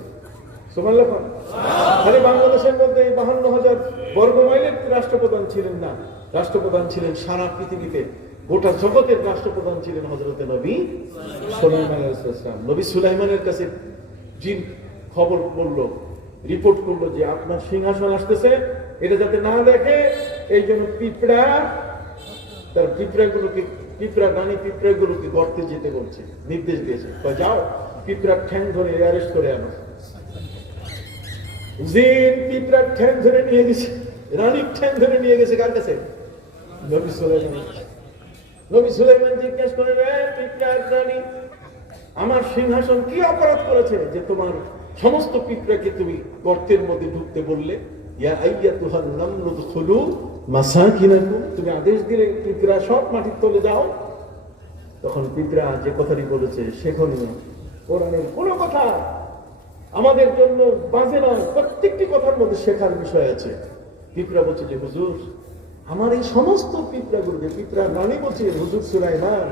সুবহানাল্লাহ। খালি বাংলাদেশের মধ্যে 52,000 বর্গ মাইলের রাষ্ট্রপ্রধান ছিলেন না, রাষ্ট্রপ্রধান ছিলেন সারা পৃথিবীতে, গোটা জগতের রাষ্ট্রপ্রধান ছিলেন হযরত নবী সুলাইমান আলাইহিস সালাম। নবী সুলাইমানের কাছে জিন খবর করলো, রিপোর্ট করলো যে আপনার সিংহাসন আসতেছে, এটা যাতে না দেখে এই জন্য পিঁপড়া, তার পিঁপড়া রানী পিঁপড়াগুলোকে গর্তে যেতে বলছে, নির্দেশ দিয়েছে। যাও পিঁপড়ার ঠ্যাং ধরে অ্যারেস্ট করে আনো। জিন পিঁপড়ার ঠ্যাং ধরে নিয়ে গেছে, রানীর ঠ্যাং ধরে নিয়ে গেছে কার কাছে? নবী সুলাইমান। নবী সুলাইমান জিজ্ঞাসা করে, পিঁপড়ার রানী আমার সিংহাসন কি অপরাধ করেছে যে তোমার সমস্ত পিঁপড়াকে তুমি গর্তের মধ্যে ঢুকতে বললে? ইয়া আইয়াতুহান নামলু দুখুলু মাসাকিনাকুম, তুমি আদেশ দিলে পিঁপড়া সব মাটির তলে যাও। তখন পিঁপড়া যে কথাটি বলেছে সেখানে কোরআনের কোনো কথা আমাদের জন্য বাজে নয়, প্রত্যেকটি কথার মধ্যে শেখার বিষয় আছে। পিঁপড়া বলছে যে হুজুর, আমার এই সমস্ত পিঁপড়াগুলোকে, পিঁপড়া রানী বলছে হুজুর সুলাইমান,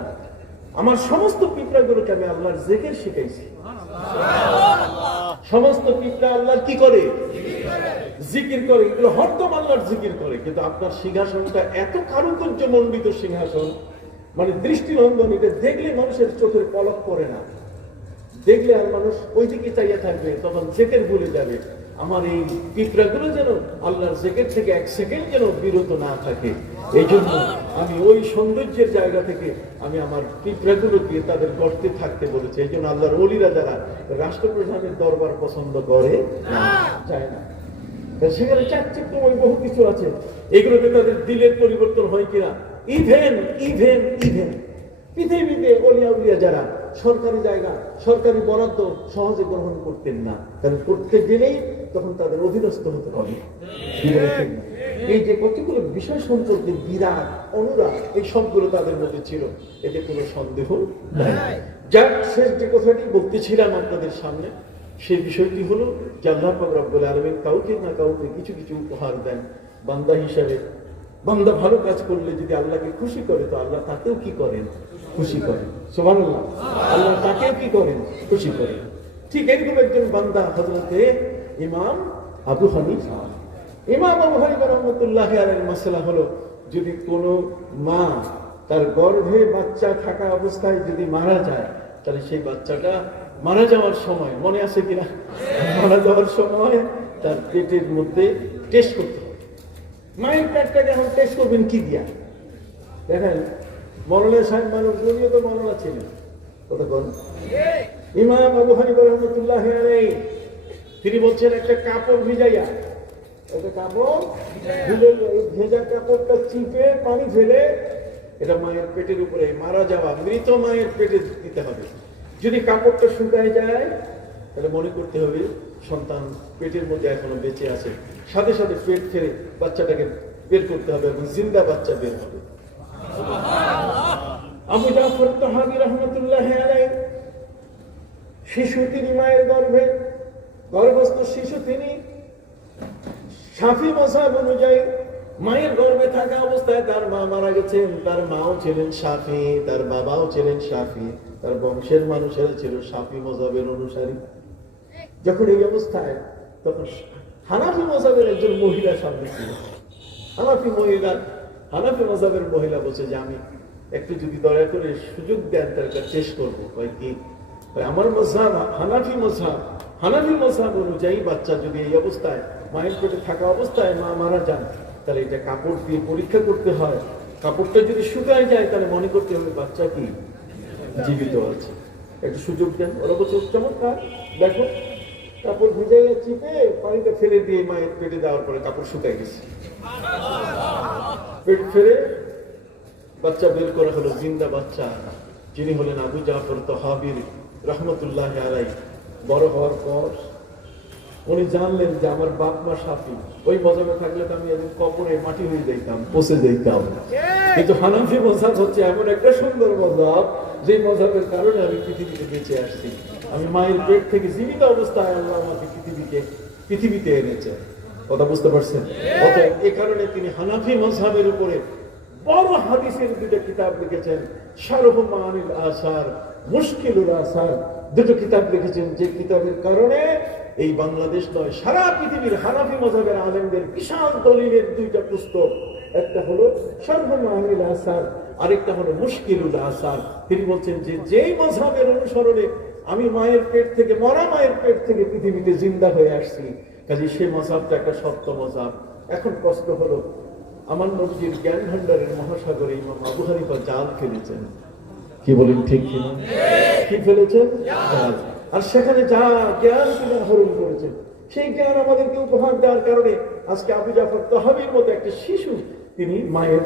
আমার সমস্ত পিঁপড়াগুলোকে আমি আল্লাহর জিকির শিখাইছি। সমস্ত পিঁপড়া আল্লাহর কি করে? জিকির করে, এগুলো হরদম আল্লাহর জিকির করে। কিন্তু আপনার সিংহাসনটা এত কারুকার্য মণ্ডিত সিংহাসন, মানে দৃষ্টিনন্দন, এটা দেখলে মানুষের চোখের পলক পড়ে না, দেখলে আর মানুষ ওই দিকে চাইয়া থাকবে, তখন জিকির ভুলে যাবে। আমার এই পিঁপড়াগুলো যেন আল্লাহর জিকির থেকে এক সেকেন্ড যেন বিরত না থাকে, এই জন্য আমি ওই সৌন্দর্যের জায়গা থেকে আমি আমার পিঁপড়াগুলোকে তাদের গর্তে থাকতে বলেছি। এই জন্য আল্লাহর ওলিরা যারা রাষ্ট্রপ্রধানের দরবার পছন্দ করে না, যায় না, সেখানে চাকচিক্যময় বহু কিছু আছে, এগুলোতে তাদের দিলের পরিবর্তন হয় কিনা। ইভেন ইভেন ইভেন পৃথিবীতে অলিয়া উলিয়া যারা সরকারি জায়গা, সরকারি বরাদ্দ সহজে গ্রহণ করতেন না, কারণ করতে গেলেই তখন তাদের অধীনস্থ হতে হবে। এই যে কতগুলো বিষয় সম্পর্কে বিরাট অনুরাগ, এই সবগুলো তাদের মধ্যে ছিল, এতে কোনো সন্দেহ নাই। যার শেষ যে কথাটি বলতেছিলাম আপনাদের সামনে, সেই বিষয়টি হলো যে আল্লাহ পাক রব্বুল আলামিন কাউকে না কাউকে কিছু কিছু উপহার দেন বান্দা হিসাবে। বান্দা ভালো কাজ করলে যদি আল্লাহকে খুশি করে, তো আল্লাহ তাকেও কি করেন? খুশি করেন। সুবহানাল্লাহ, আল্লাহ তাকেও কি করেন? খুশি করেন। ঠিক এরকম একজন বান্দা হযরতে ইমাম আবু হানিফা। ইমাম আবু হানিফা রাহমাতুল্লাহি আলাইহির মাসআলা হলো, যদি কোনো মা তার গর্ভে বাচ্চা থাকা অবস্থায় যদি মারা যায়, তাহলে সেই বাচ্চাটা মারা যাওয়ার সময়, মনে আছে কিনা, মারা যাওয়ার সময় তার পেটের মধ্যে টেস্ট করতে হবে। মায়ের পেটটাকে এখন টেস্ট করবেন কি দিয়া? দেখেন, মরলা সাহেব মানুষ, উনিও তো মরলা ছিলেন, কতক্ষণ। ইমাম আবু হানিফা রাহমাতুল্লাহি আলাইহি তিনি বলছেন, একটা কাপড় ভিজাইয়া, একটা কাপড় ভিজে, ভেজা কাপড়টা চিপে পানি ফেলে এটা মায়ের পেটের উপরে, মারা যাওয়া মৃত মায়ের পেটে দিতে হবে। যদি কাপড়টা শুকায় যায়, তাহলে মনে করতে হবে সন্তান পেটের মধ্যে এখনো বেঁচে আছে। সাথে সাথে পেট ফেলে বাচ্চাটাকে বের করতে হবে এবং জিন্দা বাচ্চা বের হবে। আবু জাফর তাহাবী রাহমাতুল্লাহি আলাইহি, শিশু তিনি মায়ের গর্ভে, গর্ভস্থ শিশু তিনি। শাফি মাযহাব অনুযায়ী মায়ের গর্ভে থাকা অবস্থায় তার মা মারা গেছেন, তার মাও ছিলেন শাফি, তার বাবাও ছিলেন শাফি, তার বংশের মানুষেরা ছিল শাফি মাযহাবের অনুসারী। যখন এই অবস্থায়, তখন হানাফি মাযহাবের একজন মহিলা সামনে ছিল। হানাফি মাযহাবের মহিলা বলছে যে, আমি একটু যদি দয়া করে সুযোগ দেন তার একটা টেস্ট করবো। কয় কি? আমার মাযহাব হানাফি মাযহাব অনুযায়ী বাচ্চা যদি এই অবস্থায়, মায়ের পেটে থাকা অবস্থায় মা মারা যান, তাহলে এটা কাপড় দিয়ে পরীক্ষা করতে হয়। কাপড়টা যদি শুকায় যায়, তাহলে মনে করতে হবে বাচ্চা কি জীবিত আছে। একটু সুযোগ দেন। ওরা বলছে চমৎকার, দেখো কাপড় ভিজে চিপে পানিটা ফেলে দিয়ে মায়ের পেটে দেওয়ার পরে কাপড় শুকায় গেছে, পেট ফেলে বাচ্চা বের করা হলো, জিন্দা বাচ্চা, যিনি হলেন আবু জাফর তাহাবী রাহমাতুল্লাহি আলাইহি। বড় হওয়ার পর উনি জানলেন যে আমার বাপ মা শাফি, ওই মাযহাবে থাকলে তো আমি একদম কবরে মাটি হয়ে যাইতাম, পচে যাইতাম। কিন্তু হানাফি মাযহাব হচ্ছে এমন একটা সুন্দর মাযহাব, যে মাযহাবের কারণে আমি পৃথিবীতে বেঁচে আসছি। আমি মায়ের পেট থেকে জীবিত অবস্থায় আল্লাহ আমাকে পৃথিবীতে এনেছে। কথা বুঝতে পারছেন? অতএব এ কারণে তিনি হানাফি মাযহাবের উপরে বড় হাদিসের দুটো কিতাব লিখেছেন, শারহ মাআনিল আসার, মুশকিলুল আসার, দুটো কিতাব লিখেছেন, যে কিতাবের কারণে এই বাংলাদেশ নয়, সারা পৃথিবীর হানাফি মাযহাবের আলেমদের বিশাল দলিলের দুইটা পুস্তক, একটা হলো শারহ মাআনিল আসার, আরেকটা হলো মুশকিলুল আসার। তিনি বলছেন যে, যেই মাযহাবের অনুসরণে আমি মায়ের পেট থেকে, মরা মায়ের পেট থেকে পৃথিবীতে জিন্দা হয়ে আসছি, কাজে সেই মাযহাবটা একটা সত্য মাযহাব। এখন প্রশ্ন হলো, আমার নবীর জ্ঞান ভান্ডারের মহাসাগরে ইমাম আবু হানিফা জাল ফেলেছেন, কি বলেন ঠিক কিনা? কি ফেলেছেন? জাল। আর সেখানে যা জ্ঞান তিনি আহরণ করেছেন, সেই জ্ঞান আমাদেরকে উপহার দেওয়ার কারণে আজকে আবু জাফর তাহাবীর মতো একটা শিশু তিনি মায়ের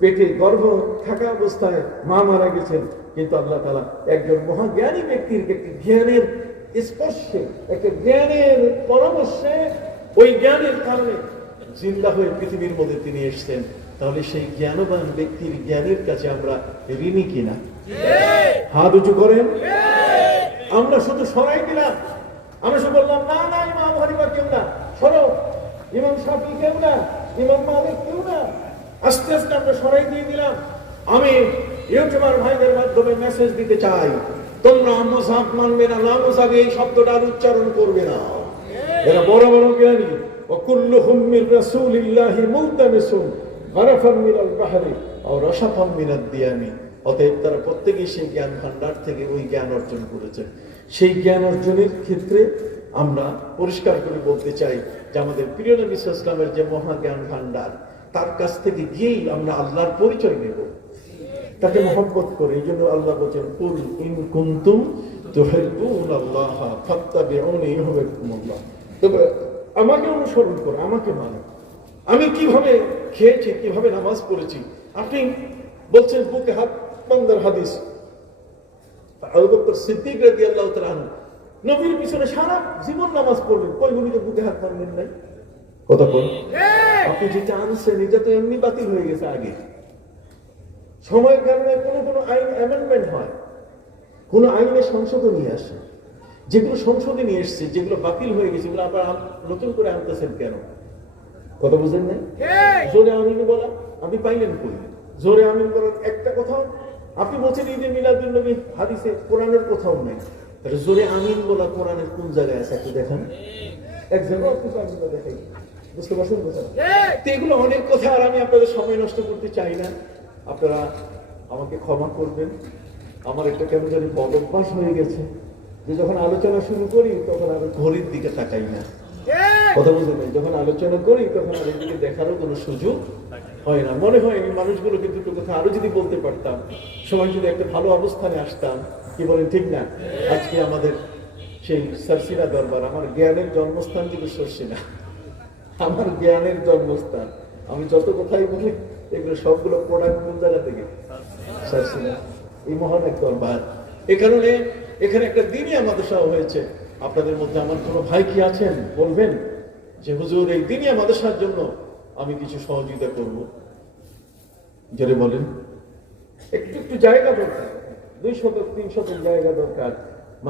পেটে গর্ভ থাকা অবস্থায় মা মারা গেছেন, কিন্তু আল্লাহ তাআলা একজন মহাজ্ঞানী ব্যক্তির একটি জ্ঞানের স্পর্শে, একটা জ্ঞানের পরামর্শে, ওই জ্ঞানের কারণে জিন্দা হয়ে পৃথিবীর মধ্যে তিনি এসেছেন। তাহলে সেই জ্ঞানবান ব্যক্তির জ্ঞানের কাছে আমরা ঋণী কিনা? হাত উঁচু করেন। আমরা শুধু সরাই দিলাম, আমরা শুধু বললাম না না ইমাম আবু হানিফা কেউ না, সরো, ইমাম শাফি কেউ না, ইমাম মালিক কেউ না। আস্তে আস্তে আমরা সরাই দিয়ে দিলাম। আমি ইউটিউবার ভাইদের মাধ্যমে মেসেজ দিতে চাই, তোমরা মুসাফ মানবে না, না মুসাফ এই শব্দটা আর উচ্চারণ করবে না। এরা বড় বড় জ্ঞানী। ওয়াকুল্লুহুম মির রাসূলিল্লাহি মুলতামিসুন গারাফান মিনাল বাহরি আও রাশাফান মিনাদ দিয়ামি। অতএব তারা প্রত্যেকেই সেই জ্ঞান ভান্ডার থেকে ওই জ্ঞান অর্জন করেছে। সেই জ্ঞান অর্জনের ক্ষেত্রে আমরা পরিষ্কার করে বলতে চাই যে আমাদের প্রিয় নবী সাল্লাল্লাহু আলাইহি ওয়াসাল্লামের যে মহাজ্ঞান ভান্ডার, তার কাছ থেকে গিয়েই আমরা আল্লাহর পরিচয় নেব, তাকে মহব্বত করে। এই জন্য আল্লাহ বলেছেন কুল ইন কুনতুম তুহিব্বুনাল্লাহ ফাত্তাবিউনি ইউহিব্বুকুমুল্লাহ। তবে আমাকে অনুসরণ করো, আমাকে মানো। আমি কিভাবে খেয়েছি, কিভাবে নামাজ পড়েছি, আপনি বলছেন বুকে হাত বান্দার হাদিস। আবু বকর সিদ্দিক রাদিয়াল্লাহু তাআলা আনহু নবীর পিছনে সারা জীবন নামাজ পড়লেন, কই উনি তো বুকে হাত বাঁধলেন নাই? কথা বল। আপনি যেটা আনছেন এটা তো এমনি বাতিল হয়ে গেছে আগে। সময়ের কারণে কোনো আইন অ্যামেন্ডমেন্ট হয়, কোনো আইনে সংশোধনী আসে। যেগুলো সংশোধনী এসছে, যেগুলো বাতিল হয়ে গেছে, সেগুলো আবার নতুন করে আনতেছেন কেন? কথা বুঝেন নাই? জোরে আমিন বলা আপনি পাইলেন কই? জোরে আমিন বলার একটা কথাও আপনি বলছেন ঈদে মিলাদুন নবী হাদিসে কোরআনের কোথাও নেই। তাহলে জোরে আমিন বলা কোরআনের কোন জায়গায় আছে একটু দেখান। এক জায়গায় দেখাই, বুঝতে পারছেন কথা? এগুলো অনেক কথা, আর আমি আপনাদের সময় নষ্ট করতে চাই না। আপনারা আমাকে ক্ষমা করবেন। আমার একটা কেমন জানি বদ অভ্যাস হয়ে গেছে যে যখন আলোচনা শুরু করি তখন আর ঘড়ির দিকে তাকাই না। কথা বুঝে নেই, যখন আলোচনা করি তখন আর এদিকে দেখারও কোনো সুযোগ হয় না। মনে হয় এই মানুষগুলো কিন্তু একটু কথা আরো যদি বলতে পারতাম, সবাই যদি একটা ভালো অবস্থানে আসতাম, কি বলেন ঠিক না? আজকে আমাদের সেই সারসিনা দরবার, আমার জ্ঞানের জন্মস্থান কিন্তু সরসিনা, আমার জ্ঞানের জন্মস্থান। আমি যত কথাই বলি এগুলো সবগুলো প্রোডাক্ট কোন জায়গা থেকে? সারসিনা, এই মহান এক দরবার। এ কারণে এখানে একটা দিনই আমাদের সহ হয়েছে। আপনাদের মধ্যে আমার কোনো ভাই কি আছেন বলবেন যে হুজুর এই দিনই আমাদের সাহায্যের জন্য আমি কিছু সহযোগিতা করব? যারা বলেন একটু জায়গা দরকার, 2 শতক 3 শতক জায়গা দরকার।